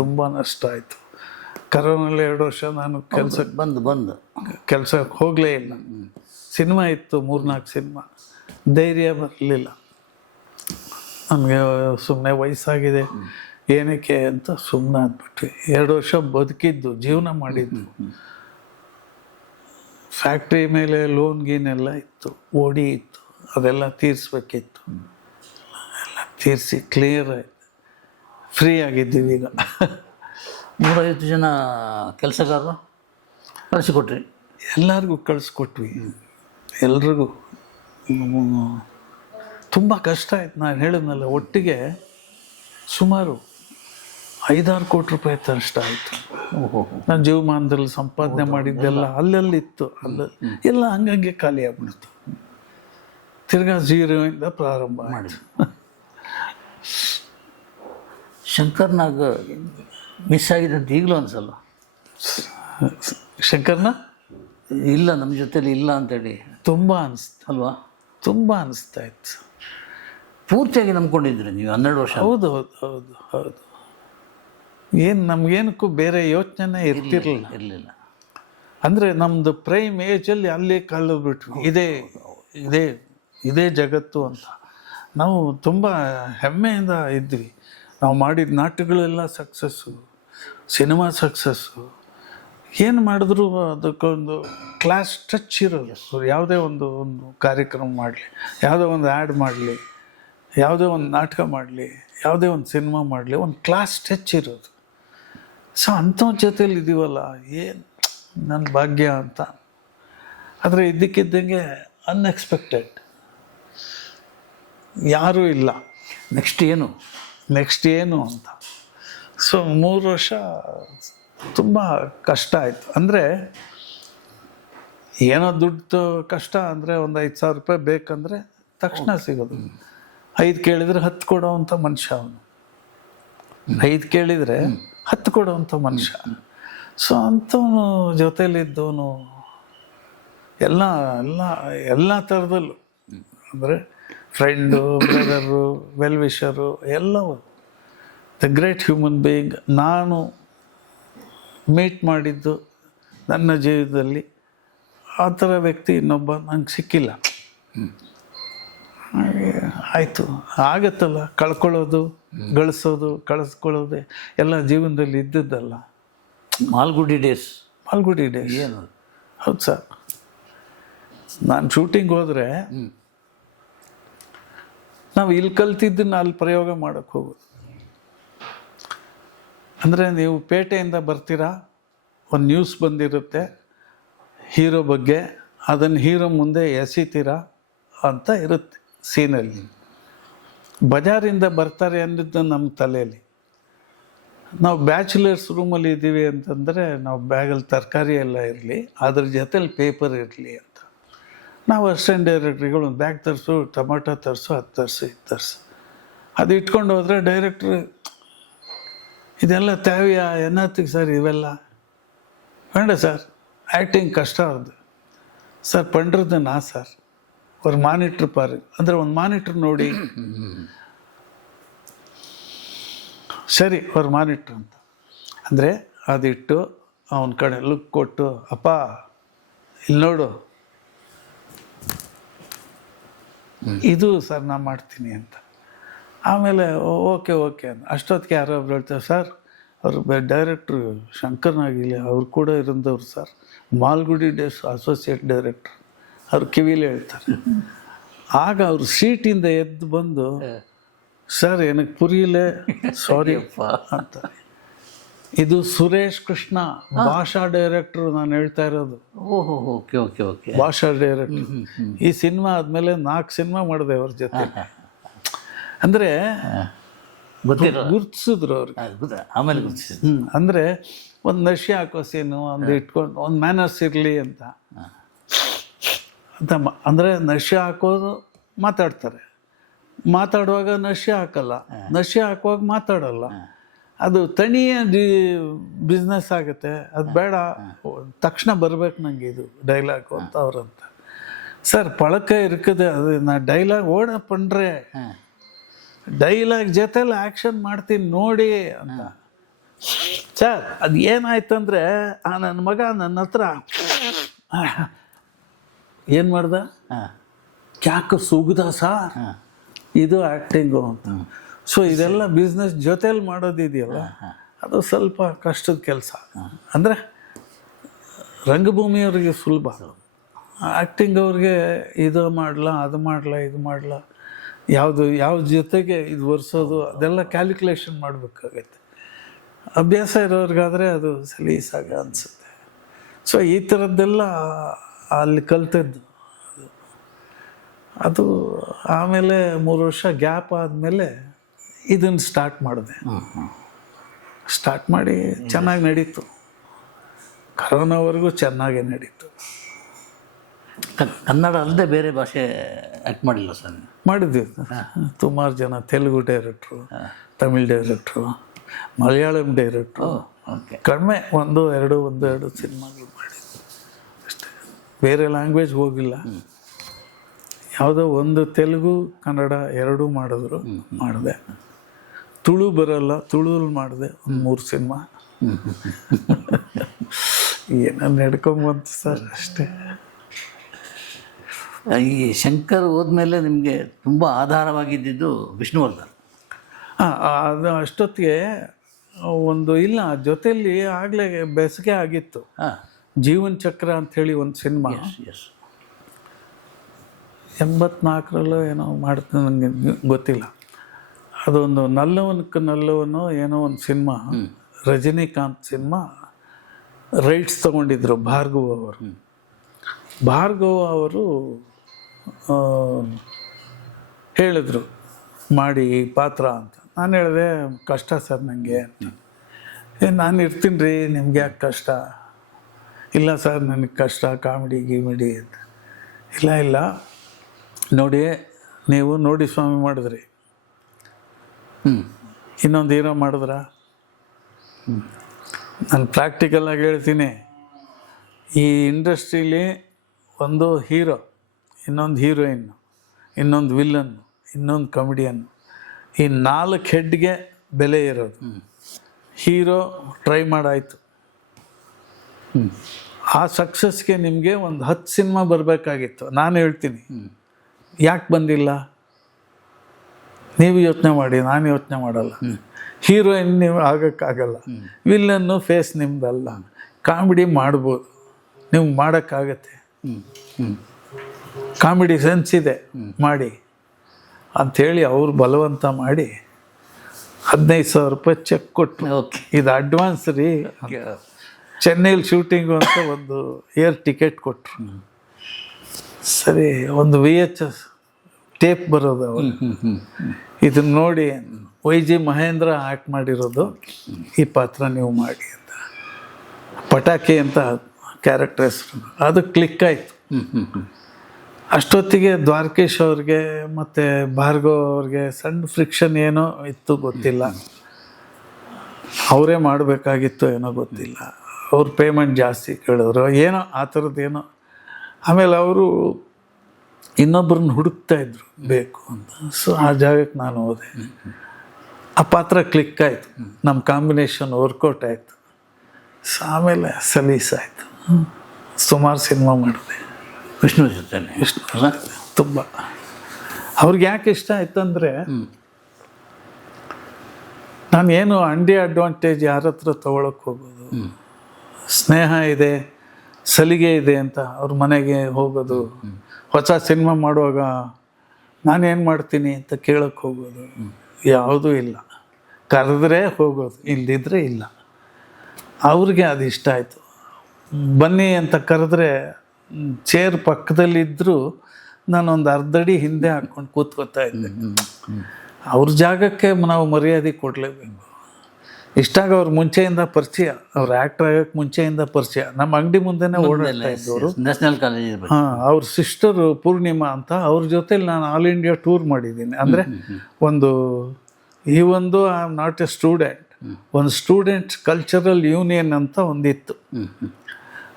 ತುಂಬ ನಷ್ಟ ಆಯಿತು. ಕರೋನಲ್ಲಿ 2 ವರ್ಷ ನಾನು ಕೆಲಸಕ್ಕೆ ಹೋಗಲೇ ಇಲ್ಲ. ಸಿನಿಮಾ ಇತ್ತು, 3-4 ಸಿನಿಮಾ, ಧೈರ್ಯ ಬರಲಿಲ್ಲ ನನಗೆ. ಸುಮ್ಮನೆ ವಯಸ್ಸಾಗಿದೆ ಏನಕ್ಕೆ ಅಂತ ಸುಮ್ಮನೆ ಅಂದ್ಬಿಟ್ವಿ. 2 ವರ್ಷ ಬದುಕಿದ್ದು, ಜೀವನ ಮಾಡಿದ್ದು. ಫ್ಯಾಕ್ಟ್ರಿ ಮೇಲೆ ಲೋನ್ ಗೀನೆಲ್ಲ ಇತ್ತು, ಓಡಿ ಇತ್ತು, ಅದೆಲ್ಲ ತೀರಿಸ್ಬೇಕಿತ್ತು. ಎಲ್ಲ ತೀರಿಸಿ ಕ್ಲಿಯರ್ ಆಯಿತು, ಫ್ರೀ ಆಗಿದ್ದೀವಿ ಈಗ. 150 ಜನ ಕೆಲಸಗಾರರು ಕಳಿಸಿಕೊಟ್ರಿ? ಎಲ್ಲರಿಗೂ ಕಳಿಸ್ಕೊಟ್ವಿ, ಎಲ್ರಿಗೂ. ತುಂಬ ಕಷ್ಟ ಆಯ್ತು. ನಾನು ಹೇಳಿದ್ನಲ್ಲ, ಒಟ್ಟಿಗೆ ಸುಮಾರು 5-6 ಕೋಟಿ ರೂಪಾಯಿ ನಷ್ಟ ಆಯಿತು. ನಾನು ಜೀವಮಾನದಲ್ಲಿ ಸಂಪಾದನೆ ಮಾಡಿದ್ದೆಲ್ಲ ಅಲ್ಲಲ್ಲಿತ್ತು, ಎಲ್ಲ ಹಂಗಂಗೆ ಖಾಲಿ ಆಗ್ಬಿಡ್ತು. ತಿರ್ಗಾ 0ಇಂದ ಪ್ರಾರಂಭ ಮಾಡಿದ್ರು. ಶಂಕರ್ನಾಗ ಮಿಸ್ ಆಗಿದೆ ಅಂತ ಈಗಲೂ ಅನ್ಸಲ್ಲ? ಶಂಕರ್ನ ಇಲ್ಲ, ನಮ್ಮ ಜೊತೆಲಿ ಇಲ್ಲ ಅಂತೇಳಿ ತುಂಬ ಅನಿಸ್ತು ಅಲ್ವಾ? ತುಂಬ ಅನಿಸ್ತಾ ಇತ್ತು. ಪೂರ್ತಿಯಾಗಿ ನಂಬ್ಕೊಂಡಿದ್ರಿ ನೀವು 12 ವರ್ಷ? ಹೌದು ಹೌದು ಹೌದು ಹೌದು. ಏನು ನಮಗೇನಕ್ಕೂ ಬೇರೆ ಯೋಚನೆ ಇರಲಿಲ್ಲ. ಅಂದರೆ ನಮ್ಮದು ಪ್ರೈಮ್ ಏಜಲ್ಲಿ ಅಲ್ಲೇ ಕಳೆದ್ಬಿಟ್ವಿ. ಇದೇ ಜಗತ್ತು ಅಂತ ನಾವು ತುಂಬ ಹೆಮ್ಮೆಯಿಂದ ಇದ್ವಿ. ನಾವು ಮಾಡಿದ ನಾಟಕಗಳೆಲ್ಲ ಸಕ್ಸಸ್ಸು, ಸಿನಿಮಾ ಸಕ್ಸಸ್ಸು. ಏನು ಮಾಡಿದ್ರು ಅದಕ್ಕೊಂದು ಕ್ಲಾಸ್ ಟಚ್ ಇರೋದು. ಯಾವುದೇ ಒಂದು ಕಾರ್ಯಕ್ರಮ ಮಾಡಲಿ, ಯಾವುದೋ ಒಂದು ಆ್ಯಡ್ ಮಾಡಲಿ, ಯಾವುದೇ ಒಂದು ನಾಟಕ ಮಾಡಲಿ, ಯಾವುದೇ ಒಂದು ಸಿನಿಮಾ ಮಾಡಲಿ, ಒಂದು ಕ್ಲಾಸ್ ಟಚ್ ಇರೋದು. ಸೊ ಅಂಥವ್ರ ಜೊತೇಲಿ ಇದ್ದೀವಲ್ಲ, ಏನು ನನ್ನ ಭಾಗ್ಯ ಅಂತ. ಆದರೆ ಇದ್ದಕ್ಕಿದ್ದಂಗೆ ಅನ್ಎಕ್ಸ್ಪೆಕ್ಟೆಡ್, ಯಾರೂ ಇಲ್ಲ. ನೆಕ್ಸ್ಟ್ ಏನು ಅಂತ. ಸೊ 3 ವರ್ಷ ತುಂಬ ಕಷ್ಟ ಆಯಿತು. ಅಂದರೆ ಏನೋ ದುಡ್ಡು ಕಷ್ಟ ಅಂದರೆ ಒಂದು 5,000 ರೂಪಾಯಿ ಬೇಕಂದರೆ ತಕ್ಷಣ ಸಿಗೋದು. 5 ಕೇಳಿದರೆ 10 ಕೊಡೋವಂಥ ಮನುಷ್ಯ ಅವನು. 5 ಕೇಳಿದರೆ 10 ಕೊಡೋವಂಥ ಮನುಷ್ಯ. ಸೊ ಅಂಥವನು ಜೊತೆಲಿದ್ದವನು ಎಲ್ಲ ಥರದಲ್ಲೂ, ಅಂದರೆ ಫ್ರೆಂಡು, ಬ್ರದರು, ವೆಲ್ ವಿಷರು, ಎಲ್ಲವೂ. The great human being. ನಾನು ಮೀಟ್ ಮಾಡಿದ್ದು ನನ್ನ ಜೀವಿತದಲ್ಲಿ ಆ ಥರ ವ್ಯಕ್ತಿ ಇನ್ನೊಬ್ಬ ನಂಗೆ ಸಿಕ್ಕಿಲ್ಲ. ಆಯಿತು, ಆಗತ್ತಲ್ಲ, ಕಳ್ಕೊಳ್ಳೋದು, ಗಳಿಸೋದು, ಕಳಿಸ್ಕೊಳ್ಳೋದು ಎಲ್ಲ ಜೀವನದಲ್ಲಿ ಇದ್ದದ್ದಲ್ಲ. ಮಾಲ್ಗುಡಿ ಡೇಸ್ ಏನು? ಹೌದು ಸರ್. ನಾನು ಶೂಟಿಂಗ್ ಹೋದರೆ ನಾವು ಇಲ್ಲಿ ಕಲ್ತಿದ್ದನ್ನ ಅಲ್ಲಿ ಪ್ರಯೋಗ ಮಾಡೋಕ್ಕೆ ಹೋಗೋದು. ಅಂದರೆ ನೀವು ಪೇಟೆಯಿಂದ ಬರ್ತೀರಾ, ಒಂದು ನ್ಯೂಸ್ ಬಂದಿರುತ್ತೆ ಹೀರೋ ಬಗ್ಗೆ, ಅದನ್ನು ಹೀರೋ ಮುಂದೆ ಎಸಿತೀರಾ ಅಂತ ಇರುತ್ತೆ ಸೀನಲ್ಲಿ. ಬಜಾರಿಂದ ಬರ್ತಾರೆ ಅಂದಿದ್ದು ನಮ್ಮ ತಲೆಯಲ್ಲಿ. ನಾವು ಬ್ಯಾಚುಲರ್ಸ್ ರೂಮಲ್ಲಿ ಇದ್ದೀವಿ ಅಂತಂದರೆ ನಾವು ಬ್ಯಾಗಲ್ಲಿ ತರಕಾರಿ ಎಲ್ಲ ಇರಲಿ, ಅದ್ರ ಜೊತೆಲಿ ಪೇಪರ್ ಇರಲಿ ಅಂತ. ನಾವು ಅಸಿಸ್ಟೆಂಟ್ ಡೈರೆಕ್ಟ್ರಿಗಳು ಒಂದು ಬ್ಯಾಗ್ ತರಿಸು, ಟೊಮೆಟೊ ತರಿಸು, ಅದು ತರಿಸು, ಇದು ತರಿಸು, ಅದು ಇಟ್ಕೊಂಡು ಹೋದರೆ ಡೈರೆಕ್ಟ್ರು ಇದೆಲ್ಲ ತ್ಯಾವ್ಯ ಏನತ್ತಿಗೆ ಸರ್ ಇವೆಲ್ಲ ಬೇಡ ಸರ್, ಆ್ಯಕ್ಟಿಂಗ್ ಕಷ್ಟ ಅದು ಸರ್, ಪಂಡ್ರದ್ದು ನಾ ಸರ್, ಅವ್ರು ಮಾನಿಟ್ರ್ ಪಾರು ಅಂದರೆ ಒಂದು ಮಾನಿಟ್ರ್ ನೋಡಿ, ಸರಿ ಅವ್ರು ಮಾನಿಟ್ರ್ ಅಂತ ಅಂದರೆ ಅದಿಟ್ಟು ಅವನ ಕಡೆ ಲುಕ್ ಕೊಟ್ಟು, ಅಪ್ಪ ಇಲ್ಲಿ ನೋಡು ಇದು ಸರ್ ನಾ ಮಾಡ್ತೀನಿ ಅಂತ. ಆಮೇಲೆ ಓಕೆ ಅಂತ. ಅಷ್ಟೊತ್ತಿಗೆ ಯಾರೋ ಒಬ್ರು ಹೇಳ್ತಾರೆ, ಸರ್ ಅವ್ರ ಡೈರೆಕ್ಟ್ರು ಶಂಕರ್ ನಾಗಿಲಿ ಅವ್ರು ಕೂಡ ಇರೋದವ್ರು sir. Malgudi days associate director. ಅವ್ರು ಕಿವಿಲಿ ಹೇಳ್ತಾರೆ. ಆಗ ಅವ್ರು ಸೀಟಿಂದ ಎದ್ದು ಬಂದು, ಸರ್ ಏನಕ್ಕೆ ಪುರಿಯಲೇ, ಸಾರಿ ಅಂತ. ಇದು ಸುರೇಶ್ ಕೃಷ್ಣ, ಭಾಷಾ ಡೈರೆಕ್ಟ್ರು ನಾನು ಹೇಳ್ತಾ ಇರೋದು. ಓಹೋ, ಓಕೆ ಓಕೆ ಓಕೆ. ಭಾಷಾ ಡೈರೆಕ್ಟ್ರು. ಈ ಸಿನಿಮಾ ಆದಮೇಲೆ 4 ಸಿನಿಮಾ ಮಾಡಿದೆ ಅವ್ರ ಜೊತೆ. ಅಂದರೆ ಗೊತ್ತಿರೋ ಗುರ್ತಿಸಿದ್ರು ಅವ್ರಿಗೆ. ಆಮೇಲೆ ಗುರುತಿಸಿದ್ರು. ಅಂದರೆ ಒಂದು ನಶೆ ಹಾಕೋ ಸೀನು ಒಂದು ಇಟ್ಕೊಂಡು ಒಂದು ಮ್ಯಾನರ್ಸ್ ಇರಲಿ ಅಂತ ಅಂದರೆ ನಶೆ ಹಾಕೋದು ಮಾತಾಡ್ತಾರೆ, ಮಾತಾಡುವಾಗ ನಶೆ ಹಾಕಲ್ಲ, ನಶೆ ಹಾಕುವಾಗ ಮಾತಾಡಲ್ಲ. ಅದು ತಣಿಯ ಬಿಸ್ನೆಸ್ ಆಗುತ್ತೆ. ಅದು ಬೇಡ, ತಕ್ಷಣ ಬರ್ಬೇಕು ನನಗೆ ಇದು ಡೈಲಾಗು ಅಂತ ಅವ್ರಂತ. ಸರ್ ಪಳಕ ಇರುತ್ತದೆ ಅದು. ನಾ ಡೈಲಾಗ್ ಓಡ ಪಂಡ್ರೆ ಡೈಲಾಗ್ ಜೊತೆಲಿ ಆ್ಯಕ್ಷನ್ ಮಾಡ್ತೀನಿ ನೋಡಿ ಅಂತ. ಸರ್ ಅದು ಏನಾಯ್ತಂದರೆ ನನ್ನ ಮಗ ನನ್ನ ಹತ್ರ ಏನು ಮಾಡ್ದ, ಕ್ಯಾಕ ಸುಗ್ದ ಸಾರ್, ಇದು ಆ್ಯಕ್ಟಿಂಗು ಅಂತ. ಸೊ ಇದೆಲ್ಲ ಬಿಸ್ನೆಸ್ ಜೊತೆಲಿ ಮಾಡೋದಿದೆಯಲ್ಲ, ಅದು ಸ್ವಲ್ಪ ಕಷ್ಟದ ಕೆಲಸ. ಅಂದರೆ ರಂಗಭೂಮಿಯವ್ರಿಗೆ ಸುಲಭ, ಆ್ಯಕ್ಟಿಂಗ್ ಅವ್ರಿಗೆ ಇದು ಮಾಡಲ, ಅದು ಮಾಡಲ, ಇದು ಮಾಡಲ, ಯಾವ ಜೊತೆಗೆ ಇದು ಒರೆಸೋದು ಅದೆಲ್ಲ ಕ್ಯಾಲ್ಕುಲೇಷನ್ ಮಾಡಬೇಕಾಗತ್ತೆ. ಅಭ್ಯಾಸ ಇರೋರಿಗಾದರೆ ಅದು ಸಲೀಸಾಗ ಅನಿಸುತ್ತೆ. ಸೊ ಈ ಥರದ್ದೆಲ್ಲ ಅಲ್ಲಿ ಕಲ್ತದ್ದು ಅದು. ಆಮೇಲೆ 3 ವರ್ಷ ಗ್ಯಾಪ್ ಆದಮೇಲೆ ಇದನ್ನು ಸ್ಟಾರ್ಟ್ ಮಾಡಿದೆ. ಸ್ಟಾರ್ಟ್ ಮಾಡಿ ಚೆನ್ನಾಗಿ ನಡೀತು. ಕರೋನಾವರೆಗೂ ಚೆನ್ನಾಗೇ ನಡೀತು. ಕನ್ನಡ ಅಲ್ಲದೆ ಬೇರೆ ಭಾಷೆ ಆ್ಯಕ್ಟ್ ಮಾಡಿಲ್ಲ ಸರ್? ಮಾಡಿದ್ವಿ. ಸುಮಾರು ಜನ ತೆಲುಗು ಡೈರೆಕ್ಟ್ರು, ತಮಿಳ್ ಡೈರೆಕ್ಟ್ರು, ಮಲಯಾಳಂ ಡೈರೆಕ್ಟ್ರು. ಓಕೆ. ಕಡಿಮೆ ಒಂದು ಎರಡು ಸಿನಿಮಾಗಳು ಮಾಡಿದ್ವಿ ಅಷ್ಟೇ. ಬೇರೆ ಲ್ಯಾಂಗ್ವೇಜ್ ಹೋಗಿಲ್ಲ. ಯಾವುದೋ ಒಂದು ತೆಲುಗು ಕನ್ನಡ 2 ಮಾಡಿದ್ರು, ಮಾಡಿದೆ. ತುಳು ಬರಲ್ಲ, ತುಳುಲ್ಲಿ ಮಾಡಿದೆ ಒಂದು 3 ಸಿನಿಮಾ. ಏನೋ ನಡ್ಕೊಂಬಂತು ಸರ್ ಅಷ್ಟೇ. ಈ ಶಂಕರ್ ಹೋದ್ಮೇಲೆ ನಿಮಗೆ ತುಂಬ ಆಧಾರವಾಗಿದ್ದಿದ್ದು ವಿಷ್ಣುವರ್ಧನ್. ಅದು ಅಷ್ಟೊತ್ತಿಗೆ ಒಂದು ಇಲ್ಲ ಜೊತೆಯಲ್ಲಿ ಆಗಲೇ ಬೇಸಿಗೆ ಆಗಿತ್ತು. ಜೀವನ್ ಚಕ್ರ ಅಂಥೇಳಿ ಒಂದು ಸಿನಿಮಾ 84ರಲ್ಲೋ ಏನೋ ಮಾಡ್ತೀನಿ, ನನಗೆ ಗೊತ್ತಿಲ್ಲ. ಅದೊಂದು ನಲ್ಲವನು ಏನೋ ಒಂದು ಸಿನಿಮಾ, ರಜನಿಕಾಂತ್ ಸಿನಿಮಾ ರೈಟ್ಸ್ ತೊಗೊಂಡಿದ್ರು ಭಾರ್ಗವ ಅವರು. ಭಾರ್ಗವ ಅವರು ಹೇಳಿದ್ರು ಮಾಡಿ ಈ ಪಾತ್ರ ಅಂತ. ನಾನು ಹೇಳಿದೆ ಕಷ್ಟ ಸರ್ ನನಗೆ ಅಂತ. ನಾನು ಇರ್ತೀನಿ ರೀ, ನಿಮ್ಗೆ ಯಾಕೆ ಕಷ್ಟ? ಇಲ್ಲ ಸರ್ ನನಗೆ ಕಷ್ಟ, ಕಾಮಿಡಿ ಗೀಮಿಡಿ ಅಂತ. ಇಲ್ಲ ನೋಡಿ, ನೀವು ನೋಡಿ ಸ್ವಾಮಿ ಮಾಡಿದ್ರಿ, ಇನ್ನೊಂದು ಹೀರೋ ಮಾಡಿದ್ರ? ನಾನು ಪ್ರಾಕ್ಟಿಕಲಾಗಿ ಹೇಳ್ತೀನಿ, ಈ ಇಂಡಸ್ಟ್ರೀಲಿ ಒಂದು ಹೀರೋ, ಇನ್ನೊಂದು ಹೀರೋಯಿನ್ನು, ಇನ್ನೊಂದು ವಿಲ್ಲನ್ನು, ಇನ್ನೊಂದು ಕಾಮಿಡಿಯನ್ನು, ಈ 4 ಹೆಡ್ಗೆ ಬೆಲೆ ಇರೋದು. ಹೀರೋ ಟ್ರೈ ಮಾಡಾಯಿತು, ಆ ಸಕ್ಸಸ್ಗೆ ನಿಮಗೆ ಒಂದು 10 ಸಿನಿಮಾ ಬರಬೇಕಾಗಿತ್ತು. ನಾನು ಹೇಳ್ತೀನಿ ಯಾಕೆ ಬಂದಿಲ್ಲ? ನೀವು ಯೋಚನೆ ಮಾಡಿ, ನಾನು ಯೋಚನೆ ಮಾಡಲ್ಲ. ಹೀರೋಯಿನ್ ನೀವು ಆಗೋಕ್ಕಾಗಲ್ಲ, ವಿಲ್ಲನ್ನು ಫೇಸ್ ನಿಮ್ದಲ್ಲ. ಕಾಮಿಡಿ ಮಾಡ್ಬೋದು, ನೀವು ಮಾಡೋಕ್ಕಾಗತ್ತೆ, ಕಾಮಿಡಿ ಸೆನ್ಸ್ ಇದೆ ಮಾಡಿ ಅಂಥೇಳಿ ಅವ್ರು ಬಲವಂತ ಮಾಡಿ 15,000 ರೂಪಾಯಿ ಚೆಕ್ ಕೊಟ್ಟು, ಇದು ಅಡ್ವಾನ್ಸ್ ರೀ, ಚೆನ್ನೈಲಿ ಶೂಟಿಂಗು ಅಂತ ಒಂದು ಏರ್ ಟಿಕೆಟ್ ಕೊಟ್ಟರು. ಸರಿ, ಒಂದು VHS ಟೇಪ್ ಬರೋದು ಅವರು, ಇದನ್ನ ನೋಡಿ YG ಮಹೇಂದ್ರ ಆ್ಯಕ್ಟ್ ಮಾಡಿರೋದು, ಈ ಪಾತ್ರ ನೀವು ಮಾಡಿ ಅಂತ. ಪಟಾಕಿ ಅಂತ ಕ್ಯಾರೆಕ್ಟರ್ ಹೆಸರು. ಅದು ಕ್ಲಿಕ್ ಆಯಿತು. ಅಷ್ಟೊತ್ತಿಗೆ ದ್ವಾರಕೀಶ್ ಅವ್ರಿಗೆ ಮತ್ತು ಭಾರ್ಗವ್ ಅವ್ರಿಗೆ ಸಣ್ಣ ಫ್ರಿಕ್ಷನ್ ಏನೋ ಇತ್ತು, ಗೊತ್ತಿಲ್ಲ. ಅವರೇ ಮಾಡಬೇಕಾಗಿತ್ತು ಏನೋ ಗೊತ್ತಿಲ್ಲ. ಅವ್ರು ಪೇಮೆಂಟ್ ಜಾಸ್ತಿ ಕೇಳಿದ್ರು, ಏನೋ ಆ ಥರದ್ದೇನೋ. ಆಮೇಲೆ ಅವರು ಇನ್ನೊಬ್ಬರನ್ನ ಹುಡುಕ್ತಾಯಿದ್ರು ಬೇಕು ಅಂತ. ಸೊ ಆ ಜಾಗಕ್ಕೆ ನಾನು ಹೋದೆ. ಆ ಪಾತ್ರ ಕ್ಲಿಕ್ ಆಯಿತು, ನಮ್ಮ ಕಾಂಬಿನೇಷನ್ ವರ್ಕೌಟ್ ಆಯಿತು. ಸೊ ಆಮೇಲೆ ಸಲೀಸಾಯಿತು. ಸುಮಾರು ಸಿನಿಮಾ ಮಾಡಿದೆ ವಿಷ್ಣು ಜೊತೆ. ತುಂಬ ಅವ್ರಿಗೆ ಯಾಕೆ ಇಷ್ಟ ಆಯ್ತು ಅಂದರೆ, ನಾನೇನು ಅಂಡಿ ಅಡ್ವಾಂಟೇಜ್ ಯಾರ ಹತ್ರ ತೊಗೊಳಕ್ಕೆ ಹೋಗೋದು, ಸ್ನೇಹ ಇದೆ, ಸಲಿಗೆ ಇದೆ ಅಂತ ಅವ್ರ ಮನೆಗೆ ಹೋಗೋದು, ಹೊಸ ಸಿನಿಮಾ ಮಾಡುವಾಗ ನಾನೇನು ಮಾಡ್ತೀನಿ ಅಂತ ಕೇಳಕ್ಕೆ ಹೋಗೋದು ಯಾವುದೂ ಇಲ್ಲ. ಕರೆದ್ರೆ ಹೋಗೋದು, ಇಲ್ಲದಿದ್ದರೆ ಇಲ್ಲ. ಅವ್ರಿಗೆ ಅದು ಇಷ್ಟ ಆಯಿತು. ಬನ್ನಿ ಅಂತ ಕರೆದ್ರೆ ಚೇರ್ ಪಕ್ಕದಲ್ಲಿದ್ದರೂ ನಾನೊಂದು ಅರ್ಧಡಿ ಹಿಂದೆ ಹಾಕ್ಕೊಂಡು ಕೂತ್ಕೋತಾ ಇದ್ದೆ. ಅವ್ರ ಜಾಗಕ್ಕೆ ನಾವು ಮರ್ಯಾದೆ ಕೊಡಲೇಬೇಕು. ಇಷ್ಟಾಗ ಅವ್ರ ಮುಂಚೆಯಿಂದ ಪರಿಚಯ, ಅವ್ರು ಆ್ಯಕ್ಟ್ರ್ ಆಗೋಕ್ಕೆ ಮುಂಚೆಯಿಂದ ಪರಿಚಯ. ನಮ್ಮ ಅಂಗಡಿ ಮುಂದೆನೇ ಓಡಾಡ್ತಾ ಇದ್ದವರು. National college. ಹಾಂ, ಅವ್ರ ಸಿಸ್ಟರು ಪೂರ್ಣಿಮಾ ಅಂತ, ಅವ್ರ ಜೊತೆಲಿ ನಾನು ಆಲ್ ಇಂಡಿಯಾ ಟೂರ್ ಮಾಡಿದ್ದೀನಿ. ಅಂದರೆ ಒಂದು I am not A student, ಒಂದು ಸ್ಟೂಡೆಂಟ್ಸ್ ಕಲ್ಚರಲ್ ಯೂನಿಯನ್ ಅಂತ ಒಂದಿತ್ತು.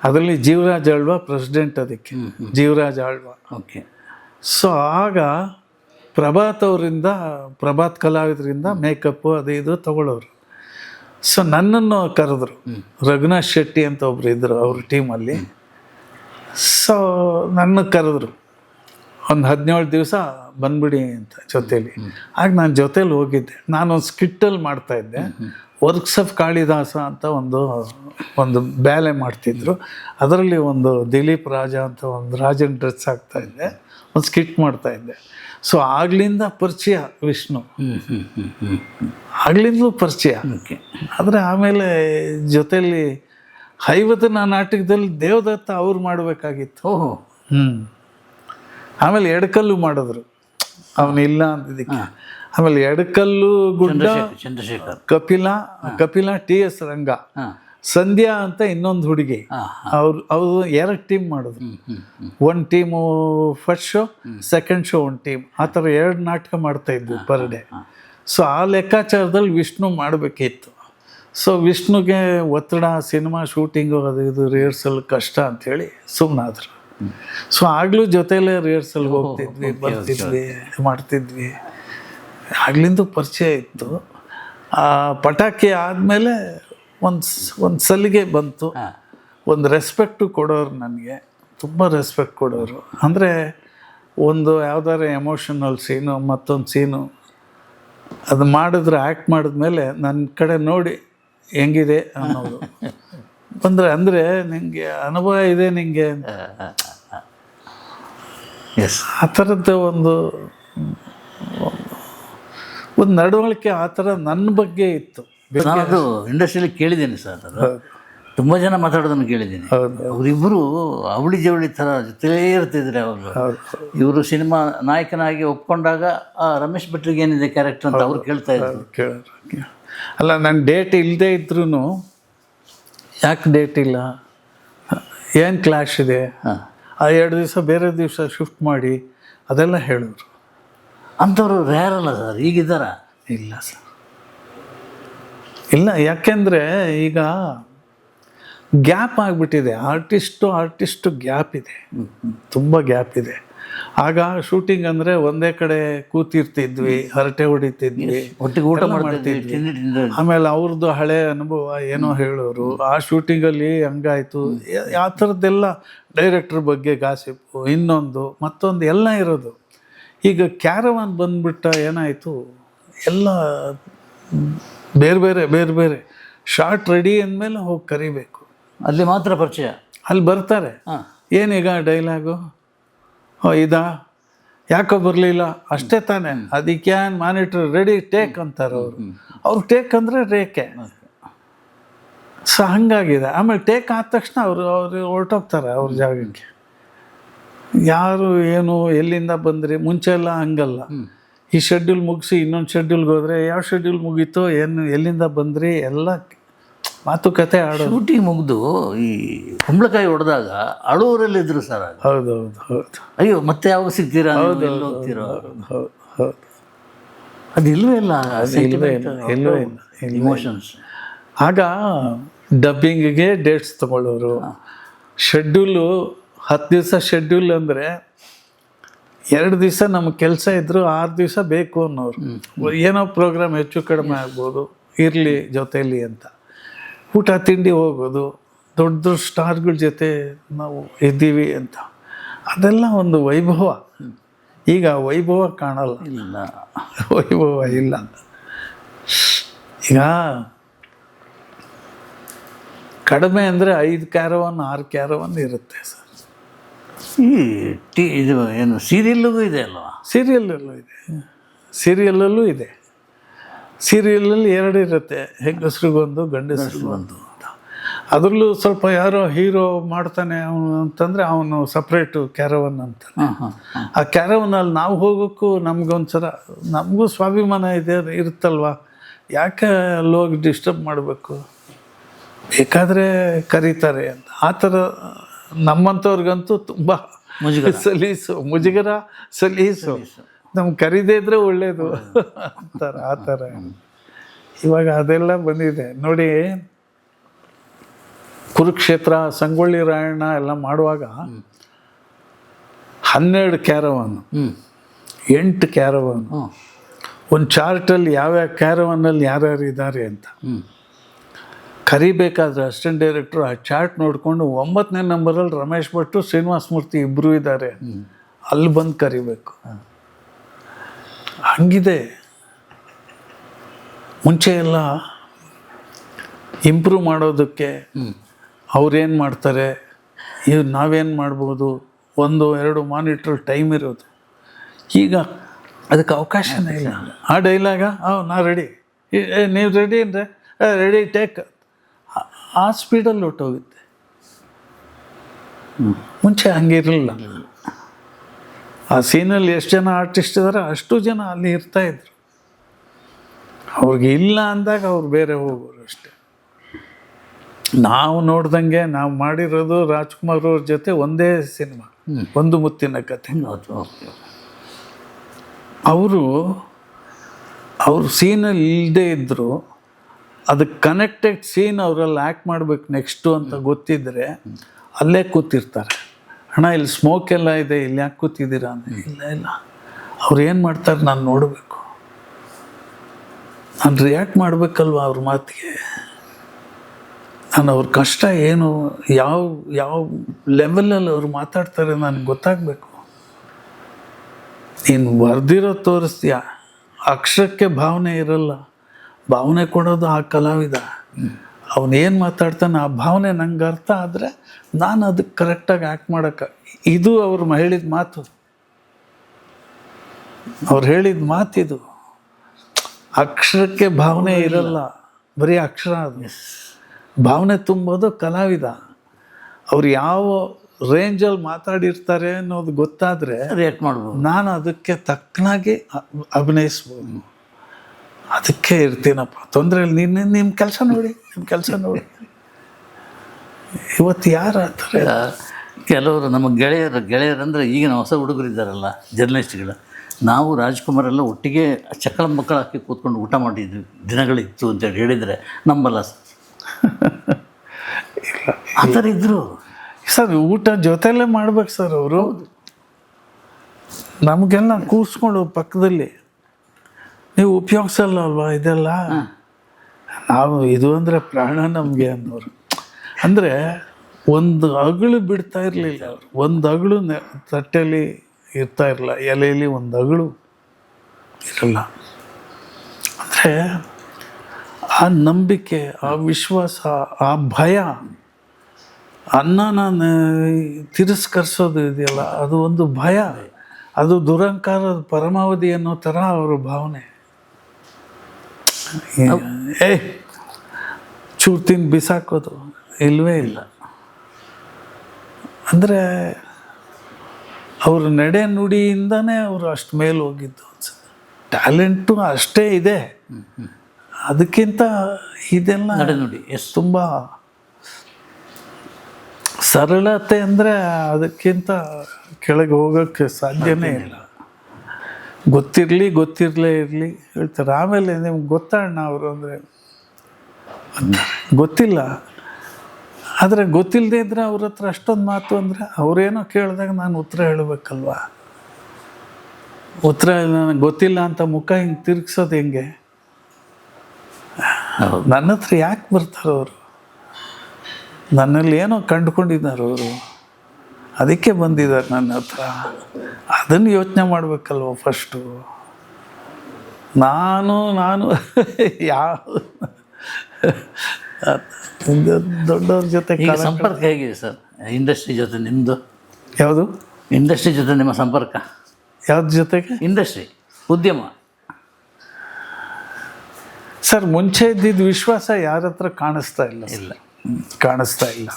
ಅದರಲ್ಲಿ ಜೀವರಾಜ್ ಆಳ್ವ ಪ್ರೆಸಿಡೆಂಟ್, ಅದಕ್ಕೆ ಜೀವರಾಜ್ ಆಳ್ವ. ಓಕೆ. ಸೊ ಆಗ ಪ್ರಭಾತ್ ಕಲಾವಿದರಿಂದ ಮೇಕಪ್ಪು ಅದು ಇದು ತಗೊಳ್ಳೋರು. ಸೊ ನನ್ನನ್ನು ಕರೆದ್ರು. ರಘುನಾಥ್ ಶೆಟ್ಟಿ ಅಂತ ಒಬ್ರು ಇದ್ದರು ಅವ್ರ ಟೀಮಲ್ಲಿ. ಸೊ ನನ್ನ ಕರೆದ್ರು, ಒಂದು 17 ದಿವಸ ಬಂದ್ಬಿಡಿ ಅಂತ ಜೊತೇಲಿ. ಆಗ ನಾನು ಜೊತೇಲಿ ಹೋಗಿದ್ದೆ. ನಾನೊಂದು ಸ್ಕಿಟ್ಟಲ್ಲಿ ಮಾಡ್ತಾಯಿದ್ದೆ. ವರ್ಕ್ಸ್ ಆಫ್ ಕಾಳಿದಾಸ ಅಂತ ಒಂದು ಬ್ಯಾಲೆ ಮಾಡ್ತಿದ್ರು. ಅದರಲ್ಲಿ ಒಂದು ದಿಲೀಪ್ ರಾಜ ಅಂತ ಒಂದು ರಾಜನ ಡ್ರೆಸ್ ಹಾಕ್ತಾಯಿದ್ದೆ, ಒಂದು ಸ್ಕಿಟ್ ಮಾಡ್ತಾಯಿದ್ದೆ. ಸೊ ಆಗ್ಲಿಂದ ಪರಿಚಯ ವಿಷ್ಣು, ಆಗ್ಲಿಂದಲೂ ಪರಿಚಯ. ಆದರೆ ಆಮೇಲೆ ಜೊತೆಯಲ್ಲಿ ಹೈವದನ ನಾಟಕದಲ್ಲಿ ದೇವದತ್ತ ಅವ್ರು ಮಾಡಬೇಕಾಗಿತ್ತು. ಓಹೋ. ಆಮೇಲೆ ಎಡಕಲ್ಲು ಮಾಡಿದ್ರು, ಅವನಿಲ್ಲ ಅಂತಿದ್ದಕ್ಕೆ. ಆಮೇಲೆ ಎಡಕಲ್ಲು ಗುಡ್ಡ, ಚಂದ್ರಶೇಖರ್, ಕಪಿಲ TS ರಂಗ, ಸಂಧ್ಯಾ ಅಂತ ಇನ್ನೊಂದು ಹುಡುಗಿ. ಅವರು 2 ಟೀಮ್ ಮಾಡಿದ್ರು. ಒಂದು team first show, second show ಒಂದು ಟೀಮ್. ಆ ಥರ 2 ನಾಟಕ ಮಾಡ್ತಾ ಇದ್ವಿ ಪರ್ ಡೇ. ಸೊ ಆ ಲೆಕ್ಕಾಚಾರದಲ್ಲಿ ವಿಷ್ಣು ಮಾಡಬೇಕಿತ್ತು. ಸೊ ವಿಷ್ಣುಗೆ ಒತ್ತಡ, ಸಿನಿಮಾ ಶೂಟಿಂಗು ಅದು ಇದು ರಿಹರ್ಸಲ್ ಕಷ್ಟ ಅಂಥೇಳಿ ಸುಮ್ಮನಾದ್ರು. ಸೊ ಆಗಲೂ ಜೊತೆಲೇ ರಿಹರ್ಸಲ್ಗೆ ಹೋಗ್ತಿದ್ವಿ, ಬರ್ತಿದ್ವಿ, ಮಾಡ್ತಿದ್ವಿ. ಆಗ್ಲಿಂದ ಪರಿಚಯ ಇತ್ತು. ಪಟಾಕಿ ಆದಮೇಲೆ ಒಂದು ಸಲಿಗೆ ಬಂತು. ಒಂದು ರೆಸ್ಪೆಕ್ಟು ಕೊಡೋರು, ನನಗೆ ತುಂಬ ರೆಸ್ಪೆಕ್ಟ್ ಕೊಡೋರು. ಅಂದರೆ ಒಂದು ಯಾವ್ದಾರು ಎಮೋಷನಲ್ ಸೀನು, ಮತ್ತೊಂದು ಸೀನು ಅದು ಮಾಡಿದ್ರೆ, ಆ್ಯಕ್ಟ್ ಮಾಡಿದ್ಮೇಲೆ ನನ್ನ ಕಡೆ ನೋಡಿ ಹೆಂಗಿದೆ ಅನ್ನೋದು ಅಂದರೆ ನಿಮಗೆ ಅನುಭವ ಇದೆ ನಿಮಗೆ ಆ ಥರದ್ದು ಒಂದು ನಡವಳಿಕೆ ಆ ಥರ ನನ್ನ ಬಗ್ಗೆ ಇತ್ತು. ನಾನು ಅದು ಇಂಡಸ್ಟ್ರಿಯಲ್ಲಿ ಕೇಳಿದ್ದೀನಿ ಸರ್. ಅದು ತುಂಬ ಜನ ಮಾತಾಡೋದನ್ನು ಕೇಳಿದ್ದೀನಿ. ಅವರಿಬ್ಬರು ಅವಳಿ ಜವಳಿ ಥರ ಜೊತೆಲೇ ಇರ್ತಿದ್ರೆ ಅವರು. ಇವರು ಸಿನಿಮಾ ನಾಯಕನಾಗಿ ಒಪ್ಕೊಂಡಾಗ ರಮೇಶ್ ಭಟ್ರಿಗೆ ಏನಿದೆ ಕ್ಯಾರೆಕ್ಟರ್ ಅಂತ ಅವ್ರು ಕೇಳ್ತಾ ಇದ್ರು. ಅಲ್ಲ, ನನ್ನ ಡೇಟ್ ಇಲ್ಲದೆ ಇದ್ರೂ ಯಾಕೆ ಡೇಟ್ ಇಲ್ಲ, ಏನು ಕ್ಲಾಶ್ ಇದೆ, ಆ 2 ದಿವಸ ಬೇರೆ ದಿವಸ ಶಿಫ್ಟ್ ಮಾಡಿ ಅದೆಲ್ಲ ಹೇಳೋರು. ಅಂಥವ್ರು ರೇರ್ ಅಲ್ಲ ಸರ್, ಈಗಿದ್ದಾರ? ಇಲ್ಲ ಸರ್, ಇಲ್ಲ. ಯಾಕೆಂದರೆ ಈಗ ಗ್ಯಾಪ್ ಆಗಿಬಿಟ್ಟಿದೆ. ಆರ್ಟಿಸ್ಟು ಗ್ಯಾಪ್ ಇದೆ, ತುಂಬ ಗ್ಯಾಪ್ ಇದೆ. ಆಗ ಶೂಟಿಂಗ್ ಅಂದರೆ ಒಂದೇ ಕಡೆ ಕೂತಿರ್ತಿದ್ವಿ, ಹರಟೆ ಹೊಡಿತಿದ್ವಿ, ಒಟ್ಟಿಗೆ ಊಟ ಮಾಡ್ತಿದ್ವಿ. ಆಮೇಲೆ ಅವ್ರದ್ದು ಹಳೆ ಅನುಭವ ಏನೋ ಹೇಳೋರು. ಆ ಶೂಟಿಂಗಲ್ಲಿ ಹಂಗಾಯಿತು, ಆ ಥರದ್ದೆಲ್ಲ ಡೈರೆಕ್ಟ್ರ್ ಬಗ್ಗೆ ಗಾಸಿಪ್ಪು, ಇನ್ನೊಂದು ಮತ್ತೊಂದು ಎಲ್ಲ ಇರೋದು. ಈಗ ಕ್ಯಾರವಾನ್ ಬಂದ್ಬಿಟ್ಟ ಏನಾಯಿತು, ಎಲ್ಲ ಬೇರೆ ಬೇರೆ ಶಾರ್ಟ್ ರೆಡಿ ಅಂದಮೇಲೆ ಹೋಗಿ ಕರಿಬೇಕು. ಅಲ್ಲಿ ಮಾತ್ರ ಪರಿಚಯ, ಅಲ್ಲಿ ಬರ್ತಾರೆ. ಏನೀಗ ಡೈಲಾಗು ಇದಾ, ಯಾಕೋ ಬರಲಿಲ್ಲ, ಅಷ್ಟೇ ತಾನೇ, ಅದಕ್ಕೆ ಮಾನಿಟ್ರ್ ರೆಡಿ ಟೇಕ್ ಅಂತಾರೆ ಅವರು. ಅವ್ರು ಟೇಕ್ ಅಂದರೆ ರೇಖೆ. ಸೊ ಹಂಗಾಗಿದೆ. ಆಮೇಲೆ ಟೇಕ್ ಆದ ತಕ್ಷಣ ಅವರು ಹೊರಟೋಗ್ತಾರೆ ಅವ್ರ ಜಾಗಕ್ಕೆ. ಯಾರು ಏನು ಎಲ್ಲಿಂದ ಬಂದ್ರಿ, ಮುಂಚೆ ಎಲ್ಲ ಹಂಗಲ್ಲ. ಈ ಶೆಡ್ಯೂಲ್ ಮುಗಿಸಿ ಇನ್ನೊಂದು ಶೆಡ್ಯೂಲ್ಗೆ ಹೋದರೆ ಯಾವ ಶೆಡ್ಯೂಲ್ ಮುಗೀತೋ, ಏನು ಎಲ್ಲಿಂದ ಬಂದ್ರಿ, ಎಲ್ಲ ಮಾತುಕತೆ ಆಡೋ. ಶೂಟಿಂಗ್ ಮುಗಿದು ಈ ಕುಂಬಳಕಾಯಿ ಹೊಡೆದಾಗ ಅಳುವರಲ್ಲಿದ್ದರು ಸರ್. ಹೌದು. ಅಯ್ಯೋ ಮತ್ತೆ ಯಾವಾಗ ಸಿಗ್ತೀರಾ, ಹೋಗ್ತೀರೋ? ಹೌದು. ಅದು ಇಲ್ಲವೇ ಇಲ್ಲ, ಇಮೋಷನ್ಸ್. ಆಗ ಡಬ್ಬಿಂಗಿಗೆ ಡೇಟ್ಸ್ ತಗೊಳ್ಳೋರು. ಶೆಡ್ಯೂಲು 10 ದಿವಸ ಶೆಡ್ಯೂಲ್ ಅಂದರೆ 2 ದಿವಸ ನಮಗೆ ಕೆಲಸ ಇದ್ದರೂ 6 ದಿವಸ ಬೇಕು ಅನ್ನೋರು. ಏನೋ ಪ್ರೋಗ್ರಾಮ್ ಹೆಚ್ಚು ಕಡಿಮೆ ಆಗ್ಬೋದು, ಇರಲಿ ಜೊತೆಯಲ್ಲಿ ಅಂತ. ಊಟ ತಿಂಡಿ ಹೋಗೋದು, ದೊಡ್ಡ ಸ್ಟಾರ್ಗಳ ಜೊತೆ ನಾವು ಇದ್ದೀವಿ ಅಂತ, ಅದೆಲ್ಲ ಒಂದು ವೈಭವ. ಈಗ ವೈಭವ ಕಾಣಲ್ಲ, ವೈಭವ ಇಲ್ಲ. ಈಗ ಕಡಿಮೆ ಅಂದರೆ 5 ಕ್ಯಾರವನ್ 6 ಕ್ಯಾರವನ್ ಇರುತ್ತೆ ಸರ್. ಈ ಇದು ಏನು ಸೀರಿಯಲ್ಗೂ ಇದೆ ಅಲ್ವಾ? ಸೀರಿಯಲ್ಲಲ್ಲೂ ಇದೆ, ಸೀರಿಯಲಲ್ಲೂ ಇದೆ. ಸೀರಿಯಲಲ್ಲಿ 2 ಇರುತ್ತೆ, ಹೆಂಗಸ್ರಿಗೊಂದು ಗಂಡಸ್ರಿಗೊಂದು ಅಂತ. ಅದರಲ್ಲೂ ಸ್ವಲ್ಪ ಯಾರೋ ಹೀರೋ ಮಾಡ್ತಾನೆ ಅವನು ಅಂತಂದರೆ ಅವನು ಸಪ್ರೇಟು ಕ್ಯಾರವನ್ ಅಂತ. ಆ ಕ್ಯಾರವನಲ್ಲಿ ನಾವು ಹೋಗೋಕ್ಕೂ ನಮಗೊಂಥರ ನಮಗೂ ಸ್ವಾಭಿಮಾನ ಇರುತ್ತಲ್ವ, ಯಾಕೆ ಅಲ್ಲೋಗಿ ಡಿಸ್ಟರ್ಬ್ ಮಾಡಬೇಕು, ಬೇಕಾದರೆ ಕರೀತಾರೆ ಅಂತ. ಆ ಥರ ನಮ್ಮಂಥವ್ರಿಗಂತೂ ತುಂಬ ಮುಜುಗರ ಸಲೀಸು, ನಮ್ಗೆ ಕರೀದೇ ಇದ್ರೆ ಒಳ್ಳೇದು ಅಂತಾರೆ. ಆ ಥರ ಇವಾಗ ಅದೆಲ್ಲ ಬಂದಿದೆ ನೋಡಿ. ಕುರುಕ್ಷೇತ್ರ, ಸಂಗೊಳ್ಳಿ ರಾಯಣ್ಣ ಎಲ್ಲ ಮಾಡುವಾಗ 12 ಕ್ಯಾರವಾನು, 8 ಕ್ಯಾರವಾನು, ಒಂದು ಚಾರ್ಟಲ್ಲಿ ಯಾವ್ಯಾವ ಕ್ಯಾರವನ್ನಲ್ಲಿ ಯಾರ್ಯಾರು ಇದ್ದಾರೆ ಅಂತ ಕರಿಬೇಕಾದ್ರೆ ಅಸಿಸ್ಟೆಂಟ್ ಡೈರೆಕ್ಟ್ರು ಆ ಚಾರ್ಟ್ ನೋಡಿಕೊಂಡು 9ನೇ ನಂಬರಲ್ಲಿ ರಮೇಶ್ ಭಟ್ಟು, ಶ್ರೀನಿವಾಸ ಮೂರ್ತಿ ಇಬ್ಬರು ಇದ್ದಾರೆ, ಅಲ್ಲಿ ಬಂದು ಕರಿಬೇಕು. ಹಂಗಿದೆ. ಮುಂಚೆ ಎಲ್ಲ ಇಂಪ್ರೂವ್ ಮಾಡೋದಕ್ಕೆ ಅವ್ರೇನು ಮಾಡ್ತಾರೆ, ಇವು ನಾವೇನು ಮಾಡ್ಬೋದು, 1-2 ಮಾನಿಟ್ರ್ ಟೈಮ್ ಇರೋದು. ಈಗ ಅದಕ್ಕೆ ಅವಕಾಶನೇ ಇಲ್ಲ. ಆ ಡೈಲಾಗ ನಾ ರೆಡಿ, ನೀವು ರೆಡಿ ಅಂದರೆ ರೆಡಿ ಟೇಕ್, ಆ ಸ್ಪೀಡಲ್ಲಿ ಹೊಟ್ಟೋಗುತ್ತೆ. ಮುಂಚೆ ಹಂಗಿರಲಿಲ್ಲ. ಆ ಸೀನಲ್ಲಿ ಎಷ್ಟು ಜನ ಆರ್ಟಿಸ್ಟ್ ಇದ್ದಾರೆ ಅಷ್ಟು ಜನ ಅಲ್ಲಿ ಇರ್ತಾಯಿದ್ರು. ಅವ್ರಿಗೆ ಇಲ್ಲ ಅಂದಾಗ ಅವ್ರು ಬೇರೆ ಹೋಗೋರು ಅಷ್ಟೆ. ನಾವು ನೋಡ್ದಂಗೆ ನಾವು ಮಾಡಿರೋದು ರಾಜ್ಕುಮಾರ್ ಅವ್ರ ಜೊತೆ ಒಂದೇ ಸಿನಿಮಾ, ಒಂದು ಮುತ್ತಿನ ಕಥೆ. ಅವರು ಸೀನಲ್ಲಿ ಇಲ್ಲದೆ ಇದ್ದರು, ಅದಕ್ಕೆ ಕನೆಕ್ಟೆಡ್ ಸೀನ್ ಅವರಲ್ಲಿ ಆ್ಯಕ್ಟ್ ಮಾಡಬೇಕು ನೆಕ್ಸ್ಟು ಅಂತ ಗೊತ್ತಿದ್ದರೆ ಅಲ್ಲೇ ಕೂತಿರ್ತಾರೆ. ಅಣ್ಣ ಇಲ್ಲಿ ಸ್ಮೋಕ್ ಎಲ್ಲ ಇದೆ, ಇಲ್ಲಿ ಯಾಕೆ ಕೂತಿದ್ದೀರಾ ಅಂದರೆ, ಇಲ್ಲ ಅವ್ರು ಏನು ಮಾಡ್ತಾರೆ ನಾನು ನೋಡಬೇಕು, ನಾನು ರಿಯಾಕ್ಟ್ ಮಾಡಬೇಕಲ್ವ ಅವ್ರ ಮಾತಿಗೆ, ನಾನು ಅವ್ರ ಕಷ್ಟ ಏನು, ಯಾವ ಲೆವೆಲಲ್ಲಿ ಅವ್ರು ಮಾತಾಡ್ತಾರೆ ನನಗೆ ಗೊತ್ತಾಗಬೇಕು. ನೀನು ಬರ್ದಿರೋ ತೋರಿಸ್ತೀಯ, ಅಕ್ಷರಕ್ಕೆ ಭಾವನೆ ಇರಲ್ಲ, ಭಾವನೆ ಕೊಡೋದು ಆ ಕಲಾವಿದ. ಅವನೇನು ಮಾತಾಡ್ತಾನೆ ಆ ಭಾವನೆ ನಂಗೆ ಅರ್ಥ ಆದರೆ ನಾನು ಅದಕ್ಕೆ ಕರೆಕ್ಟಾಗಿ ಆ್ಯಕ್ಟ್ ಮಾಡೋಕ್ಕೆ. ಇದು ಅವ್ರು ಹೇಳಿದ ಮಾತು, ಅವ್ರು ಹೇಳಿದ ಮಾತಿದು. ಅಕ್ಷರಕ್ಕೆ ಭಾವನೆ ಇರಲ್ಲ, ಬರೀ ಅಕ್ಷರ ಅದು. ಭಾವನೆ ತುಂಬೋದು ಕಲಾವಿದ. ಅವ್ರು ಯಾವ ರೇಂಜಲ್ಲಿ ಮಾತಾಡಿರ್ತಾರೆ ಅನ್ನೋದು ಗೊತ್ತಾದರೆ ರಿಯಾಕ್ಟ್ ಮಾಡ್ಬೋದು, ನಾನು ಅದಕ್ಕೆ ತಕ್ಕನಾಗಿ ಅಭಿನಯಿಸ್ಬೋದು. ಅದಕ್ಕೆ ಇರ್ತೀನಪ್ಪ, ತೊಂದರೆ ಇಲ್ಲ, ನಿಮ್ಮ ಕೆಲಸ ನೋಡಿ, ನಿಮ್ಮ ಕೆಲಸ ನೋಡಿ. ಇವತ್ತು ಯಾರು ಆ ಥರ ಕೆಲವರು ನಮ್ಮ ಗೆಳೆಯರಂದರೆ ಈಗಿನ ಹೊಸ ಹುಡುಗರಿದ್ದಾರಲ್ಲ ಜರ್ನಲಿಸ್ಟ್ಗಳು, ನಾವು ರಾಜ್ಕುಮಾರ್ ಎಲ್ಲ ಒಟ್ಟಿಗೆ ಚಕ್ಕಳ ಮಕ್ಕಳು ಹಾಕಿ ಕೂತ್ಕೊಂಡು ಊಟ ಮಾಡಿದ್ವಿ ದಿನಗಳಿತ್ತು ಅಂತೇಳಿ ಹೇಳಿದರೆ ನಂಬಲ್ಲ ಸರ್. ಆ ಥರ ಇದ್ದರು ಸರ್. ಊಟ ಜೊತೆಯಲ್ಲೇ ಮಾಡ್ಬೇಕು ಸರ್ ಅವರು. ನಮಗೆಲ್ಲ ಕೂರಿಸ್ಕೊಂಡು ಪಕ್ಕದಲ್ಲಿ, ನೀವು ಉಪಯೋಗಿಸಲ್ಲ ಅಲ್ವಾ ಇದೆಲ್ಲ, ನಾವು ಇದು ಅಂದರೆ ಪ್ರಾಣ ನಮಗೆ ಅನ್ನೋರು. ಅಂದರೆ ಒಂದು ಅಗಳು ಬಿಡ್ತಾ ಇರಲಿಲ್ಲ ಅವರು, ಒಂದು ಅಗಳು ತಟ್ಟೆಯಲ್ಲಿ ಇರ್ತಾ ಇರಲಿಲ್ಲ, ಎಲೆಯಲ್ಲಿ ಒಂದು ಅಗಳು ಇರಲ್ಲ. ಅಂದರೆ ಆ ನಂಬಿಕೆ, ಆ ವಿಶ್ವಾಸ, ಆ ಭಯ, ಅನ್ನನ ತಿರಸ್ಕರಿಸೋದು ಇದೆಯಲ್ಲ, ಅದು ಒಂದು ಭಯ, ಅದು ದುರಂಕಾರದ ಪರಮಾವಧಿ ಅನ್ನೋ ಥರ ಅವರ ಭಾವನೆ. ಚೂರು ತಿಂದು ಬಿಸಾಕೋದು ಇಲ್ಲವೇ ಇಲ್ಲ. ಅಂದರೆ ಅವ್ರ ನಡೆ ನುಡಿಯಿಂದನೇ ಅವರು ಅಷ್ಟು ಮೇಲೆ ಹೋಗಿದ್ದು ಅನ್ಸುತ್ತೆ. ಟ್ಯಾಲೆಂಟು ಅಷ್ಟೇ ಇದೆ, ಅದಕ್ಕಿಂತ ಇದೆಲ್ಲ ನಡೆ ನುಡಿ ತುಂಬ ಸರಳತೆ ಅಂದರೆ ಅದಕ್ಕಿಂತ ಕೆಳಗೆ ಹೋಗೋಕ್ಕೆ ಸಾಧ್ಯನೇ ಇಲ್ಲ. ಗೊತ್ತಿರಲೇ ಇರಲಿ ಹೇಳ್ತಾರೆ. ಆಮೇಲೆ ನಿಮ್ಗೆ ಗೊತ್ತಣ್ಣ ಅವರು ಅಂದರೆ ಗೊತ್ತಿಲ್ಲ, ಆದರೆ ಗೊತ್ತಿಲ್ಲದೆ ಇದ್ದರೆ ಅವ್ರ ಹತ್ರ ಅಷ್ಟೊಂದು ಮಾತು ಅಂದರೆ ಅವರೇನೋ ಕೇಳಿದಾಗ ನಾನು ಉತ್ತರ ಹೇಳಬೇಕಲ್ವ. ಉತ್ತರ ನನಗೆ ಗೊತ್ತಿಲ್ಲ ಅಂತ ಮುಖ ಹಿಂಗೆ ತಿರುಗಿಸೋದು ಹೆಂಗೆ? ನನ್ನ ಹತ್ರ ಯಾಕೆ ಬರ್ತಾರೆ ಅವರು? ನನ್ನಲ್ಲಿ ಏನೋ ಕಂಡುಕೊಂಡಿದ್ದಾರೆ ಅವರು, ಅದಕ್ಕೆ ಬಂದಿದ್ದಾರೆ ನನ್ನ ಹತ್ರ. ಅದನ್ನು ಯೋಚನೆ ಮಾಡಬೇಕಲ್ವ ಫಸ್ಟು. ನಾನು ಯಾವ ದೊಡ್ಡವ್ರ ಜೊತೆ ಈಗ ಸಂಪರ್ಕ ಹೇಗಿದೆ ಸರ್ ಇಂಡಸ್ಟ್ರಿ ಜೊತೆ ನಿಮ್ಮದು? ಯಾವುದು ಇಂಡಸ್ಟ್ರಿ ಜೊತೆ ನಿಮ್ಮ ಸಂಪರ್ಕ? ಯಾವ್ದ್ರ ಜೊತೆಗೆ? ಇಂಡಸ್ಟ್ರಿ, ಉದ್ಯಮ. ಸರ್ ಮುಂಚೆ ಇದ್ದಿದ್ದ ವಿಶ್ವಾಸ ಯಾರ ಹತ್ರ ಕಾಣಿಸ್ತಾ ಇಲ್ಲ. ಕಾಣಿಸ್ತಾ ಇಲ್ಲ.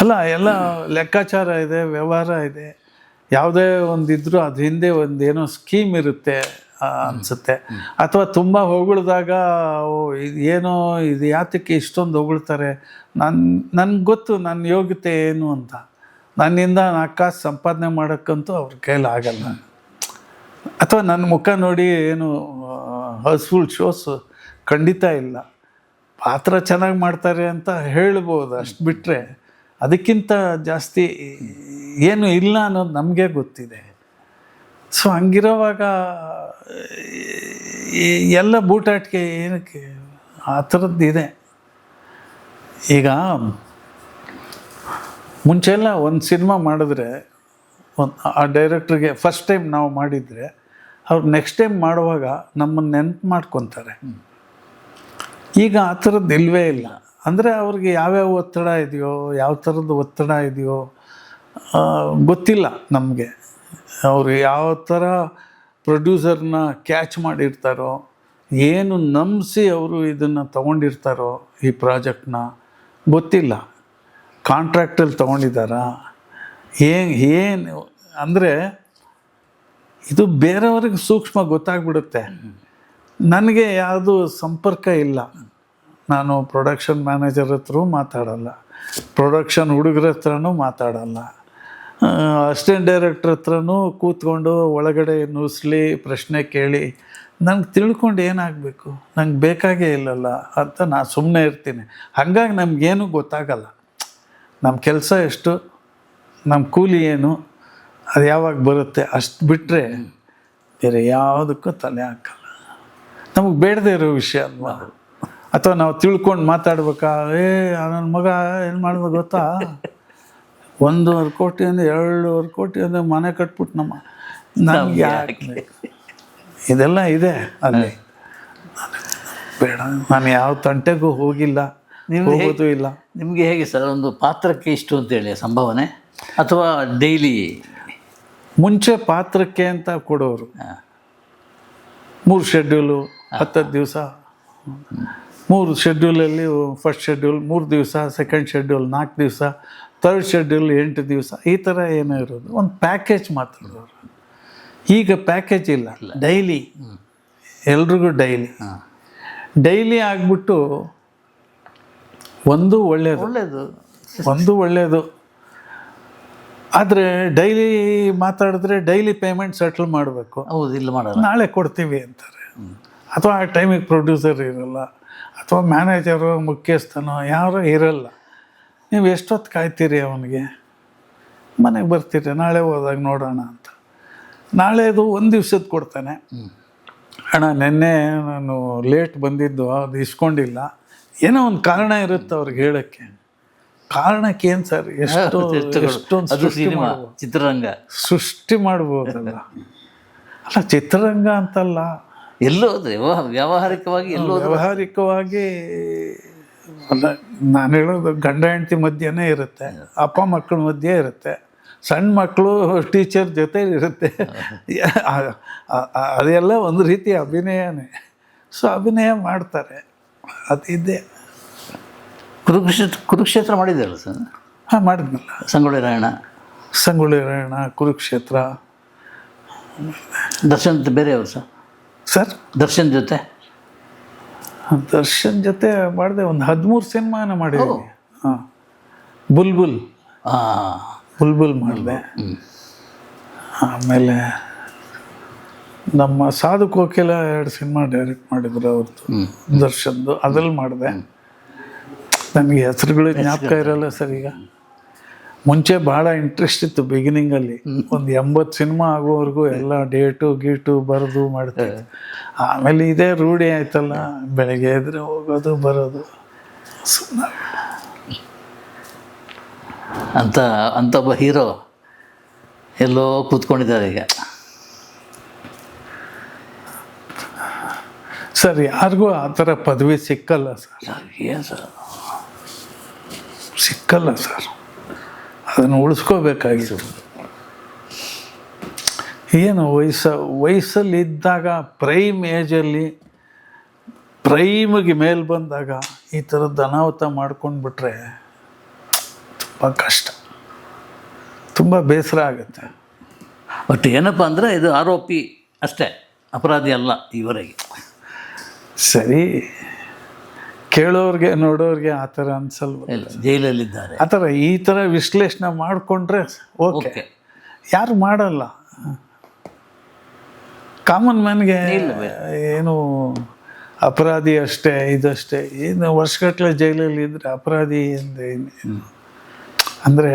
ಅಲ್ಲ, ಎಲ್ಲ ಲೆಕ್ಕಾಚಾರ ಇದೆ, ವ್ಯವಹಾರ ಇದೆ. ಯಾವುದೇ ಒಂದಿದ್ರೂ ಅದು ಹಿಂದೆ ಒಂದೇನೋ ಸ್ಕೀಮ್ ಇರುತ್ತೆ ಅನಿಸುತ್ತೆ. ಅಥವಾ ತುಂಬ ಹೊಗಳ್ದಾಗ ಏನೋ ಇದು ಯಾತಕ್ಕೆ ಇಷ್ಟೊಂದು ಹೊಗಳ್ತಾರೆ, ನನಗೆ ಗೊತ್ತು ನನ್ನ ಯೋಗ್ಯತೆ ಏನು ಅಂತ. ನನ್ನಿಂದ 4 ಕಾಸು ಸಂಪಾದನೆ ಮಾಡೋಕ್ಕಂತೂ ಅವ್ರ ಕೈಲಿ ಆಗಲ್ಲ. ಅಥವಾ ನನ್ನ ಮುಖ ನೋಡಿ ಏನು ಹೌಸ್ಫುಲ್ ಶೋಸ್ ಖಂಡಿತ ಇಲ್ಲ. ಪಾತ್ರ ಚೆನ್ನಾಗಿ ಮಾಡ್ತಾರೆ ಅಂತ ಹೇಳ್ಬೋದು, ಅಷ್ಟು ಬಿಟ್ಟರೆ ಅದಕ್ಕಿಂತ ಜಾಸ್ತಿ ಏನು ಇಲ್ಲ ಅನ್ನೋದು ನಮಗೆ ಗೊತ್ತಿದೆ. ಸೊ ಹಂಗಿರೋವಾಗ ಎಲ್ಲ ಬೂಟಾಟಿಕೆ ಏನಕ್ಕೆ ಆ ಥರದ್ದಿದೆ. ಈಗ ಮುಂಚೆಲ್ಲ ಒಂದು ಸಿನಿಮಾ ಮಾಡಿದ್ರೆ ಆ ಡೈರೆಕ್ಟ್ರಿಗೆ ಫಸ್ಟ್ ಟೈಮ್ ನಾವು ಮಾಡಿದರೆ ಅವ್ರು ನೆಕ್ಸ್ಟ್ ಟೈಮ್ ಮಾಡುವಾಗ ನಮ್ಮನ್ನು ನೆನಪು ಮಾಡ್ಕೊತಾರೆ. ಈಗ ಆ ಥರದ್ದು ಇಲ್ಲವೇ ಇಲ್ಲ. ಅಂದರೆ ಅವ್ರಿಗೆ ಯಾವ್ಯಾವ ಒತ್ತಡ ಇದೆಯೋ, ಯಾವ ಥರದ ಒತ್ತಡ ಇದೆಯೋ ಗೊತ್ತಿಲ್ಲ ನಮಗೆ. ಅವರು ಯಾವ ಥರ ಪ್ರೊಡ್ಯೂಸರ್ನ ಕ್ಯಾಚ್ ಮಾಡಿರ್ತಾರೋ, ಏನು ನಂಬಿಸಿ ಅವರು ಇದನ್ನು ತೊಗೊಂಡಿರ್ತಾರೋ ಈ ಪ್ರಾಜೆಕ್ಟ್ನ ಗೊತ್ತಿಲ್ಲ. ಕಾಂಟ್ರಾಕ್ಟಲ್ಲಿ ತೊಗೊಂಡಿದ್ದಾರಾ ಏನು ಅಂದರೆ ಇದು ಬೇರೆಯವ್ರಿಗೆ ಸೂಕ್ಷ್ಮ ಗೊತ್ತಾಗ್ಬಿಡುತ್ತೆ. ನನಗೆ ಯಾವುದು ಸಂಪರ್ಕ ಇಲ್ಲ. ನಾನು ಪ್ರೊಡಕ್ಷನ್ ಮ್ಯಾನೇಜರ್ ಹತ್ರ ಮಾತಾಡಲ್ಲ, ಪ್ರೊಡಕ್ಷನ್ ಹುಡುಗರ ಹತ್ರನೂ ಮಾತಾಡಲ್ಲ, ಅಸಿಸ್ಟೆಂಟ್ ಡೈರೆಕ್ಟ್ರ್ ಹತ್ರನೂ ಕೂತ್ಕೊಂಡು ಒಳಗಡೆ ನುಸ್ಲಿ ಪ್ರಶ್ನೆ ಕೇಳಿ ನಂಗೆ ತಿಳ್ಕೊಂಡು ಏನಾಗಬೇಕು, ನಂಗೆ ಬೇಕಾಗೇ ಇಲ್ಲಲ್ಲ ಅಂತ ನಾನು ಸುಮ್ಮನೆ ಇರ್ತೀನಿ. ಹಾಗಾಗಿ ನಮಗೇನು ಗೊತ್ತಾಗಲ್ಲ. ನಮ್ಮ ಕೆಲಸ ಎಷ್ಟು, ನಮ್ಮ ಕೂಲಿ ಏನು, ಅದು ಯಾವಾಗ ಬರುತ್ತೆ ಅಷ್ಟು ಬಿಟ್ಟರೆ ಬೇರೆ ಯಾವುದಕ್ಕೂ ತಲೆ ಹಾಕಲ್ಲ. ನಮಗೆ ಬೇಡದೇ ಇರೋ ವಿಷಯ ಅಲ್ವಾ. ಅಥವಾ ನಾವು ತಿಳ್ಕೊಂಡು ಮಾತಾಡ್ಬೇಕಾ, ನನ್ನ ಮಗ ಏನು ಮಾಡಿದ ಗೊತ್ತಾ, 1.5 ಕೋಟಿ ಅಂದರೆ 2.5 ಕೋಟಿ ಅಂದರೆ ಮನೆ ಕಟ್ಬಿಟ್ಟು ನನಗೆ ಯಾಕೆ ಇದೆಲ್ಲ ಇದೆ ಅಲ್ಲಿ. ಬೇಡ, ನಾನು ಯಾವ ತಂಟೆಗೂ ಹೋಗಿಲ್ಲ, ಹೋಗೋದು ಇಲ್ಲ. ನಿಮಗೆ ಹೇಗೆ ಸರ್ ಒಂದು ಪಾತ್ರಕ್ಕೆ ಇಷ್ಟು ಅಂತೇಳಿ ಸಂಭಾವನೆ, ಅಥವಾ ಡೈಲಿ? ಮುಂಚೆ ಪಾತ್ರಕ್ಕೆ ಅಂತ ಕೊಡೋರು 3 ಶೆಡ್ಯೂಲು 10 ದಿವಸ, 3 ಶೆಡ್ಯೂಲಲ್ಲಿ ಫಸ್ಟ್ ಶೆಡ್ಯೂಲ್ 3 ದಿವಸ, ಸೆಕೆಂಡ್ ಶೆಡ್ಯೂಲ್ 4 ದಿವಸ, ಥರ್ಡ್ ಶೆಡ್ಯೂಲ್ 8 ದಿವಸ, ಈ ಥರ ಏನೋ ಇರೋದು. ಒಂದು ಪ್ಯಾಕೇಜ್ ಮಾತಾಡೋರು. ಈಗ ಪ್ಯಾಕೇಜ್ ಇಲ್ಲ, ಡೈಲಿ, ಎಲ್ರಿಗೂ ಡೈಲಿ ಆಗಿಬಿಟ್ಟು ಒಂದು ಒಳ್ಳೆಯದು. ಆದರೆ ಡೈಲಿ ಮಾತಾಡಿದ್ರೆ ಡೈಲಿ ಪೇಮೆಂಟ್ ಸೆಟ್ಲ್ ಮಾಡಬೇಕು. ಹೌದು, ಇಲ್ಲ ಮಾಡಲ್ಲ, ನಾಳೆ ಕೊಡ್ತೀವಿ ಅಂತಾರೆ. ಅಥವಾ ಆ ಟೈಮಿಗೆ ಪ್ರೊಡ್ಯೂಸರ್ ಇರಲ್ಲ, ಅಥವಾ ಮ್ಯಾನೇಜರು ಮುಖ್ಯಸ್ಥನೋ ಯಾರೋ ಇರಲ್ಲ. ನೀವು ಎಷ್ಟೊತ್ತು ಕಾಯ್ತೀರಿ ಅವನಿಗೆ? ಮನೆಗೆ ಬರ್ತೀರಿ, ನಾಳೆ ಹೋದಾಗ ನೋಡೋಣ ಅಂತ. ನಾಳೆದು 1 ದಿವ್ಸದ ಕೊಡ್ತಾನೆ. ಅಣ್ಣ ನೆನ್ನೆ ನಾನು ಲೇಟ್ ಬಂದಿದ್ದು, ಅದು ಇಸ್ಕೊಂಡಿಲ್ಲ, ಏನೋ ಒಂದು ಕಾರಣ ಇರುತ್ತೆ ಅವ್ರಿಗೆ ಹೇಳೋಕ್ಕೆ. ಕಾರಣಕ್ಕೆ ಏನು ಸರ್, ಎಷ್ಟೊಂದು ಸೃಷ್ಟಿ ಮಾಡ್ಬೋದಲ್ಲ. ಅಲ್ಲ, ಚಿತ್ರರಂಗ ಅಂತಲ್ಲ, ಎಲ್ಲೋದ್ರೆ ವ್ಯಾವಹಾರಿಕವಾಗಿ ಅಲ್ಲ, ನಾನು ಹೇಳೋದು ಗಂಡ ಹೆಂಡತಿ ಮಧ್ಯೆನೇ ಇರುತ್ತೆ, ಅಪ್ಪ ಮಕ್ಕಳ ಮಧ್ಯೆ ಇರುತ್ತೆ, ಸಣ್ಣ ಮಕ್ಕಳು ಟೀಚರ್ ಜೊತೆ ಇರುತ್ತೆ. ಅದೆಲ್ಲ ಒಂದು ರೀತಿ ಅಭಿನಯನೇ. ಸೊ ಅಭಿನಯ ಮಾಡ್ತಾರೆ, ಅದಿದೆ. ಕುರುಕ್ಷೇತ್ರ ಮಾಡಿದ್ರಲ್ಲ ಸರ್? ಹಾಂ, ಮಾಡಿದ್ನಲ್ಲ. ಸಂಗೊಳ್ಳಿ ರಾಯಣ್ಣ, ಕುರುಕ್ಷೇತ್ರ. ದರ್ಶನ್ ಬೇರೆಯವರು ಸರ್? ದರ್ಶನ್ ಜೊತೆ ಮಾಡಿದೆ. ಒಂದು 13 ಸಿನಿಮಾನ ಮಾಡಿದ್ದೀನಿ. ಹಾಂ, ಬುಲ್ಬುಲ್ ಮಾಡಿದೆ. ಆಮೇಲೆ ನಮ್ಮ ಸಾಧು ಕೋಕಿಲ 2 ಸಿನಿಮಾ ಡೈರೆಕ್ಟ್ ಮಾಡಿದ್ರು ಅವ್ರದ್ದು, ದರ್ಶನ್ದು. ಅದ್ರಲ್ಲಿ ಮಾಡಿದೆ. ನನಗೆ ಹೆಸರುಗಳು ಜ್ಞಾಪಕ ಇರಲ್ಲ ಸರ್. ಈಗ ಮುಂಚೆ ಭಾಳ ಇಂಟ್ರೆಸ್ಟ್ ಇತ್ತು ಬಿಗಿನಿಂಗಲ್ಲಿ. ಒಂದು 80 ಸಿನಿಮಾ ಆಗೋವರೆಗೂ ಎಲ್ಲ ಗೀಟು ಬರೆದು ಮಾಡ್ತಿದ್ದೆ. ಆಮೇಲೆ ಇದೇ ರೂಢಿ ಆಯ್ತಲ್ಲ, ಬೆಳಗ್ಗೆ ಎದ್ರೆ ಹೋಗೋದು ಬರೋದು. ಅಂತ ಒಬ್ಬ ಹೀರೋ ಎಲ್ಲೋ ಕೂತ್ಕೊಂಡಿದ್ದಾರೆ ಈಗ. ಸರ್ ಯಾರಿಗೂ ಆ ಥರ ಪದವಿ ಸಿಕ್ಕಲ್ಲ ಸರ್, ಏನು ಸರ್? ಸಿಕ್ಕಲ್ಲ ಸರ್. ಅದನ್ನು ಉಳಿಸ್ಕೋಬೇಕಾಗಿತ್ತು. ಏನು ವಯಸ್ಸಲ್ಲಿ ಇದ್ದಾಗ ಪ್ರೈಮ್ ಏಜಲ್ಲಿ ಪ್ರೈಮಿಗೆ ಮೇಲೆ ಬಂದಾಗ ಈ ಥರದ್ದು ಅನಾಹುತ ಮಾಡ್ಕೊಂಡ್ಬಿಟ್ರೆ ತುಂಬ ಕಷ್ಟ, ತುಂಬ ಬೇಸರ ಆಗುತ್ತೆ. ಬಟ್ ಏನಪ್ಪ ಅಂದರೆ ಇದು ಆರೋಪಿ ಅಷ್ಟೇ, ಅಪರಾಧಿ ಅಲ್ಲ ಇವರೆಗೆ. ಸರಿ, ಕೇಳೋರಿಗೆ ನೋಡೋರಿಗೆ ಆ ಥರ ಅನ್ಸಲ್ವ? ಇಲ್ಲ, ಜೈಲಲ್ಲಿದ್ದಾರೆ. ಆ ಥರ ಈ ಥರ ವಿಶ್ಲೇಷಣೆ ಮಾಡಿಕೊಂಡ್ರೆ ಓಕೆ. ಯಾರು ಮಾಡಲ್ಲ. ಕಾಮನ್ ಮ್ಯಾನ್ಗೆ ಏನು ಅಪರಾಧಿ ಅಷ್ಟೇ, ಇದಷ್ಟೇ, ಏನು ವರ್ಷಗಟ್ಟಲೆ ಜೈಲಲ್ಲಿ ಇದ್ದರೆ ಅಪರಾಧಿ ಅಂದರೆ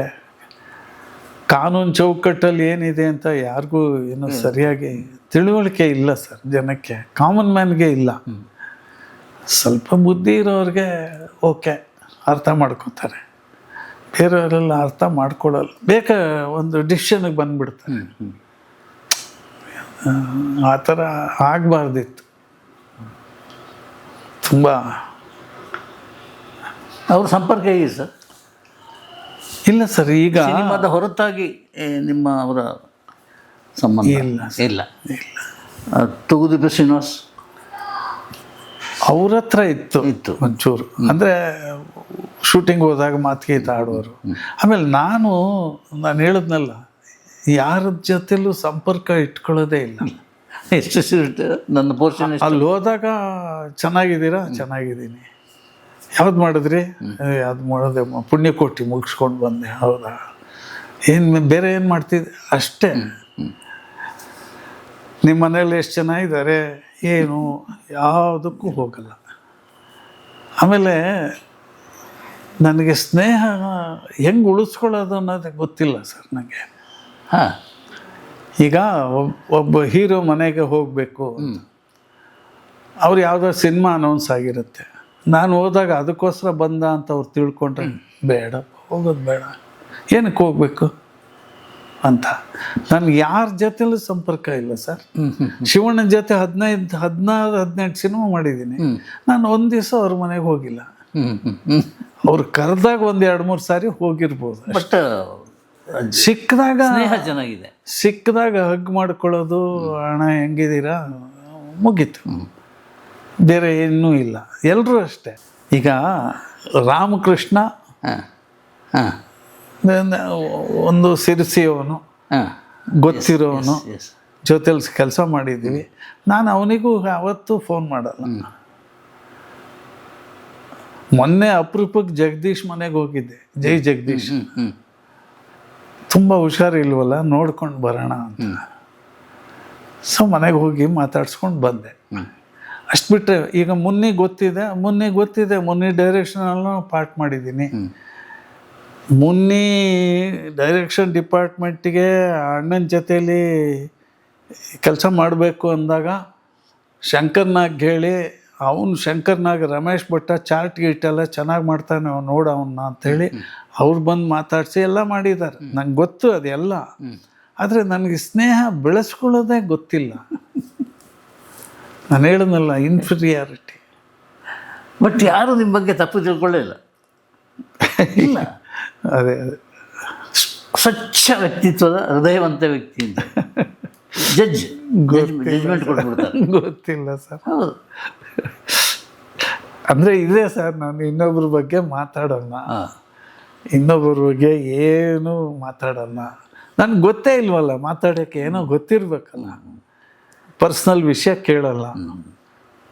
ಕಾನೂನು ಚೌಕಟ್ಟಲ್ಲಿ ಏನಿದೆ ಅಂತ ಯಾರಿಗೂ ಏನು ಸರಿಯಾಗಿ ತಿಳುವಳಿಕೆ ಇಲ್ಲ ಸರ್ ಜನಕ್ಕೆ, ಕಾಮನ್ ಮ್ಯಾನ್ಗೆ ಇಲ್ಲ. ಸ್ವಲ್ಪ ಬುದ್ಧಿ ಇರೋರಿಗೆ ಓಕೆ, ಅರ್ಥ ಮಾಡ್ಕೋತಾರೆ. ಬೇರೆಯವರೆಲ್ಲ ಅರ್ಥ ಮಾಡ್ಕೊಳ್ಳಲ್ಲ, ಒಂದು ಡಿಸಿಷನ್ಗೆ ಬಂದ್ಬಿಡ್ತಾರೆ. ಆ ಥರ ಆಗಬಾರ್ದಿತ್ತು. ತುಂಬ ಅವ್ರ ಸಂಪರ್ಕ ಹೇಗೆ ಸರ್? ಇಲ್ಲ ಸರ್, ಈಗ ಸಿನಿಮಾದ ಹೊರತಾಗಿ ನಿಮ್ಮ ಅವರ ಸಂಬಂಧ ಇಲ್ಲ ಇಲ್ಲ. ತೂಗುದೀಪ ಶ್ರೀನಿವಾಸ್ ಅವ್ರ ಹತ್ರ ಇತ್ತು ಒಂಚೂರು, ಅಂದರೆ ಶೂಟಿಂಗ್ ಹೋದಾಗ ಮಾತುಗೀತ ಆಡೋರು. ಆಮೇಲೆ ನಾನು ಹೇಳಿದ್ನಲ್ಲ, ಯಾರ ಜೊತೆಲೂ ಸಂಪರ್ಕ ಇಟ್ಕೊಳ್ಳೋದೇ ಇಲ್ಲ. ಎಷ್ಟು ನನ್ನ ಪೋರ್ಷನ್ ಅಲ್ಲಿ ಹೋದಾಗ ಚೆನ್ನಾಗಿದ್ದೀರಾ, ಚೆನ್ನಾಗಿದ್ದೀನಿ, ಯಾವ್ದು ಮಾಡಿದ್ರಿ, ಅದು ಮಾಡೋದೆ, ಪುಣ್ಯಕೋಟಿ ಮುಗಿಸ್ಕೊಂಡು ಬಂದೆ, ಹೌದಾ, ಏನು ಬೇರೆ ಏನು ಮಾಡ್ತಿದ್ದೆ ಅಷ್ಟೇ. ನಿಮ್ಮ ಮನೇಲಿ ಎಷ್ಟು ಜನ ಇದ್ದಾರೆ, ಏನು ಯಾವುದಕ್ಕೂ ಹೋಗಲ್ಲ. ಆಮೇಲೆ ನನಗೆ ಸ್ನೇಹ ಹೆಂಗೆ ಉಳಿಸ್ಕೊಳ್ಳೋದು ಅನ್ನೋದೇ ಗೊತ್ತಿಲ್ಲ ಸರ್ ನನಗೆ. ಹಾಂ, ಈಗ ಒಬ್ಬ ಹೀರೋ ಮನೆಗೆ ಹೋಗಬೇಕು, ಅವ್ರು ಯಾವುದೋ ಸಿನಿಮಾ ಅನೌನ್ಸ್ ಆಗಿರುತ್ತೆ, ನಾನು ಹೋದಾಗ ಅದಕ್ಕೋಸ್ಕರ ಬಂದ ಅಂತ ಅವ್ರು ತಿಳ್ಕೊಂಡ್ರೆ ಬೇಡ, ಹೋಗೋದು ಬೇಡ, ಏನಕ್ಕೆ ಹೋಗ್ಬೇಕು ಅಂತ. ನನಗೆ ಯಾರ ಜೊತೆಲೂ ಸಂಪರ್ಕ ಇಲ್ಲ ಸರ್. ಶಿವಣ್ಣನ ಜೊತೆ 15-18 ಸಿನಿಮಾ ಮಾಡಿದ್ದೀನಿ, ನಾನು ಒಂದು ದಿವಸ ಅವ್ರ ಮನೆಗೆ ಹೋಗಿಲ್ಲ. ಅವ್ರು ಕರೆದಾಗ 1-2-3 ಸಾರಿ ಹೋಗಿರ್ಬೋದು. ಬಟ್ ಸಿಕ್ಕಿದಾಗ ಸ್ನೇಹ ಚೆನ್ನಾಗಿದೆ. ಸಿಕ್ಕಿದಾಗ ಹಗ್ ಮಾಡ್ಕೊಳ್ಳೋದು, ಅಣ್ಣ ಹೆಂಗಿದ್ದೀರಾ, ಮುಗೀತು, ಬೇರೆ ಏನೂ ಇಲ್ಲ. ಎಲ್ಲರೂ ಅಷ್ಟೇ. ಈಗ ರಾಮಕೃಷ್ಣ ಒಂದು ಸಿರಿಸಿಯವನು, ಗೊತ್ತಿರೋನು, ಜೊತೆಲಿ ಕೆಲಸ ಮಾಡಿದ್ದೀವಿ. ನಾನು ಅವನಿಗೂ ಯಾವತ್ತೂ ಫೋನ್ ಮಾಡಲ್ಲ. ಮೊನ್ನೆ ಅಪರೂಪಕ್ಕೆ ಜಗದೀಶ್ ಮನೆಗೆ ಹೋಗಿದ್ದೆ, ಜೈ ಜಗದೀಶ್. ತುಂಬ ಹುಷಾರಿಲ್ವಲ್ಲ, ನೋಡ್ಕೊಂಡು ಬರೋಣ ಅಂತ. ಸೊ ಮನೆಗೆ ಹೋಗಿ ಮಾತಾಡ್ಸ್ಕೊಂಡು ಬಂದೆ, ಅಷ್ಟು ಬಿಟ್ಟರೆ. ಈಗ ಮುನ್ನಿ ಗೊತ್ತಿದೆ, ಮುನ್ನಿ ಡೈರೆಕ್ಷನಲ್ಲೂ ಪಾರ್ಟ್ ಮಾಡಿದ್ದೀನಿ. ಮುನ್ನಿ ಡೈರೆಕ್ಷನ್ ಡಿಪಾರ್ಟ್ಮೆಂಟಿಗೆ ಅಣ್ಣನ ಜೊತೇಲಿ ಕೆಲಸ ಮಾಡಬೇಕು ಅಂದಾಗ ಶಂಕರ್ನಾಗ್ ಹೇಳಿ, ಶಂಕರ್ನಾಗ್ ರಮೇಶ್ ಭಟ್ಟ ಚಾರ್ಟ್ ಗೀಟೆಲ್ಲ ಚೆನ್ನಾಗಿ ಮಾಡ್ತಾನೆ, ಅವ್ನು ನೋಡು ಅವನ್ನ ಅಂಥೇಳಿ ಅವ್ರು ಬಂದು ಮಾತಾಡಿಸಿ ಎಲ್ಲ ಮಾಡಿದ್ದಾರೆ. ನಂಗೆ ಗೊತ್ತು ಅದೆಲ್ಲ, ಆದರೆ ನನಗೆ ಸ್ನೇಹ ಬೆಳೆಸ್ಕೊಳ್ಳೋದೇ ಗೊತ್ತಿಲ್ಲ. ನಾನು ಹೇಳಿದ್ನಲ್ಲ, ಇನ್ಫೀರಿಯಾರಿಟಿ. ಬಟ್ ಯಾರು ನಿಮ್ಮ ಬಗ್ಗೆ ತಪ್ಪು ತಿಳ್ಕೊಳ್ಳಿಲ್ಲ. ಇಲ್ಲ, ಅದೇ ಸ್ವಚ್ಛ ವ್ಯಕ್ತಿತ್ವದ ಹೃದಯವಂತ ವ್ಯಕ್ತಿ ಅಂತ ಜಜ್ಮೆಂಟ್ ಕೊಟ್ಬಿಡ್ತಾರೆ. ಗೊತ್ತಿಲ್ಲ ಸರ್. ಹೌದು, ಅಂದರೆ ಇದೆ ಸರ್, ನಾನು ಇನ್ನೊಬ್ಬರ ಬಗ್ಗೆ ಮಾತಾಡೋಣ, ಇನ್ನೊಬ್ಬರ ಬಗ್ಗೆ ಏನು ಮಾತಾಡೋಣ. ನನಗೆ ಗೊತ್ತೇ ಇಲ್ವಲ್ಲ ಮಾತಾಡೋಕ್ಕೆ, ಏನೋ ಗೊತ್ತಿರಬೇಕಲ್ಲ. ಪರ್ಸ್ನಲ್ ವಿಷಯ ಕೇಳಲ್ಲ,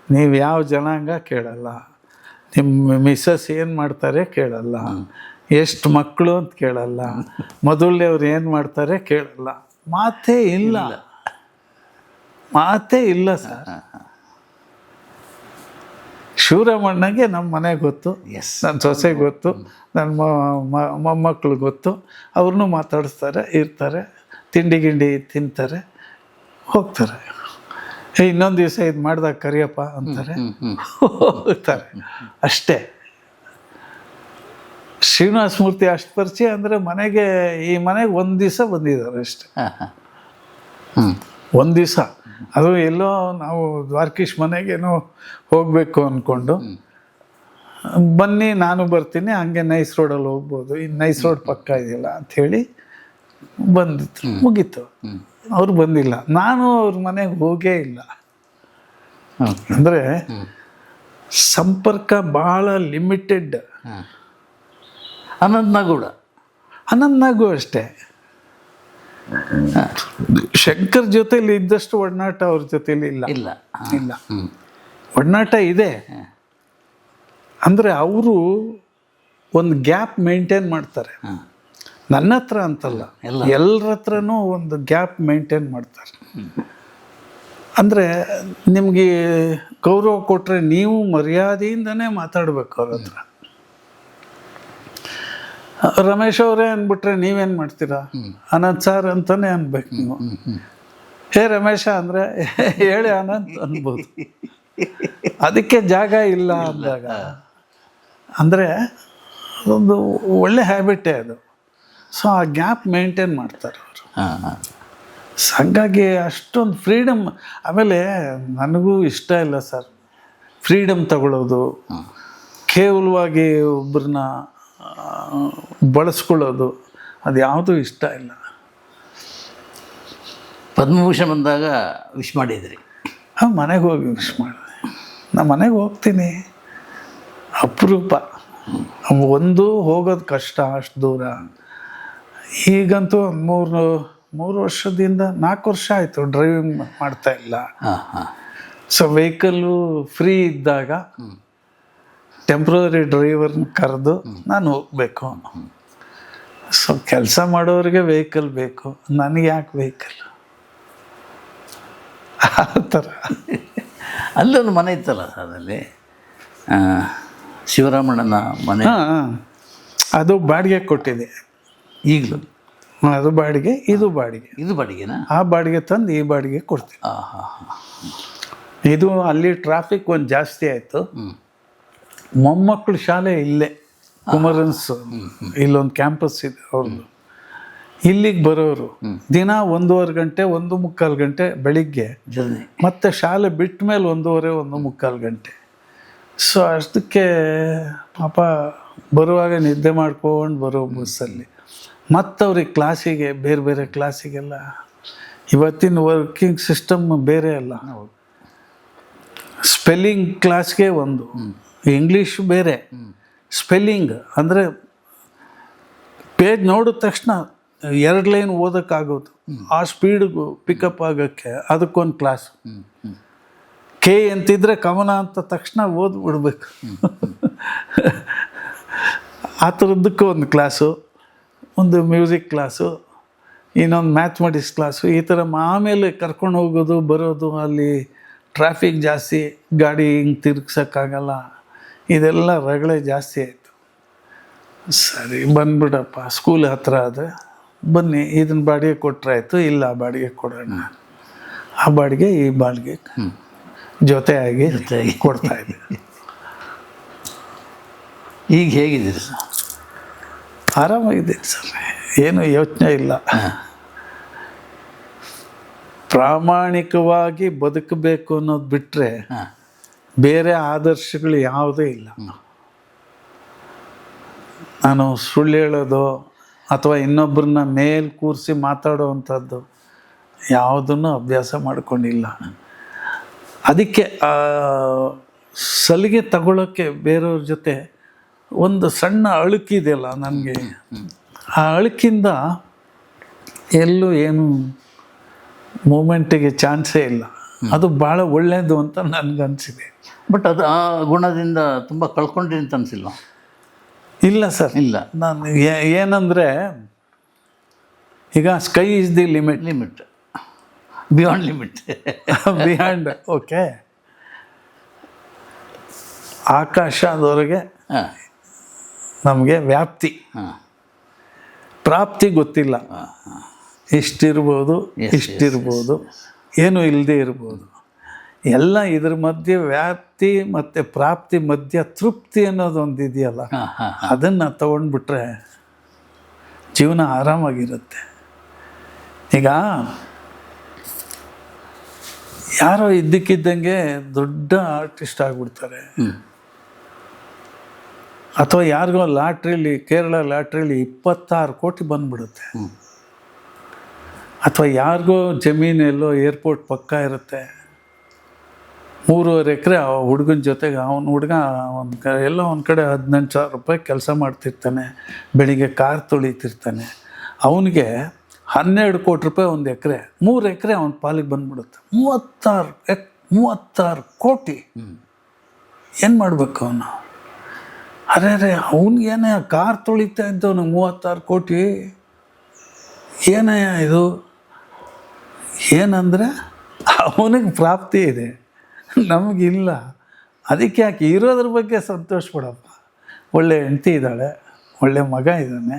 ನೀವು ಯಾವ ಜನಾಂಗ ಕೇಳಲ್ಲ, ನಿಮ್ಮ ಮಿಸ್ಸಸ್ ಏನು ಮಾಡ್ತಾರೆ ಕೇಳಲ್ಲ, ಎಷ್ಟು ಮಕ್ಕಳು ಅಂತ ಕೇಳಲ್ಲ, ಮೊದಲನೇವ್ರು ಏನು ಮಾಡ್ತಾರೆ ಕೇಳಲ್ಲ. ಮಾತೇ ಇಲ್ಲ ಸರ್. ಶಿವರಾಮಣ್ಣಗೆ ನಮ್ಮ ಮನೆ ಗೊತ್ತು, ನನ್ನ ಸೊಸೆ ಗೊತ್ತು, ನನ್ನ ಮೊಮ್ಮಕ್ಕಳು ಗೊತ್ತು. ಅವ್ರನ್ನೂ ಮಾತಾಡಿಸ್ತಾರೆ, ಇರ್ತಾರೆ, ತಿಂಡಿ ಗಿಂಡಿ ತಿಂತಾರೆ, ಹೋಗ್ತಾರೆ. ಇನ್ನೊಂದು ದಿವಸ ಇದು ಮಾಡಿದಾಗ ಕರಿಯಪ್ಪ ಅಂತಾರೆ, ಹೋಗ್ತಾರೆ, ಅಷ್ಟೇ. ಶ್ರೀನಿವಾಸ ಮೂರ್ತಿ ಅಷ್ಟು ಪರಿಚಯ ಅಂದರೆ ಈ ಮನೆಗೆ ಒಂದು ದಿವಸ ಬಂದಿದ್ದಾರೆ ಅಷ್ಟೆ. ಒಂದು ದಿವಸ ಅದು ಎಲ್ಲೋ ನಾವು ದ್ವಾರಕೀಶ್ ಮನೆಗೇನೋ ಹೋಗಬೇಕು ಅಂದ್ಕೊಂಡು ಬನ್ನಿ ನಾನು ಬರ್ತೀನಿ, ಹಂಗೆ ನೈಸ್ ರೋಡಲ್ಲಿ ಹೋಗ್ಬೋದು, ಇನ್ನು ನೈಸ್ ರೋಡ್ ಪಕ್ಕ ಇದೆಯಲ್ಲ ಅಂಥೇಳಿ ಬಂದಿತ್ತು, ಮುಗೀತು. ಅವ್ರು ಬಂದಿಲ್ಲ, ನಾನು ಅವ್ರ ಮನೆಗೆ ಹೋಗೇ ಇಲ್ಲ. ಅಂದರೆ ಸಂಪರ್ಕ ಭಾಳ ಲಿಮಿಟೆಡ್. ಅನಂತನಾಗೂ ಅಷ್ಟೇ. ಶಂಕರ್ ಜೊತೆಲಿ ಇದ್ದಷ್ಟು ಒಡನಾಟ ಅವ್ರ ಜೊತೆಲಿ ಇಲ್ಲ. ಒಡನಾಟ ಇದೆ, ಅಂದರೆ ಅವರು ಒಂದು ಗ್ಯಾಪ್ ಮೇಂಟೈನ್ ಮಾಡ್ತಾರೆ. ನನ್ನ ಹತ್ರ ಅಂತಲ್ಲ, ಎಲ್ಲರ ಹತ್ರನೂ ಒಂದು ಗ್ಯಾಪ್ ಮೇಂಟೈನ್ ಮಾಡ್ತಾರೆ. ಅಂದರೆ ನಿಮಗೆ ಗೌರವ ಕೊಟ್ಟರೆ ನೀವು ಮರ್ಯಾದೆಯಿಂದನೇ ಮಾತಾಡಬೇಕು ಅವ್ರ ಹತ್ರ. ರಮೇಶ್ ಅವರೇ ಅಂದ್ಬಿಟ್ರೆ ನೀವೇನು ಮಾಡ್ತೀರಾ? ಅನಂತ್ ಸರ್ ಅಂತಾನೆ ಅನ್ಬೇಕು ನೀವು. ಹೇ ರಮೇಶ ಅಂದರೆ ಹೇಳಿ ಅನಂತ್ ಅನ್ಬೋದು. ಅದಕ್ಕೆ ಜಾಗ ಇಲ್ಲ ಅಂದಾಗ ಅಂದರೆ ಒಂದು ಒಳ್ಳೆ ಹ್ಯಾಬಿಟೇ ಅದು. ಸೊ ಆ ಗ್ಯಾಪ್ ಮೇಂಟೈನ್ ಮಾಡ್ತಾರೆ ಅವರು. ಹಾಗಾಗಿ ಅಷ್ಟೊಂದು ಫ್ರೀಡಮ್. ಆಮೇಲೆ ನನಗೂ ಇಷ್ಟ ಇಲ್ಲ ಸರ್ ಫ್ರೀಡಮ್ ತಗೊಳ್ಳೋದು, ಕೇವಲವಾಗಿ ಒಬ್ಬರನ್ನ ಬಳಸ್ಕೊಳ್ಳೋದು, ಅದು ಯಾವುದೂ ಇಷ್ಟ ಇಲ್ಲ. ಪದ್ಮಭೂಷಣ ಬಂದಾಗ ವಿಶ್ ಮಾಡಿದ್ರಿ? ಮನೆಗೆ ಹೋಗಿ ವಿಶ್ ಮಾಡಿದೆ. ನಾನು ಮನೆಗೆ ಹೋಗ್ತೀನಿ, ಅಪರೂಪ. ಒಂದು ಹೋಗೋದು ಕಷ್ಟ ಅಷ್ಟು ದೂರ. ಈಗಂತೂ 3 ವರ್ಷದಿಂದ 4 ವರ್ಷ ಆಯಿತು ಡ್ರೈವಿಂಗ್ ಮಾಡ್ತಾ ಇಲ್ಲ. ಸೊ ವೆಹಿಕಲ್ಲು ಫ್ರೀ ಇದ್ದಾಗ ಟೆಂಪ್ರವರಿ ಡ್ರೈವರ್ನ ಕರೆದು ನಾನು ಹೋಗಬೇಕು. ಸೊ ಕೆಲಸ ಮಾಡೋರಿಗೆ ವೆಹಿಕಲ್ ಬೇಕು, ನನಗೆ ಯಾಕೆ ವೆಹಿಕಲ್? ಆ ಥರ. ಅಲ್ಲೊಂದು ಮನೆ ಇತ್ತಲ್ಲ ಅದರಲ್ಲಿ, ಶಿವರಾಮಣ್ಣನ ಮನೆ. ಅದು ಬಾಡಿಗೆ ಕೊಟ್ಟಿದೆ ಈಗಲೂ. ಅದು ಬಾಡಿಗೆ, ಇದು ಬಾಡಿಗೆನಾ? ಆ ಬಾಡಿಗೆ ತಂದು ಈ ಬಾಡಿಗೆ ಕೊಡ್ತೀವಿ. ಇದು ಅಲ್ಲಿ ಟ್ರಾಫಿಕ್ ಒಂದು ಜಾಸ್ತಿ ಆಯಿತು. ಮೊಮ್ಮಕ್ಕಳು ಶಾಲೆ ಇಲ್ಲೇ ಕುಮರನ್ಸ್, ಇಲ್ಲೊಂದು ಕ್ಯಾಂಪಸ್ ಇದೆ ಅವ್ರದ್ದು. ಇಲ್ಲಿಗೆ ಬರೋರು ದಿನ 1.5 ಗಂಟೆ 1.75 ಗಂಟೆ ಬೆಳಿಗ್ಗೆ ಜರ್ನಿ, ಮತ್ತು ಶಾಲೆ ಬಿಟ್ಟ ಮೇಲೆ 1.25 1.75 ಗಂಟೆ. ಸೊ ಅಷ್ಟಕ್ಕೆ ಪಾಪ ಬರುವಾಗ ನಿದ್ದೆ ಮಾಡ್ಕೊಂಡು ಬರೋ ಬಸ್ಸಲ್ಲಿ ಮತ್ತು ಅವ್ರಿಗೆ ಕ್ಲಾಸಿಗೆ ಬೇರೆ ಕ್ಲಾಸಿಗೆಲ್ಲ. ಇವತ್ತಿನ ವರ್ಕಿಂಗ್ ಸಿಸ್ಟಮ್ ಬೇರೆ ಅಲ್ಲ. ಸ್ಪೆಲ್ಲಿಂಗ್ ಕ್ಲಾಸ್ಗೆ ಒಂದು, ಇಂಗ್ಲೀಷ್ ಬೇರೆ, ಸ್ಪೆಲ್ಲಿಂಗ್ ಅಂದರೆ ಪೇಜ್ ನೋಡಿದ ತಕ್ಷಣ 2 ಲೈನ್ ಓದೋಕ್ಕಾಗೋದು, ಆ ಸ್ಪೀಡ್ಗೂ ಪಿಕಪ್ ಆಗೋಕ್ಕೆ ಅದಕ್ಕೊಂದು ಕ್ಲಾಸ್. ಕೆ ಅಂತಿದ್ರೆ ಕವನ ಅಂತ ತಕ್ಷಣ ಓದ್ಬಿಡ್ಬೇಕು. ಆ ಥರದ್ದಕ್ಕೂ ಒಂದು ಕ್ಲಾಸು, ಒಂದು ಮ್ಯೂಸಿಕ್ ಕ್ಲಾಸು, ಇನ್ನೊಂದು ಮ್ಯಾಥಮೆಟಿಕ್ಸ್ ಕ್ಲಾಸು. ಈ ಥರ ಆಮೇಲೆ ಕರ್ಕೊಂಡು ಹೋಗೋದು ಬರೋದು. ಅಲ್ಲಿ ಟ್ರಾಫಿಕ್ ಜಾಸ್ತಿ, ಗಾಡಿ ಹಿಂಗೆ ತಿರ್ಗ್ಸೋಕ್ಕಾಗಲ್ಲ, ಇದೆಲ್ಲ ರಗಳೆ ಜಾಸ್ತಿ ಆಯಿತು. ಸರಿ ಬಂದ್ಬಿಡಪ್ಪ, ಸ್ಕೂಲ್ ಹತ್ರ ಆದರೆ ಬನ್ನಿ, ಇದನ್ನ ಬಾಡಿಗೆ ಕೊಟ್ಟರಾಯ್ತು, ಇಲ್ಲ ಬಾಡಿಗೆ ಕೊಡೋಣ. ಆ ಬಾಡಿಗೆ ಈ ಬಾಡಿಗೆ ಜೊತೆಯಾಗಿ ಕೊಡ್ತಾಯಿದ್ದೆ. ಈಗ ಹೇಗಿದ್ದೀರಿ ಸರ್? ಆರಾಮಾಗಿದ್ದೀನಿ ಸರ್, ಏನು ಯೋಚನೆ ಇಲ್ಲ. ಪ್ರಾಮಾಣಿಕವಾಗಿ ಬದುಕಬೇಕು ಅನ್ನೋದು ಬಿಟ್ಟರೆ ಬೇರೆ ಆದರ್ಶಗಳು ಯಾವುದೇ ಇಲ್ಲ. ನಾನು ಸುಳ್ಳು ಹೇಳೋದು ಅಥವಾ ಇನ್ನೊಬ್ಬರನ್ನ ಮೇಲ್ ಕೂರಿಸಿ ಮಾತಾಡೋ ಅಂಥದ್ದು ಯಾವುದನ್ನು ಅಭ್ಯಾಸ ಮಾಡ್ಕೊಂಡಿಲ್ಲ. ಅದಕ್ಕೆ ಸಲಿಗೆ ತಗೊಳ್ಳೋಕ್ಕೆ ಬೇರೆಯವ್ರ ಜೊತೆ ಒಂದು ಸಣ್ಣ ಅಳುಕಿದೆಯಲ್ಲ ನನಗೆ, ಆ ಅಳುಕಿಂದ ಎಲ್ಲೂ ಏನು ಮೂಮೆಂಟಿಗೆ ಚಾನ್ಸೇ ಇಲ್ಲ. ಅದು ಭಾಳ ಒಳ್ಳೆಯದು ಅಂತ ನನಗನ್ಸಿದೆ. ಬಟ್ ಅದು ಆ ಗುಣದಿಂದ ತುಂಬ ಕಳ್ಕೊಂಡ್ರಿ ಅಂತ ಅನಿಸಿಲ್ವ? ಇಲ್ಲ ಸರ್, ಇಲ್ಲ. ನಾನು ಏನಂದರೆ ಈಗ sky is the limit, beyond limit, beyond. Okay, ಆಕಾಶದವರೆಗೆ ನಮಗೆ ವ್ಯಾಪ್ತಿ, ಪ್ರಾಪ್ತಿ ಗೊತ್ತಿಲ್ಲ. ಇಷ್ಟಿರ್ಬೋದು, ಇಷ್ಟಿರ್ಬೋದು, ಏನು ಇಲ್ಲದೆ ಇರ್ಬೋದು. ಎಲ್ಲ ಇದ್ರ ಮಧ್ಯೆ ವ್ಯಾಪ್ತಿ ಮತ್ತು ಪ್ರಾಪ್ತಿ ಮಧ್ಯ ತೃಪ್ತಿ ಅನ್ನೋದೊಂದು ಇದೆಯಲ್ಲ, ಅದನ್ನು ತಗೊಂಡ್ಬಿಟ್ರೆ ಜೀವನ ಆರಾಮಾಗಿರುತ್ತೆ. ಈಗ ಯಾರೋ ಇದ್ದಕ್ಕಿದ್ದಂಗೆ ದೊಡ್ಡ ಆರ್ಟಿಸ್ಟ್ ಆಗಿಬಿಡ್ತಾರೆ. ಅಥವಾ ಯಾರಿಗೋ ಲಾಟ್ರಿಲಿ, ಕೇರಳ ಲಾಟ್ರಿಲಿ 26 ಕೋಟಿ ಬಂದ್ಬಿಡುತ್ತೆ. ಅಥವಾ ಯಾರಿಗೋ ಜಮೀನೆಲ್ಲೋ ಏರ್ಪೋರ್ಟ್ ಪಕ್ಕ ಇರುತ್ತೆ, 3.5 ಎಕರೆ ಆ ಹುಡುಗನ ಜೊತೆಗೆ ಹುಡುಗ ಎಲ್ಲೋ ಒಂದು ಕಡೆ 18,000 ರೂಪಾಯಿ ಕೆಲಸ ಮಾಡ್ತಿರ್ತಾನೆ, ಬೆಳಿಗ್ಗೆ ಕಾರ್ ತೊಳಿತಿರ್ತಾನೆ. ಅವನಿಗೆ 12 ಕೋಟಿ ರೂಪಾಯಿ 1 ಎಕರೆ, 3 ಎಕರೆ ಅವನ ಪಾಲಿಗೆ ಬಂದ್ಬಿಡುತ್ತೆ. 36 ಕೋಟಿ. ಏನು ಮಾಡಬೇಕು ಅವನು? ಅರೆ ಅವನಿಗೇನೇ ಕಾರ್ ತೊಳಿತಾ ಇದ್ದವನು 36 ಕೋಟಿ. ಏನಯ್ಯ ಇದು? ಏನಂದರೆ ಅವನಿಗೆ ಪ್ರಾಪ್ತಿ ಇದೆ, ನಮಗಿಲ್ಲ. ಅದಕ್ಕೆ ಯಾಕೆ ಇರೋದ್ರ ಬಗ್ಗೆ ಸಂತೋಷ ಪಡಪ್ಪ. ಒಳ್ಳೆ ಹೆಂಡತಿ ಇದ್ದಾಳೆ, ಒಳ್ಳೆ ಮಗ ಇದ್ದಾನೆ,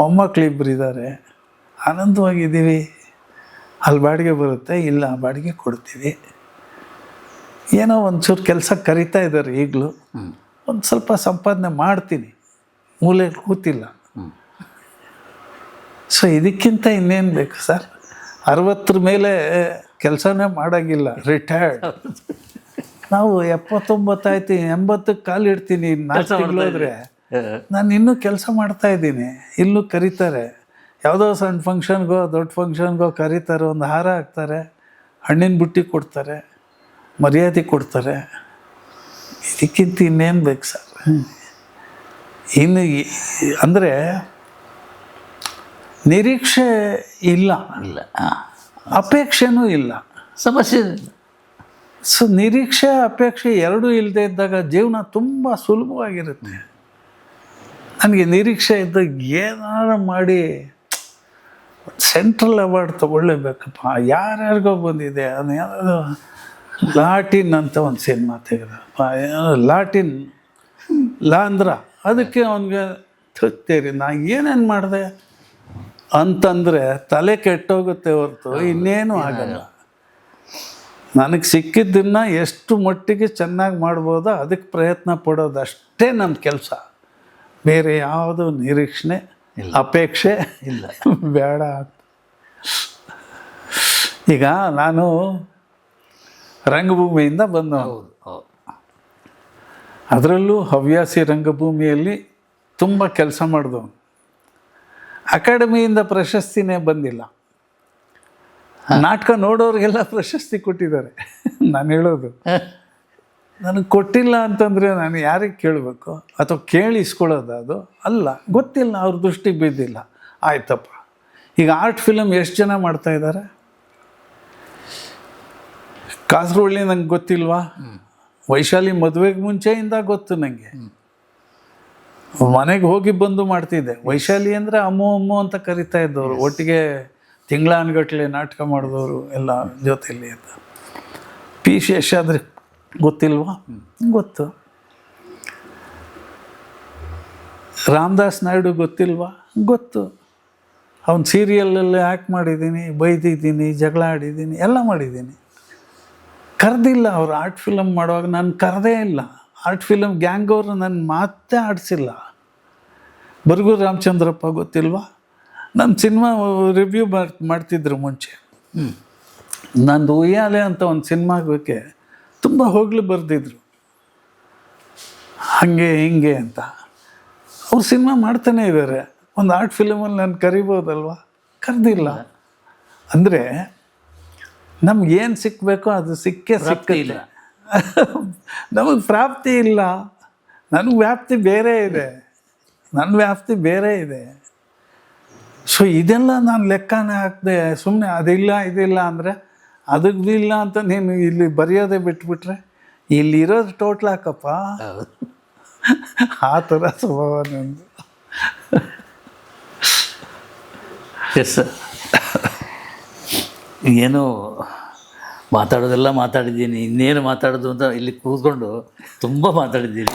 ಮೊಮ್ಮಕ್ಕಳಿಬ್ಬರು ಇದ್ದಾರೆ, ಆನಂದವಾಗಿದ್ದೀವಿ. ಅಲ್ಲಿ ಬಾಡಿಗೆ ಬರುತ್ತೆ, ಇಲ್ಲ ಬಾಡಿಗೆ ಕೊಡ್ತೀವಿ. ಏನೋ ಒಂಚೂರು ಕೆಲಸ ಕರಿತಾ ಇದ್ದಾರೆ ಈಗಲೂ. ಒಂದು ಸ್ವಲ್ಪ ಸಂಪಾದನೆ ಮಾಡ್ತೀನಿ, ಮೂಲೆಯಲ್ಲಿ ಕೂತಿಲ್ಲ. ಸೊ ಇದಕ್ಕಿಂತ ಇನ್ನೇನು ಬೇಕು ಸರ್? 60 ಮೇಲೆ ಕೆಲಸನೇ ಮಾಡೋಂಗಿಲ್ಲ, ರಿಟೈರ್ಡ್. ನಾವು 79 ಆಯ್ತು, 80ಕ್ಕೆ ಕಾಲಿಡ್ತೀನಿ. 4 ತಿಂಗಳು ಹೋದರೆ ನಾನು ಇನ್ನೂ ಕೆಲಸ ಮಾಡ್ತಾ ಇದ್ದೀನಿ. ಇಲ್ಲೂ ಕರೀತಾರೆ, ಯಾವುದೋ ಸಣ್ಣ ಫಂಕ್ಷನ್ಗೋ ದೊಡ್ಡ ಫಂಕ್ಷನ್ಗೋ ಕರೀತಾರೆ, ಒಂದು ಹಾರ ಹಾಕ್ತಾರೆ, ಹಣ್ಣಿನ ಬುಟ್ಟಿ ಕೊಡ್ತಾರೆ, ಮರ್ಯಾದೆ ಕೊಡ್ತಾರೆ. ಇದಕ್ಕಿಂತ ಇನ್ನೇನು ಬೇಕು ಸರ್? ಇನ್ನು ಅಂದರೆ ನಿರೀಕ್ಷೆ ಇಲ್ಲ, ಅಪೇಕ್ಷೆನೂ ಇಲ್ಲ, ಸಮಸ್ಯೆ. ಸೊ ನಿರೀಕ್ಷೆ ಅಪೇಕ್ಷೆ ಎರಡೂ ಇಲ್ಲದೆ ಇದ್ದಾಗ ಜೀವನ ತುಂಬ ಸುಲಭವಾಗಿರುತ್ತೆ. ನನಗೆ ನಿರೀಕ್ಷೆ ಇದ್ದಾಗ ಏನಾರು ಮಾಡಿ ಸೆಂಟ್ರಲ್ ಅವಾರ್ಡ್ ತೊಗೊಳ್ಳೇಬೇಕಪ್ಪ. ಯಾರ್ಯಾರಿಗೋ ಬಂದಿದೆ. ಅದು ಯಾವುದು ಲಾಟಿನ್ ಅಂತ ಒಂದು ಸಿನಿಮಾ ತೆಗೆದಪ್ಪ, ಲಾಟಿನ್ ಲಾಂಧ್ರ. ಅದಕ್ಕೆ ಅವನಿಗೆ ತತ್ತೇರಿ ನಾ ಏನೇನು ಮಾಡಿದೆ ಅಂತಂದರೆ ತಲೆ ಕೆಟ್ಟೋಗುತ್ತೆ ಹೊರತು ಇನ್ನೇನು ಆಗಲ್ಲ. ನನಗೆ ಸಿಕ್ಕಿದ್ದನ್ನು ಎಷ್ಟು ಮಟ್ಟಿಗೆ ಚೆನ್ನಾಗಿ ಮಾಡ್ಬೋದೋ ಅದಕ್ಕೆ ಪ್ರಯತ್ನ ಪಡೋದು ಅಷ್ಟೇ ನನ್ನ ಕೆಲಸ. ಬೇರೆ ಯಾವುದು ನಿರೀಕ್ಷಣೆ ಅಪೇಕ್ಷೆ ಇಲ್ಲ, ಬೇಡ. ಈಗ ನಾನು ರಂಗಭೂಮಿಯಿಂದ ಬಂದವನು. ಅದರಲ್ಲೂ ಹವ್ಯಾಸಿ ರಂಗಭೂಮಿಯಲ್ಲಿ ತುಂಬ ಕೆಲಸ ಮಾಡಿದವನು. ಅಕಾಡೆಮಿಯಿಂದ ಪ್ರಶಸ್ತಿನೇ ಬಂದಿಲ್ಲ. ನಾಟಕ ನೋಡೋರಿಗೆಲ್ಲ ಪ್ರಶಸ್ತಿ ಕೊಟ್ಟಿದ್ದಾರೆ. ನಾನು ಹೇಳೋದು, ನನಗೆ ಕೊಟ್ಟಿಲ್ಲ ಅಂತಂದರೆ ನಾನು ಯಾರಿಗೆ ಕೇಳಬೇಕು? ಅಥವಾ ಕೇಳಿಸ್ಕೊಳ್ಳೋದು? ಅದು ಅಲ್ಲ, ಗೊತ್ತಿಲ್ಲ, ಅವ್ರ ದೃಷ್ಟಿಗೆ ಬಿದ್ದಿಲ್ಲ, ಆಯ್ತಪ್ಪ. ಈಗ ಆರ್ಟ್ ಫಿಲಮ್ ಎಷ್ಟು ಜನ ಮಾಡ್ತಾಯಿದ್ದಾರೆ? ಕಾಸರವಳ್ಳಿ ನಂಗೆ ಗೊತ್ತಿಲ್ವಾ? ವೈಶಾಲಿ ಮದುವೆಗೆ ಮುಂಚೆಯಿಂದ ಗೊತ್ತು ನನಗೆ. ಮನೆಗೆ ಹೋಗಿ ಬಂದು ಮಾಡ್ತಿದ್ದೆ. ವೈಶಾಲಿ ಅಂದರೆ ಅಮ್ಮು ಅಮ್ಮು ಅಂತ ಕರಿತಾ ಇದ್ದವರು, ಒಟ್ಟಿಗೆ ತಿಂಗಳಾನುಗಟ್ಟಲೆ ನಾಟಕ ಮಾಡಿದವರು ಎಲ್ಲ ಜೊತೆಯಲ್ಲಿ ಅಂತ. ಪಿ ಶೇಷಾದ್ರಿ ಗೊತ್ತಿಲ್ವಾ? ಗೊತ್ತು. ರಾಮದಾಸ್ ನಾಯ್ಡು ಗೊತ್ತಿಲ್ವಾ? ಗೊತ್ತು. ಅವನು ಸೀರಿಯಲಲ್ಲಿ ಆ್ಯಕ್ಟ್ ಮಾಡಿದ್ದೀನಿ, ಬೈದಿದ್ದೀನಿ, ಜಗಳ ಆಡಿದ್ದೀನಿ, ಎಲ್ಲ ಮಾಡಿದ್ದೀನಿ. ಕರೆದಿಲ್ಲ ಅವರು ಆರ್ಟ್ ಫಿಲಮ್ ಮಾಡುವಾಗ. ನಾನು ಕರೆದೇ ಇಲ್ಲ. ಆರ್ಟ್ ಫಿಲಮ್ ಗ್ಯಾಂಗ್ ಅವರು ನನ್ನ ಮಾತೇ ಆಡಿಸಿಲ್ಲ. ಬರಗೂರು ರಾಮಚಂದ್ರಪ್ಪ ಗೊತ್ತಿಲ್ವಾ? ನನ್ನ ಸಿನಿಮಾ ರಿವ್ಯೂ ಮಾಡ್ತಿದ್ರು ಮುಂಚೆ. ನಂದು ಉಯ್ಯಾಲೆ ಅಂತ ಒಂದು ಸಿನಿಮಾಗೆ ತುಂಬ ಹೋಗ್ಲು ಬರೆದಿದ್ರು, ಹಾಗೆ ಹಿಂಗೆ ಅಂತ. ಅವ್ರು ಸಿನಿಮಾ ಮಾಡ್ತಾನೆ ಇದ್ದಾರೆ. ಒಂದು ಆರ್ಟ್ ಫಿಲಮಲ್ಲಿ ನಾನು ಕರಿಬೋದಲ್ವ? ಕರೆದಿಲ್ಲ. ಅಂದರೆ ನಮ್ಗೇನು ಸಿಕ್ಕಬೇಕೋ ಅದು ಸಿಕ್ಕಿಲ್ಲ. ನಮಗೆ ಪ್ರಾಪ್ತಿ ಇಲ್ಲ. ನನಗೆ ವ್ಯಾಪ್ತಿ ಬೇರೆ ಇದೆ, ನನ್ನ ವ್ಯಾಪ್ತಿ ಬೇರೆ ಇದೆ. ಸೊ ಇದೆಲ್ಲ ನಾನು ಲೆಕ್ಕನೇ ಹಾಕಿದೆ. ಸುಮ್ಮನೆ ಅದಿಲ್ಲ ಇದಿಲ್ಲ ಅಂದರೆ ಅದಕ್ಕೆ ಇಲ್ಲ ಅಂತ ನೀನು ಇಲ್ಲಿ ಬರೆಯೋದೇ ಬಿಟ್ಬಿಟ್ರೆ ಇಲ್ಲಿರೋದು ಟೋಟ್ಲ್ ಹಾಕಪ್ಪ. ಆ ಥರ ಸ್ವಭಾವ ನಂದು. Yes sir. ಏನೋ ಮಾತಾಡೋದೆಲ್ಲ ಮಾತಾಡಿದ್ದೀನಿ, ಇನ್ನೇನು ಮಾತಾಡೋದು ಅಂತ ಇಲ್ಲಿ ಕೂತ್ಕೊಂಡು ತುಂಬ ಮಾತಾಡಿದ್ದೀನಿ.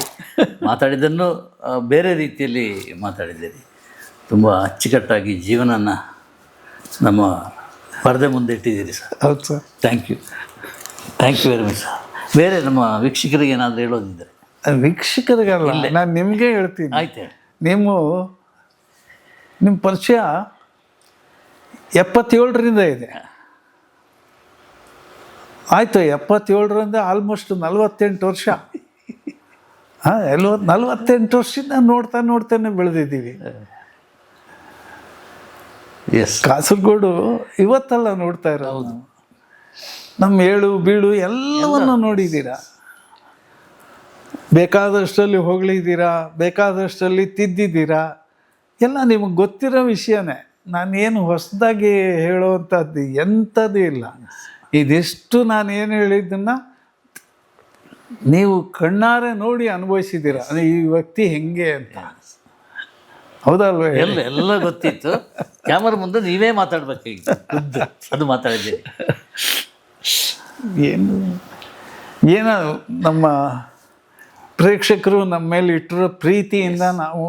ಮಾತಾಡಿದ್ದನ್ನು ಬೇರೆ ರೀತಿಯಲ್ಲಿ ಮಾತಾಡಿದ್ದೀನಿ. ತುಂಬ ಅಚ್ಚುಕಟ್ಟಾಗಿ ಜೀವನನ ನಮ್ಮ ಪರದೆ ಮುಂದೆ ಇಟ್ಟಿದ್ದೀರಿ ಸರ್. ಹೌದು sir. Thank you very much sir. ಬೇರೆ ನಮ್ಮ ವೀಕ್ಷಕರಿಗೆ ಏನಾದರೂ ಹೇಳೋದಿದ್ದರೆ? ವೀಕ್ಷಕರಿಗಲ್ಲ, ನಾನು ನಿಮಗೆ ಹೇಳ್ತೀನಿ. ಆಯ್ತು ಹೇಳಿ. ನಿಮ್ಮ ಪರಿಚಯ 77ರಿಂದ ಇದೆ. ಆಯಿತು 77ರಿಂದ ಆಲ್ಮೋಸ್ಟ್ 48 ವರ್ಷ. ಹಾಂ 48 ವರ್ಷದಿಂದ ನೋಡ್ತಾನೆ ಬೆಳೆದಿದ್ದೀವಿ. ಎಸ್, ಕಾಸರಗೋಡು ಇವತ್ತಲ್ಲ ನೋಡ್ತಾ ಇರೋದು, ನಮ್ಮ ಏಳು ಬೀಳು ಎಲ್ಲವನ್ನು ನೋಡಿದ್ದೀರಾ. ಬೇಕಾದಷ್ಟರಲ್ಲಿ ಹೊಗಳಿದ್ದೀರಾ, ಬೇಕಾದಷ್ಟರಲ್ಲಿ ತಿದ್ದಿದ್ದೀರಾ, ಎಲ್ಲ ನಿಮಗೆ ಗೊತ್ತಿರೋ ವಿಷಯನೇ. ನಾನೇನು ಹೊಸದಾಗಿ ಹೇಳುವಂಥದ್ದು ಎಂಥದ್ದು ಇಲ್ಲ. ಇದಿಷ್ಟು ನಾನು ಏನು ಹೇಳಿದ್ದನ್ನು ನೀವು ಕಣ್ಣಾರೆ ನೋಡಿ ಅನುಭವಿಸಿದ್ದೀರಾ, ಈ ವ್ಯಕ್ತಿ ಹೆಂಗೆ ಅಂತ. ಹೌದಲ್ವ? ಎಲ್ಲ ಗೊತ್ತಿತ್ತು. ಕ್ಯಾಮರಾ ಮುಂದೆ ನೀವೇ ಮಾತಾಡ್ಬೇಕಾಗಿತ್ತು, ಅದು ಮಾತಾಡಿದ್ದೀರಿ. ಏನೋ ನಮ್ಮ ಪ್ರೇಕ್ಷಕರು ನಮ್ಮ ಮೇಲೆ ಇಟ್ಟಿರೋ ಪ್ರೀತಿಯಿಂದ ನಾವು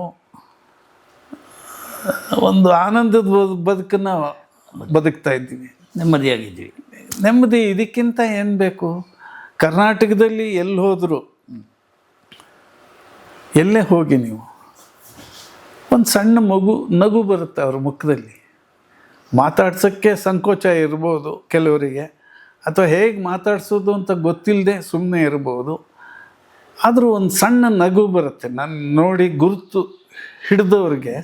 ಒಂದು ಆನಂದದ ಬದುಕನ್ನು ಬದುಕ್ತಾ ಇದ್ದೀವಿ, ನೆಮ್ಮದಿಯಾಗಿದ್ದೀವಿ. ನೆಮ್ಮದಿ ಇದಕ್ಕಿಂತ ಏನು ಬೇಕು? ಕರ್ನಾಟಕದಲ್ಲಿ ಎಲ್ಲಿ ಹೋದರೂ, ಎಲ್ಲೇ ಹೋಗಿ ನೀವು, ಒಂದು ಸಣ್ಣ ನಗು ಬರುತ್ತೆ ಅವ್ರ ಮುಖದಲ್ಲಿ. ಮಾತಾಡ್ಸೋಕ್ಕೆ ಸಂಕೋಚ ಇರ್ಬೋದು ಕೆಲವರಿಗೆ, ಅಥವಾ ಹೇಗೆ ಮಾತಾಡ್ಸೋದು ಅಂತ ಗೊತ್ತಿಲ್ಲದೆ ಸುಮ್ಮನೆ ಇರ್ಬೋದು. ಆದರೂ ಒಂದು ಸಣ್ಣ ನಗು ಬರುತ್ತೆ. ನಾನು ನೋಡಿ ಗುರುತು ಹಿಡಿದವ್ರಿಗೆ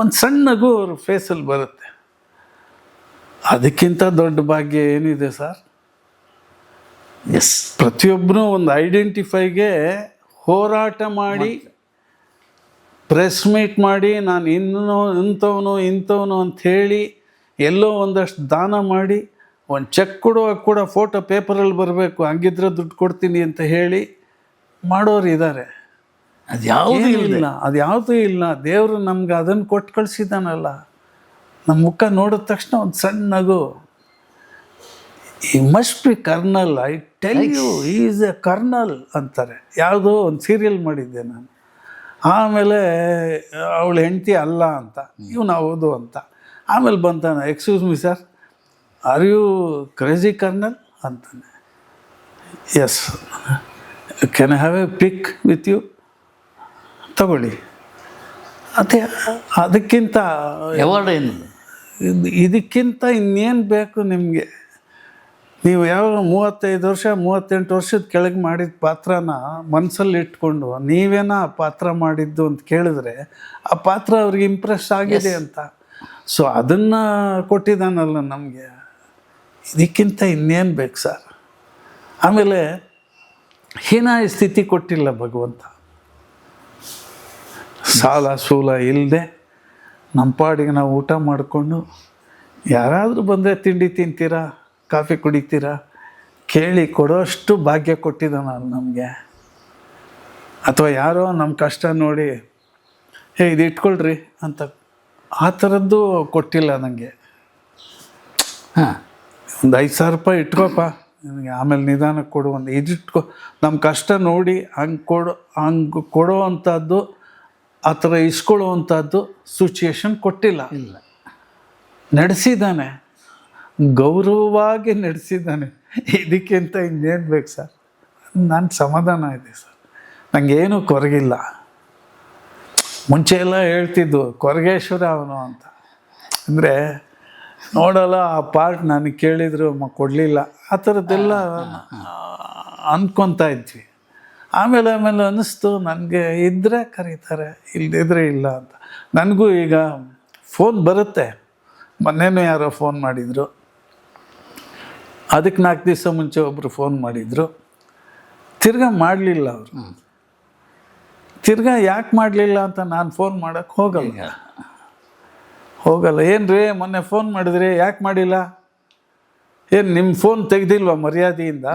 ಒಂದು ಸಣ್ಣ ನಗು ಅವ್ರ ಫೇಸಲ್ಲಿ ಬರುತ್ತೆ. ಅದಕ್ಕಿಂತ ದೊಡ್ಡ ಭಾಗ್ಯ ಏನಿದೆ ಸರ್? ಎಸ್, ಪ್ರತಿಯೊಬ್ಬರೂ ಒಂದು ಐಡೆಂಟಿಫೈಗೆ ಹೋರಾಟ ಮಾಡಿ, ಪ್ರೆಸ್ ಮೀಟ್ ಮಾಡಿ, ನಾನು ಇಂಥವನು ಅಂಥೇಳಿ ಎಲ್ಲೋ ಒಂದಷ್ಟು ದಾನ ಮಾಡಿ, ಒಂದು ಚೆಕ್ ಕೂಡ ಫೋಟೋ ಪೇಪರಲ್ಲಿ ಬರಬೇಕು, ಹಂಗಿದ್ರೆ ದುಡ್ಡು ಕೊಡ್ತೀನಿ ಅಂತ ಹೇಳಿ ಮಾಡೋರು ಇದ್ದಾರೆ. ಅದ್ಯಾವುದೂ ಇಲ್ಲ. ದೇವರು ನಮ್ಗೆ ಅದನ್ನು ಕೊಟ್ಟು ಕಳಿಸಿದ್ದಾನಲ್ಲ. ನಮ್ಮ ಮುಖ ನೋಡಿದ ತಕ್ಷಣ ಒಂದು ಸಣ್ಣ ನಗು. He must be colonel, I tell you, is a colonel ಅಂತಾರೆ. ಯಾವುದೋ ಒಂದು ಸೀರಿಯಲ್ ಮಾಡಿದ್ದೆ ನಾನು. ಆಮೇಲೆ ಅವಳು ಹೆಂಡತಿ ಅಲ್ಲ ಅಂತ, ಇವನು ಹೌದು ಅಂತ. ಆಮೇಲೆ ಬಂತಾನೆ, excuse me sir, are you crazy colonel ಅಂತಾನೆ. Yes, can I have a pic with you? ತಗೊಳ್ಳಿ. ಅದೇ ಅದಕ್ಕಿಂತ ಅವಾರ್ಡ್ ಏನು? ಇದಕ್ಕಿಂತ ಇನ್ನೇನು ಬೇಕು ನಿಮಗೆ? ನೀವು ಯಾವ 38 ವರ್ಷದ ಕೆಳಗೆ ಮಾಡಿದ ಪಾತ್ರನ ಮನಸ್ಸಲ್ಲಿ ಇಟ್ಕೊಂಡು ನೀವೇನ ಆ ಪಾತ್ರ ಮಾಡಿದ್ದು ಅಂತ ಕೇಳಿದ್ರೆ ಆ ಪಾತ್ರ ಅವ್ರಿಗೆ ಇಂಪ್ರೆಸ್ ಆಗಿದೆ ಅಂತ. ಸೊ ಅದನ್ನು ಕೊಟ್ಟಿದ್ದಾನಲ್ಲ ನಮಗೆ, ಇದಕ್ಕಿಂತ ಇನ್ನೇನು ಬೇಕು ಸರ್? ಆಮೇಲೆ ಹೀನಾಯ ಸ್ಥಿತಿ ಕೊಟ್ಟಿಲ್ಲ ಭಗವಂತ. ಸಾಲ ಸೂಲ ಇಲ್ಲದೆ ನಮ್ಮ ಪಾಡಿಗೆ ನಾವು ಊಟ ಮಾಡಿಕೊಂಡು, ಯಾರಾದರೂ ಬಂದರೆ ತಿಂಡಿ ತಿಂತೀರಾ, ಕಾಫಿ ಕುಡಿತೀರಾ ಕೇಳಿ ಕೊಡೋಷ್ಟು ಭಾಗ್ಯ ಕೊಟ್ಟಿದ್ದಾನಲ್ಲ ನಮಗೆ. ಅಥವಾ ಯಾರೋ ನಮ್ಮ ಕಷ್ಟ ನೋಡಿ ಇದು ಇಟ್ಕೊಳ್ರಿ ಅಂತ ಆ ಥರದ್ದು ಕೊಟ್ಟಿಲ್ಲ ನನಗೆ. ಒಂದು 5,000 ರೂಪಾಯಿ ಇಟ್ಕೋಪ್ಪ, ನನಗೆ ಆಮೇಲೆ ನಿಧಾನಕ್ಕೆ ಕೊಡು, ಒಂದು ಇದಿಟ್ಕೊ, ನಮ್ಮ ಕಷ್ಟ ನೋಡಿ ಹಂಗೆ ಕೊಡೋ ಅಂಥದ್ದು, ಆ ಥರ ಇಸ್ಕೊಳ್ಳುವಂಥದ್ದು ಸಿಚುಯೇಷನ್ ಕೊಟ್ಟಿಲ್ಲ. ನಡೆಸಿದ್ದಾನೆ, ಗೌರವವಾಗಿ ನಡೆಸಿದ್ದಾನೆ. ಇದಕ್ಕಿಂತ ಇನ್ನೇನು ಬೇಕು ಸರ್? ನನ್ನ ಸಮಾಧಾನ ಇದೆ ಸರ್, ನನಗೇನು ಕೊರಗಿಲ್ಲ. ಮುಂಚೆ ಎಲ್ಲ ಹೇಳ್ತಿದ್ದು ಕೊರಗೇಶ್ವರ ಅವನು ಅಂತ. ಅಂದರೆ ನೋಡಲ್ಲ ಆ ಪಾರ್ಟ್ ನನಗೆ ಕೇಳಿದ್ರು ಕೊಡಲಿಲ್ಲ, ಆ ಥರದ್ದೆಲ್ಲ ಅಂದ್ಕೊತಾ ಇದ್ವಿ. ಆಮೇಲೆ ಅನ್ನಿಸ್ತು ನನಗೆ ಇದ್ದರೆ ಕರೀತಾರೆ, ಇಲ್ಲದಿದ್ದರೆ ಇಲ್ಲ ಅಂತ. ನನಗೂ ಈಗ ಫೋನ್ ಬರುತ್ತೆ. ಮೊನ್ನೆನೂ ಯಾರೋ ಫೋನ್ ಮಾಡಿದರು, ಅದಕ್ಕೆ 4 ದಿವಸ ಮುಂಚೆ ಒಬ್ಬರು ಫೋನ್ ಮಾಡಿದರು. ತಿರ್ಗಾ ಮಾಡಲಿಲ್ಲ ಅವರು. ತಿರ್ಗಾ ಯಾಕೆ ಮಾಡಲಿಲ್ಲ ಅಂತ ನಾನು ಫೋನ್ ಮಾಡೋಕ್ಕೆ ಹೋಗಲ್ಲ. ಏನು ರೀ ಮೊನ್ನೆ ಫೋನ್ ಮಾಡಿದ್ರಿ, ಯಾಕೆ ಮಾಡಿಲ್ಲ? ಏನು ನಿಮ್ಮ ಫೋನ್ ತೆಗ್ದಿಲ್ವ ಮರ್ಯಾದೆಯಿಂದ?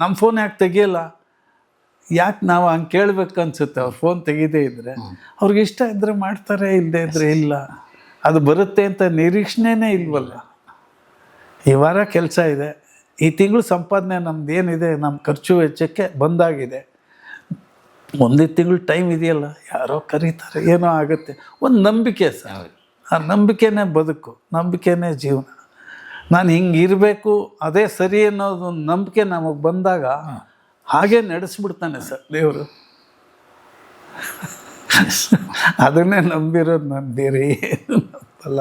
ನಮ್ಮ ಫೋನ್ ಯಾಕೆ ತೆಗಿಯಲ್ಲ? ಯಾಕೆ ನಾವು ಹಂಗೆ ಕೇಳಬೇಕು ಅನ್ಸುತ್ತೆ. ಅವ್ರು ಫೋನ್ ತೆಗೀದೇ ಇದ್ದರೆ ಅವ್ರಿಗೆ ಇಷ್ಟ ಇದ್ದರೆ ಮಾಡ್ತಾರೆ, ಇಲ್ಲದೇ ಇದ್ದರೆ ಇಲ್ಲ. ಅದು ಬರುತ್ತೆ ಅಂತ ನಿರೀಕ್ಷಣೆನೇ ಇಲ್ವಲ್ಲ. ಈ ವಾರ ಕೆಲಸ ಇದೆ, ಈ ತಿಂಗಳು ಸಂಪಾದನೆ ನಮ್ದು ಏನಿದೆ, ನಮ್ಮ ಖರ್ಚು ವೆಚ್ಚಕ್ಕೆ ಬಂದಾಗಿದೆ. ಒಂದೇ ತಿಂಗಳು ಟೈಮ್ ಇದೆಯಲ್ಲ, ಯಾರೋ ಕರೀತಾರೆ, ಏನೋ ಆಗುತ್ತೆ. ಒಂದು ನಂಬಿಕೆ ಸರ್, ಆ ನಂಬಿಕೆನೇ ಬದುಕು, ನಂಬಿಕೆನೇ ಜೀವನ. ನಾನು ಹಿಂಗೆ ಇರಬೇಕು, ಅದೇ ಸರಿ ಅನ್ನೋದೊಂದು ನಂಬಿಕೆ ನಮಗೆ ಬಂದಾಗ ಹಾಗೇ ನಡೆಸ್ಬಿಡ್ತಾನೆ ಸರ್ ದೇವರು. ಅದನ್ನೇ ನಂಬಿರೋದು ನಾನು, ಬೇರೆ ಏನು ನಂಬಲ್ಲ.